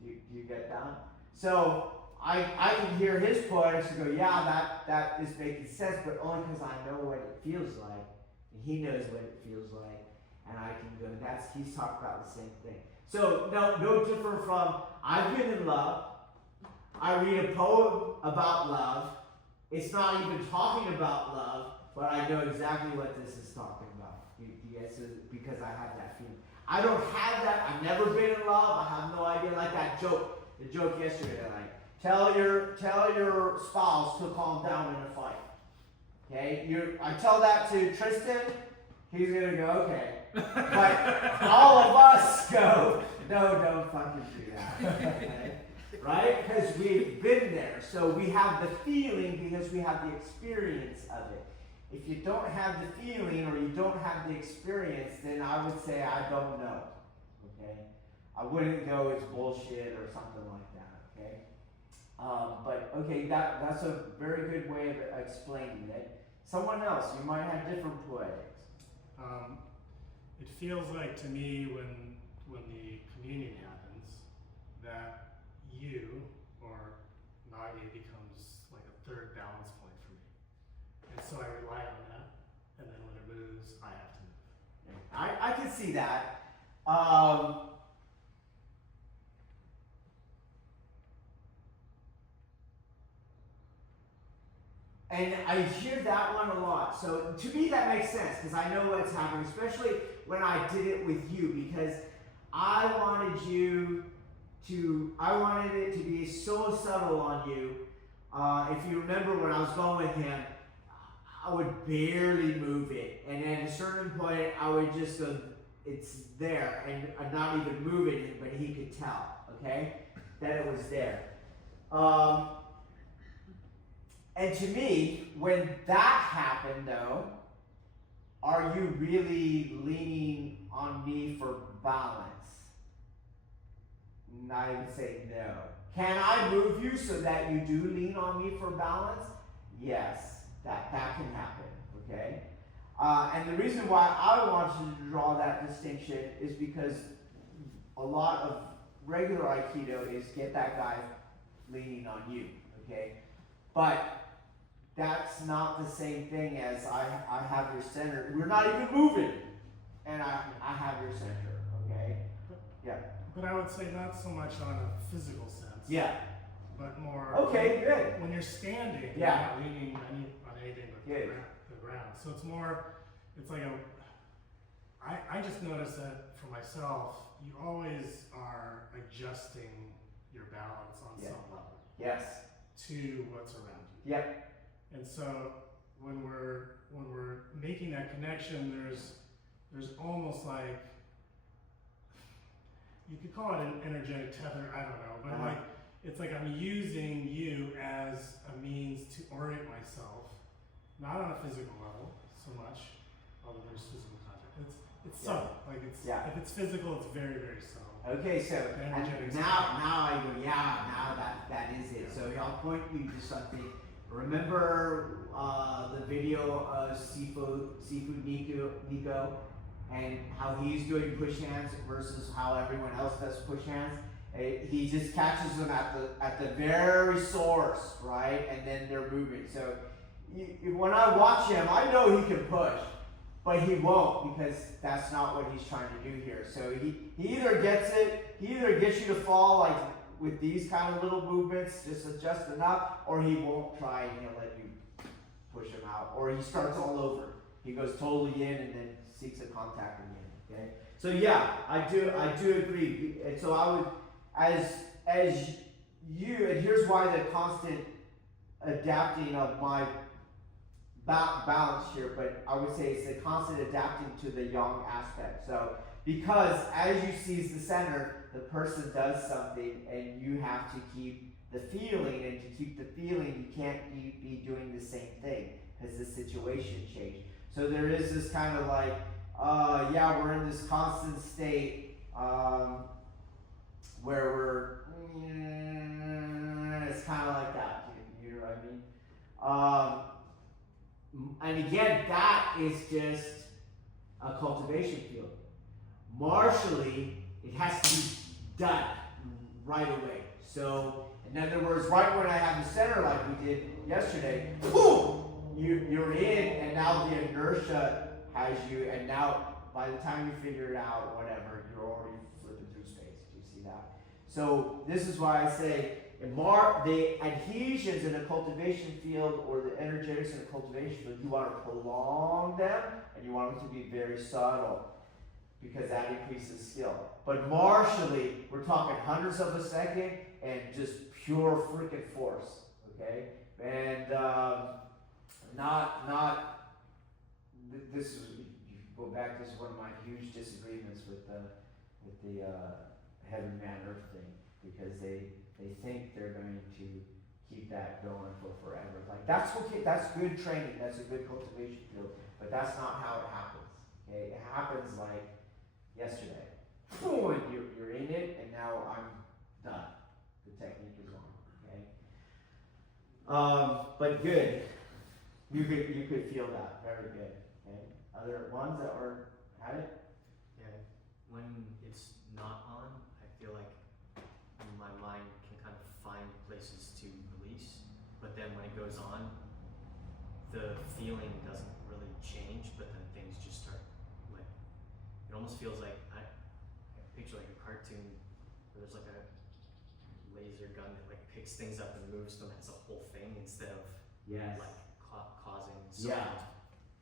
Do you get that? So I can hear his poetics and go, yeah, that is making sense, but only because I know what it feels like, and he knows what it feels like, and I can go, he's talking about the same thing. So no different from, I've been in love, I read a poem about love, it's not even talking about love, but I know exactly what this is talking about. Yes, because I have that feeling. I don't have that, I've never been in love, I have no idea, like that joke, the joke yesterday, like, tell your spouse to calm down in a fight. Okay? I tell that to Tristan, he's gonna go, okay. But all of us go, no, don't fucking do that. Okay? Right? Because we've been there. So we have the feeling because we have the experience of it. If you don't have the feeling or you don't have the experience, then I would say I don't know. Okay? I wouldn't go, it's bullshit or something like that. Okay? But okay, that's a very good way of explaining it. Someone else, you might have different poetics. It feels like to me when the communion happens that you or Nagi becomes like a third balance point for me, and so I rely on that. And then when it moves, I have to move. I can see that. And I hear that one a lot. So to me that makes sense because I know what's happening, especially when I did it with you, because I wanted it to be so subtle on you. If you remember when I was going with him, I would barely move it. And at a certain point I would just go, it's there, and I'm not even moving it, but he could tell, okay, that it was there. And to me, when that happened, though, are you really leaning on me for balance? And I would say no. Can I move you so that you do lean on me for balance? Yes, that can happen, okay? And the reason why I wanted to draw that distinction is because a lot of regular Aikido is get that guy leaning on you, okay? But that's not the same thing as I have your center. We're not even moving, and I have your center, okay? Yeah. But I would say not so much on a physical sense. Yeah. But more. Okay, good. When you're standing, Yeah. you're not leaning on anything but the ground. So it's more. It's like I just noticed that for myself, you always are adjusting your balance on some level. Yes. To what's around you. Yep. And so when we're making that connection, there's almost like, you could call it an energetic tether, I don't know, but like it's like I'm using you as a means to orient myself, not on a physical level so much, although there's physical contact. It's subtle, like if it's physical, it's very, very subtle. Okay, so and now I go, now that is it. So I'll point you to something. Remember the video of Seafood Nico and how he's doing push hands versus how everyone else does push hands? He just catches them at the very source, right? And then they're moving. So when I watch him, I know he can push. but he won't, because that's not what he's trying to do here. So he either gets it, he either gets you to fall like with these kind of little movements, just enough, or he won't try and he'll let you push him out, or he starts all over. He goes totally in and then seeks a contact again. Okay. So yeah, I do agree. And so I would, as you, and here's why the constant adapting of my balance here, but I would say it's the constant adapting to the yang aspect. So because as you seize the center, the person does something and you have to keep the feeling, and to keep the feeling you can't be doing the same thing because the situation changed. So there is this kind of like, yeah, we're in this constant state where we're, it's kind of like that, you know what I mean? And again, that is just a cultivation field. Martially, it has to be done right away. So, in other words, right when I have the center like we did yesterday, boom, you're in, and now the inertia has you, and now by the time you figure it out, whatever, you're already flipping through space. Do you see that? So this is why I say the adhesions in a cultivation field, or the energetics in a cultivation field, you want to prolong them, and you want them to be very subtle, because that increases skill. But martially, we're talking hundredths of a second and just pure freaking force, okay? And this is, you go back, this is one of my huge disagreements with the heaven, man, earth thing, because they think they're going to keep that going for forever. Like, that's okay, that's good training, that's a good cultivation field, but that's not how it happens, okay? It happens like yesterday. Boom, you're in it, and now I'm done. The technique is on, okay? But good. You could feel that. Very good. Okay? Other ones that were had it? Yeah. When it's not on, I feel like my mind can kind of find places to release. But then when it goes on, the feeling doesn't really change, but then things just start like, it almost feels like I picture like a cartoon where there's like a laser gun that like picks things up and moves them as a whole thing instead of Yes. like causing Yeah. something.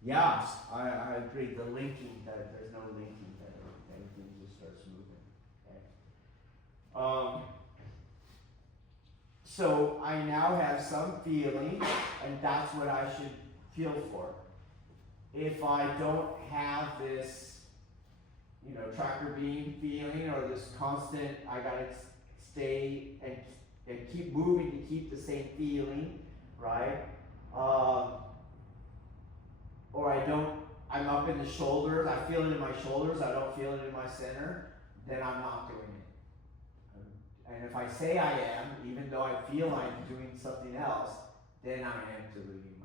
Yeah, I agree. The linking, that there's no linking, that everything just starts moving. Okay. So I now have some feeling, and that's what I should feel for. If I don't have this, tracker beam feeling, or this constant, I gotta stay and keep moving to keep the same feeling, right? Or I'm up in the shoulders, I feel it in my shoulders, I don't feel it in my center, then I'm not doing it. And if I say I am, even though I feel I'm doing something else, then I am deluding